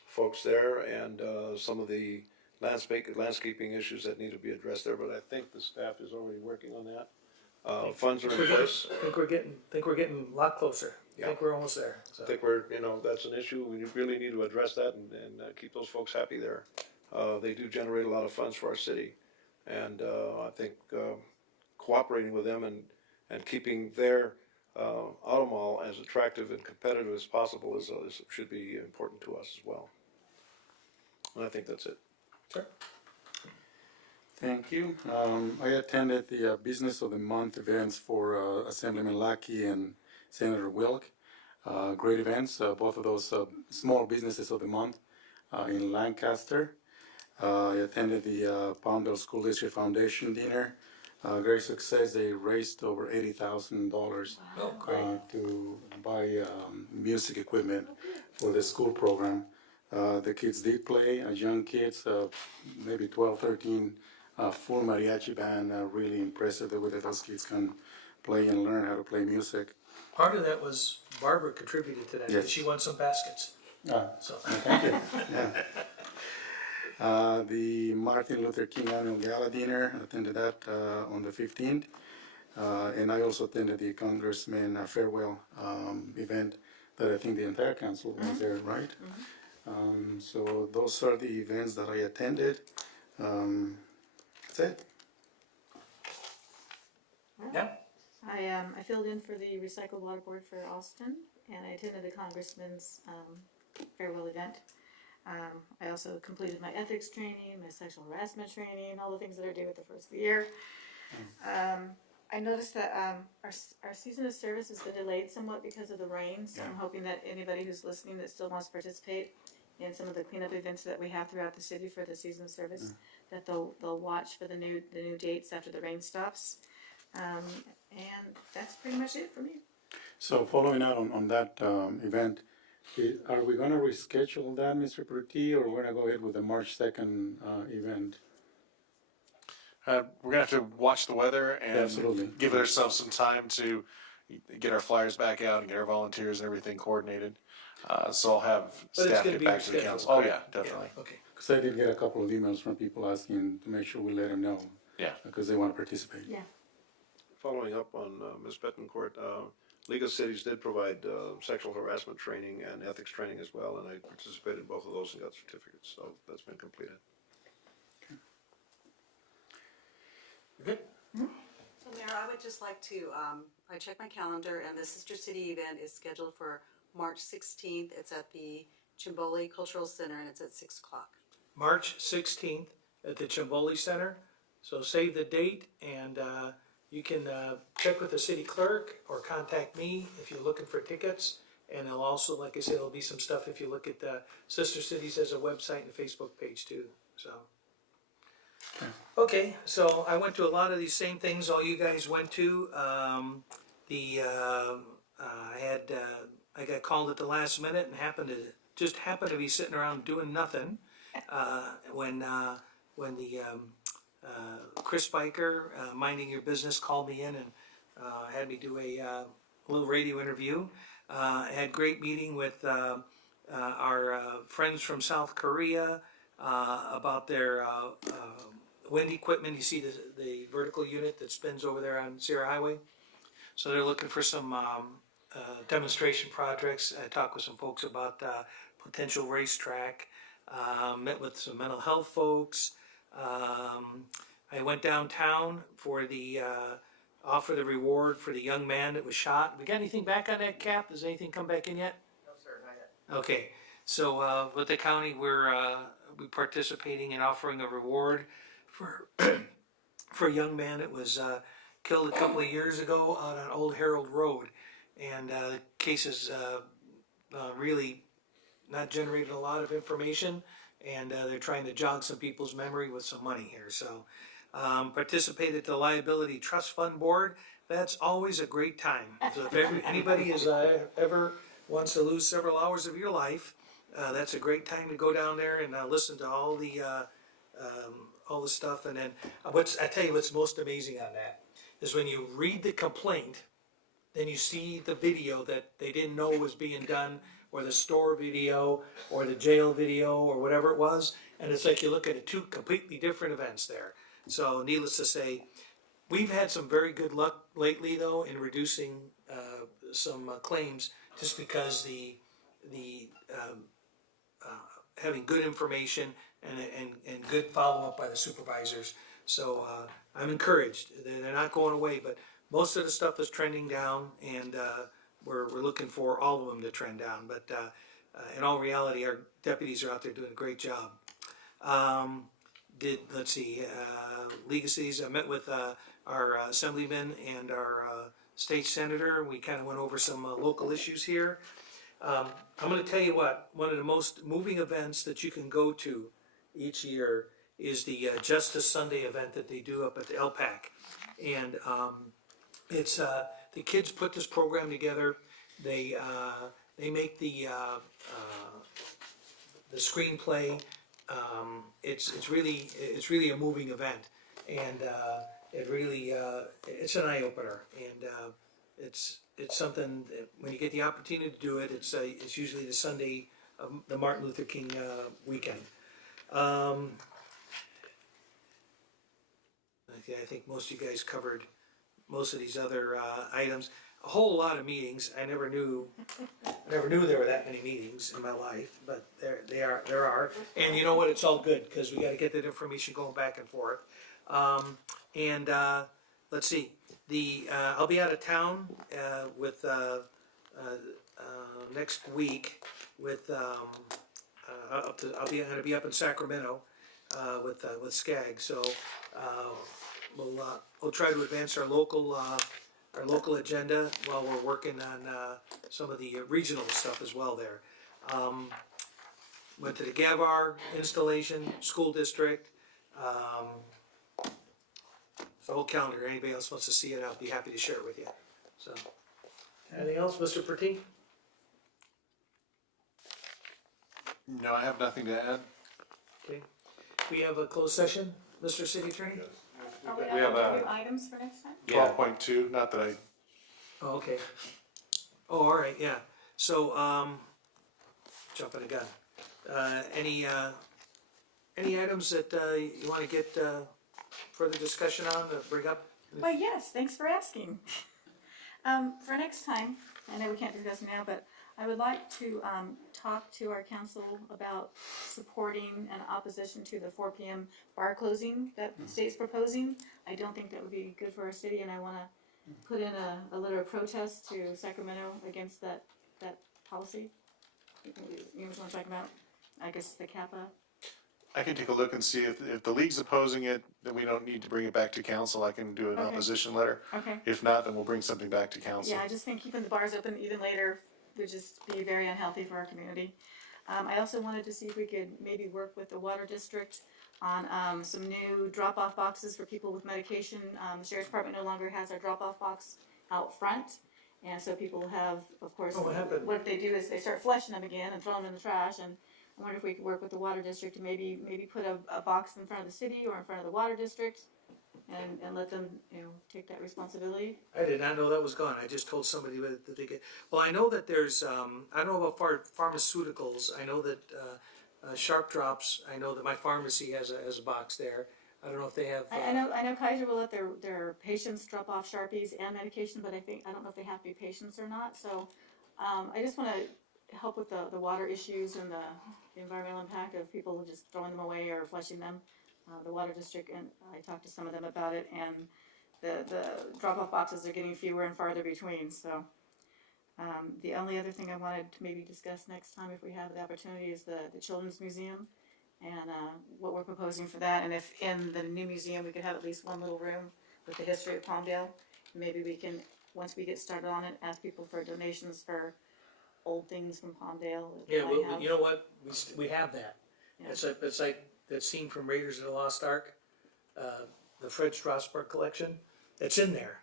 folks there, and some of the landscaping issues that need to be addressed there. But I think the staff is already working on that. funds are in place. Think we're getting a lot closer. Yeah. I think we're almost there. So. I think that's an issue. We really need to address that and keep those folks happy there. They do generate a lot of funds for our city. And I think cooperating with them and keeping their auto mall as attractive and competitive as possible should be important to us as well. And I think that's it. Sure. Thank you. I attended the Business of the Month events for Assemblyman Lackey and Senator Wilk. Great events, both of those small businesses of the month in Lancaster. I attended the Palmdale School District Foundation dinner. Great success. They raised over $80,000 to buy music equipment for the school program. The kids did play, young kids, maybe 12, 13, full mariachi band. Really impressive the way that those kids can play and learn how to play music. Part of that was Barbara contributed to that. Yes. She won some baskets. So. Thank you. Yeah. The Martin Luther King Annual Gala Dinner, attended that on the 15th. And I also attended the Congressman Farewell event that I think the entire council was there, right? So those are the events that I attended. That's it. Yeah. I filled in for the Recycled Water Board for Austin, and I attended the Congressman's farewell event. I also completed my ethics training, my sexual harassment training, all the things that are due at the first of the year. I noticed that our season of service has been delayed somewhat because of the rain, so I'm hoping that anybody who's listening that still wants to participate in some of the cleanup events that we have throughout the city for the season of service, that they'll watch for the new dates after the rain stops. And that's pretty much it for me. So following out on that event, are we going to reschedule that, Mr. Perti, or we're going to go ahead with the March 2nd event? We're gonna have to watch the weather and Absolutely. give ourselves some time to get our flyers back out and get our volunteers and everything coordinated. So I'll have staff get back to the council. Oh yeah, definitely. Yeah. Okay. Because I did get a couple of emails from people asking to make sure we let them know. Yeah. Because they want to participate. Yeah. Following up on Ms. Bettencourt, League of Cities did provide sexual harassment training and ethics training as well, and I participated in both of those and got certificates, so that's been completed. Good. So Mayor, I would just like to, I checked my calendar and the Sister City event is scheduled for March 16th. It's at the Chimboli Cultural Center and it's at 6 o'clock. March 16th at the Chimboli Center. So save the date, and you can check with the city clerk or contact me if you're looking for tickets. And there'll also, like I said, there'll be some stuff if you look at the Sister Cities as a website and a Facebook page too. So. Okay, so I went to a lot of these same things all you guys went to. I got called at the last minute and happened to be sitting around doing nothing when the Chris Biker, Minding Your Business, called me in and had me do a little radio interview. I had a great meeting with our friends from South Korea about their wind equipment. You see the vertical unit that spins over there on Sierra Highway. So they're looking for some demonstration projects. I talked with some folks about potential racetrack. Met with some mental health folks. I went downtown for the offer the reward for the young man that was shot. We got anything back on that, Cap? Has anything come back in yet? No, sir, not yet. Okay, so with the county, we're participating in offering a reward for for a young man that was killed a couple of years ago out on Old Herald Road, and the case is really not generated a lot of information, and they're trying to jog some people's memory with some money here. So participated at the Liability Trust Fund Board. That's always a great time. So if anybody is ever wants to lose several hours of your life, that's a great time to go down there and listen to all the stuff. And then I tell you what's most amazing on that is when you read the complaint, then you see the video that they didn't know was being done, or the store video, or the jail video, or whatever it was, and it's like you look at two completely different events there. So needless to say, We've had some very good luck lately, though, in reducing some claims, just because the having good information and good follow up by the supervisors. So I'm encouraged. They're not going away, but most of the stuff is trending down, and we're looking for all of them to trend down. But in all reality, our deputies are out there doing a great job. Let's see, League of Cities, I met with our assemblyman and our state senator. We kind of went over some local issues here. I'm going to tell you what, one of the most moving events that you can go to each year is the Justice Sunday event that they do up at the LPAC. And it's the kids put this program together. They make the screenplay. It's really a moving event, and it really it's an eye opener, and it's something that when you get the opportunity to do it, it's usually the Sunday of the Martin Luther King weekend. I think most of you guys covered most of these other items. A whole lot of meetings. I never knew there were that many meetings in my life, but there are. And you know what? It's all good because we got to get that information going back and forth. Let's see. I'll be out of town with next week with I'm going to be up in Sacramento with SCAG. So we'll try to advance our local agenda while we're working on some of the regional stuff as well there. Went to the Gavar installation, school district. The whole calendar. Anybody else wants to see it, I'll be happy to share it with you. So, anything else, Mr. Pertine? No, I have nothing to add. Okay. We have a closed session, Mr. City Attorney? We have a few items for next time? 12.2, not that I. Oh, okay. Oh, all right, yeah. So, jumping the gun. Any items that you want to get further discussion on, to bring up? Why, yes, thanks for asking. For next time, I know we can't discuss now, but I would like to talk to our council about supporting an opposition to the 4 p.m. bar closing that the state's proposing. I don't think that would be good for our city, and I want to put in a letter of protest to Sacramento against that policy. You know what I'm talking about? I guess the CAPA. I can take a look and see if the league's opposing it, then we don't need to bring it back to council. I can do an opposition letter. Okay. If not, then we'll bring something back to council. Yeah, I just think keeping the bars open even later would just be very unhealthy for our community. I also wanted to see if we could maybe work with the water district on some new drop-off boxes for people with medication. The sheriff's department no longer has our drop-off box out front. And so people have, of course, what they do is they start flushing them again and throwing them in the trash. And I wonder if we could work with the water district to maybe put a box in front of the city or in front of the water district and let them, take that responsibility. I did not know that was gone. I just told somebody that they get. Well, I know that there's. I don't know about pharmaceuticals. I know that Sharp Drops. I know that my pharmacy has a box there. I don't know if they have. I know Kaiser will let their patients drop off Sharpies and medication, but I don't know if they have to be patients or not. So I just want to help with the water issues and the environmental impact of people just throwing them away or flushing them. The water district, and I talked to some of them about it, and the drop-off boxes are getting fewer and farther between. So the only other thing I wanted to maybe discuss next time, if we have the opportunity, is the Children's Museum and what we're proposing for that. And if in the new museum we could have at least one little room with the history of Palmdale, maybe we can, once we get started on it, ask people for donations for old things from Palmdale. Yeah, well, you know what? We have that. Yeah. It's like that scene from Raiders of the Lost Ark, the Fred Strasberg collection. It's in there.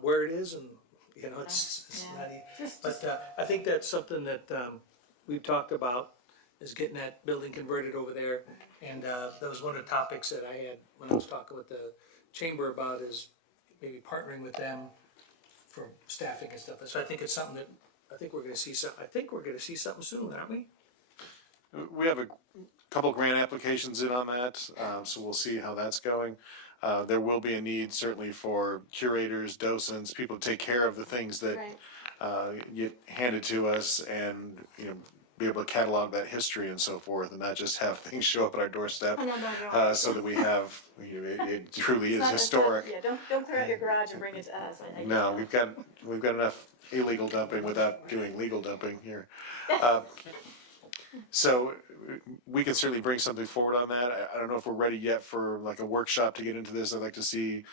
Where it is, and it's not easy. But I think that's something that we've talked about, is getting that building converted over there. And that was one of the topics that I had when I was talking with the chamber about, is maybe partnering with them for staffing and stuff. So I think it's something that I think we're going to see something soon, aren't we? We have a couple grant applications in on that, so we'll see how that's going. there will be a need certainly for curators, docents, people to take care of the things that get handed to us, and be able to catalog that history and so forth, and not just have things show up at our doorstep, so that we have it truly is historic. Yeah, don't clear out your garage and bring it to us. I No, we've got enough illegal dumping without doing legal dumping here. So we can certainly bring something forward on that. I don't know if we're ready yet for like a workshop to get into this. I'd like to see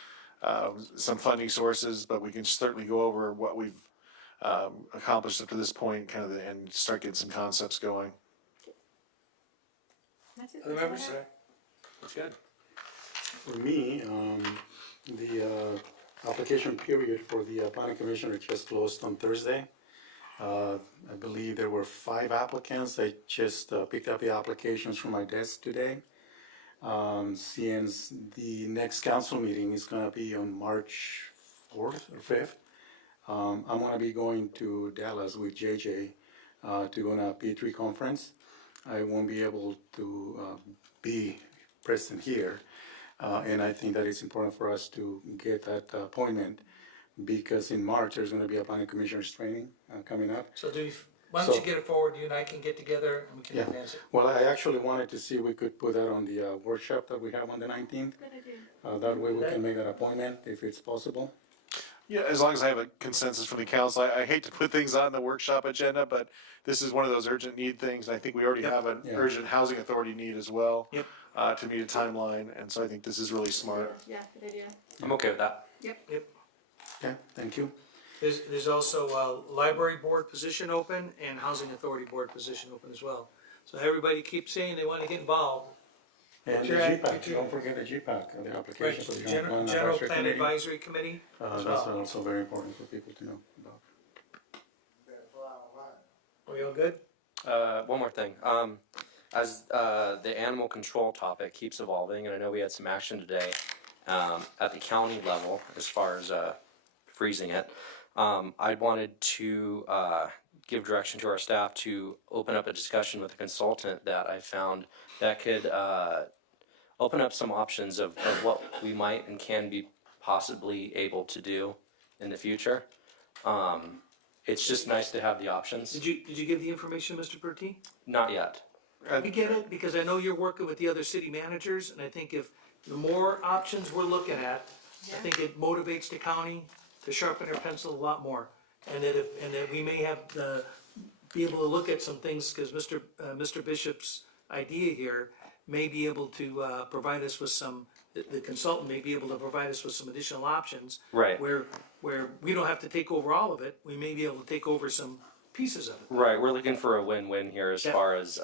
some funding sources, but we can certainly go over what we've accomplished up to this point, and start getting some concepts going. Other members? That's good. For me, the application period for the planning commissioner just closed on Thursday. I believe there were 5 applicants. I just picked up the applications from my desk today. Since the next council meeting is gonna be on March 4th or 5th, I'm gonna be going to Dallas with JJ to go on a P3 conference. I won't be able to be present here, and I think that it's important for us to get that appointment, because in March there's going to be a planning commissioners training coming up. So why don't you get it forward, you and I can get together and we can advance it. Well, I actually wanted to see if we could put that on the workshop that we have on the 19th. Good idea. That way we can make that appointment if it's possible. Yeah, as long as I have a consensus from the council. I hate to put things on the workshop agenda, but this is one of those urgent need things. I think we already have an urgent housing authority need as well. Yep. To meet a timeline, and so I think this is really smart. Yeah, good idea. I'm okay with that. Yep. Okay, thank you. There's also a library board position open and housing authority board position open as well. So everybody keeps saying they want to get involved. And the GPAC, don't forget the GPAC, the application for the General Plan Advisory Committee. That's also very important for people to know about. Are we all good? One more thing. As the animal control topic keeps evolving, and I know we had some action today at the county level as far as freezing it, I wanted to give direction to our staff to open up a discussion with a consultant that I found that could open up some options of what we might and can be possibly able to do in the future. It's just nice to have the options. Did you give the information to Mr. Bertie? Not yet. You get it, because I know you're working with the other city managers, and I think if the more options we're looking at, I think it motivates the county to sharpen their pencil a lot more. And that we may have be able to look at some things, because Mr. Bishop's idea here may be able to provide us with the consultant may be able to provide us with some additional options. Right. Where we don't have to take over all of it, we may be able to take over some pieces of it. Right, we're looking for a win-win here as far as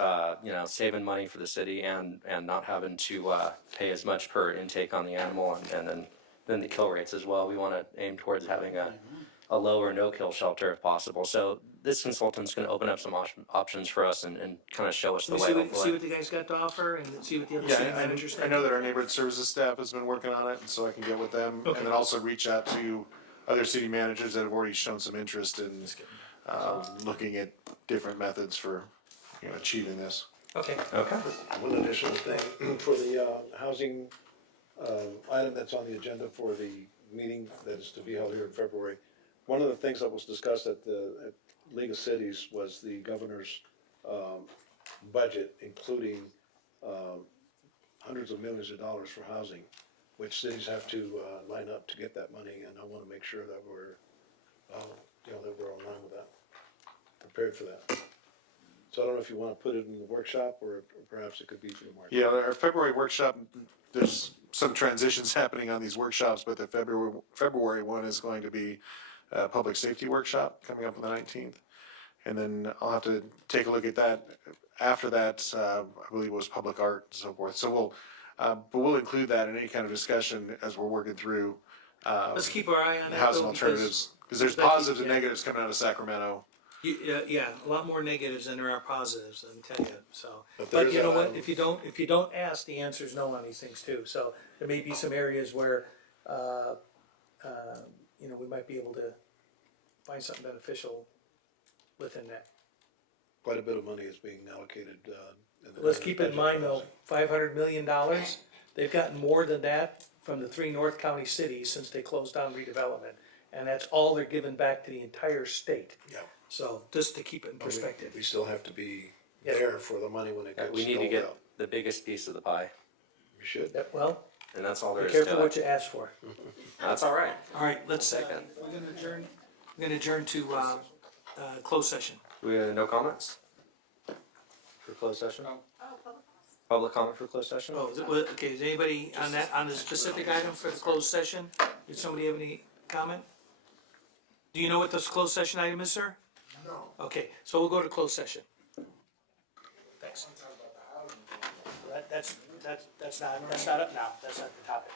saving money for the city and not having to pay as much per intake on the animal, and then the kill rates as well. We want to aim towards having a low or no kill shelter if possible. So this consultant's going to open up some options for us and kind of show us the way. See what the guys got to offer, and see what the other city managers think. I know that our neighborhood services staff has been working on it, and so I can get with them, and then also reach out to other city managers that have already shown some interest in looking at different methods for achieving this. Okay. One additional thing for the housing item that's on the agenda for the meeting that is to be held here in February. One of the things that was discussed at League of Cities was the governor's budget, including hundreds of millions of dollars for housing, which cities have to line up to get that money, and I want to make sure that we're that we're online with that, prepared for that. So I don't know if you want to put it in the workshop, or perhaps it could be for the March. Yeah, our February workshop, there's some transitions happening on these workshops, but the February one is going to be a public safety workshop coming up on the 19th. And then I'll have to take a look at that. After that, I believe it was public art and so forth. So we'll include that in any kind of discussion as we're working through. Let's keep our eye on that, housing though, alternatives, because there's positives and negatives coming out of Sacramento. Yeah, a lot more negatives than there are positives, I'm telling you, so. But But there's you know a- what, if you don't ask, the answer is no on these things too. So there may be some areas where, we might be able to find something beneficial within that. Quite a bit of money is being allocated. Let's keep in mind though, $500 million, they've gotten more than that from the 3 North County cities since they closed down redevelopment. And that's all they're giving back to the entire state. Yeah. So just to keep it in But we- perspective. We still have to be Yeah. there for the money when it Yeah, gets we need to doled get out. the biggest piece of the pie, We should. Yeah, well, and that's all there be is careful to what it. you ask for. That's all right. All right, let's, Second. we're gonna adjourn to, closed session. We have no comments for closed session? Public comment for closed session? Oh, okay, is anybody on that, on the specific item for the closed session? Did somebody have any comment? Do you know what this closed session item is, sir? No. Okay, so we'll go to closed session. Thanks. That's not up now, that's not the topic.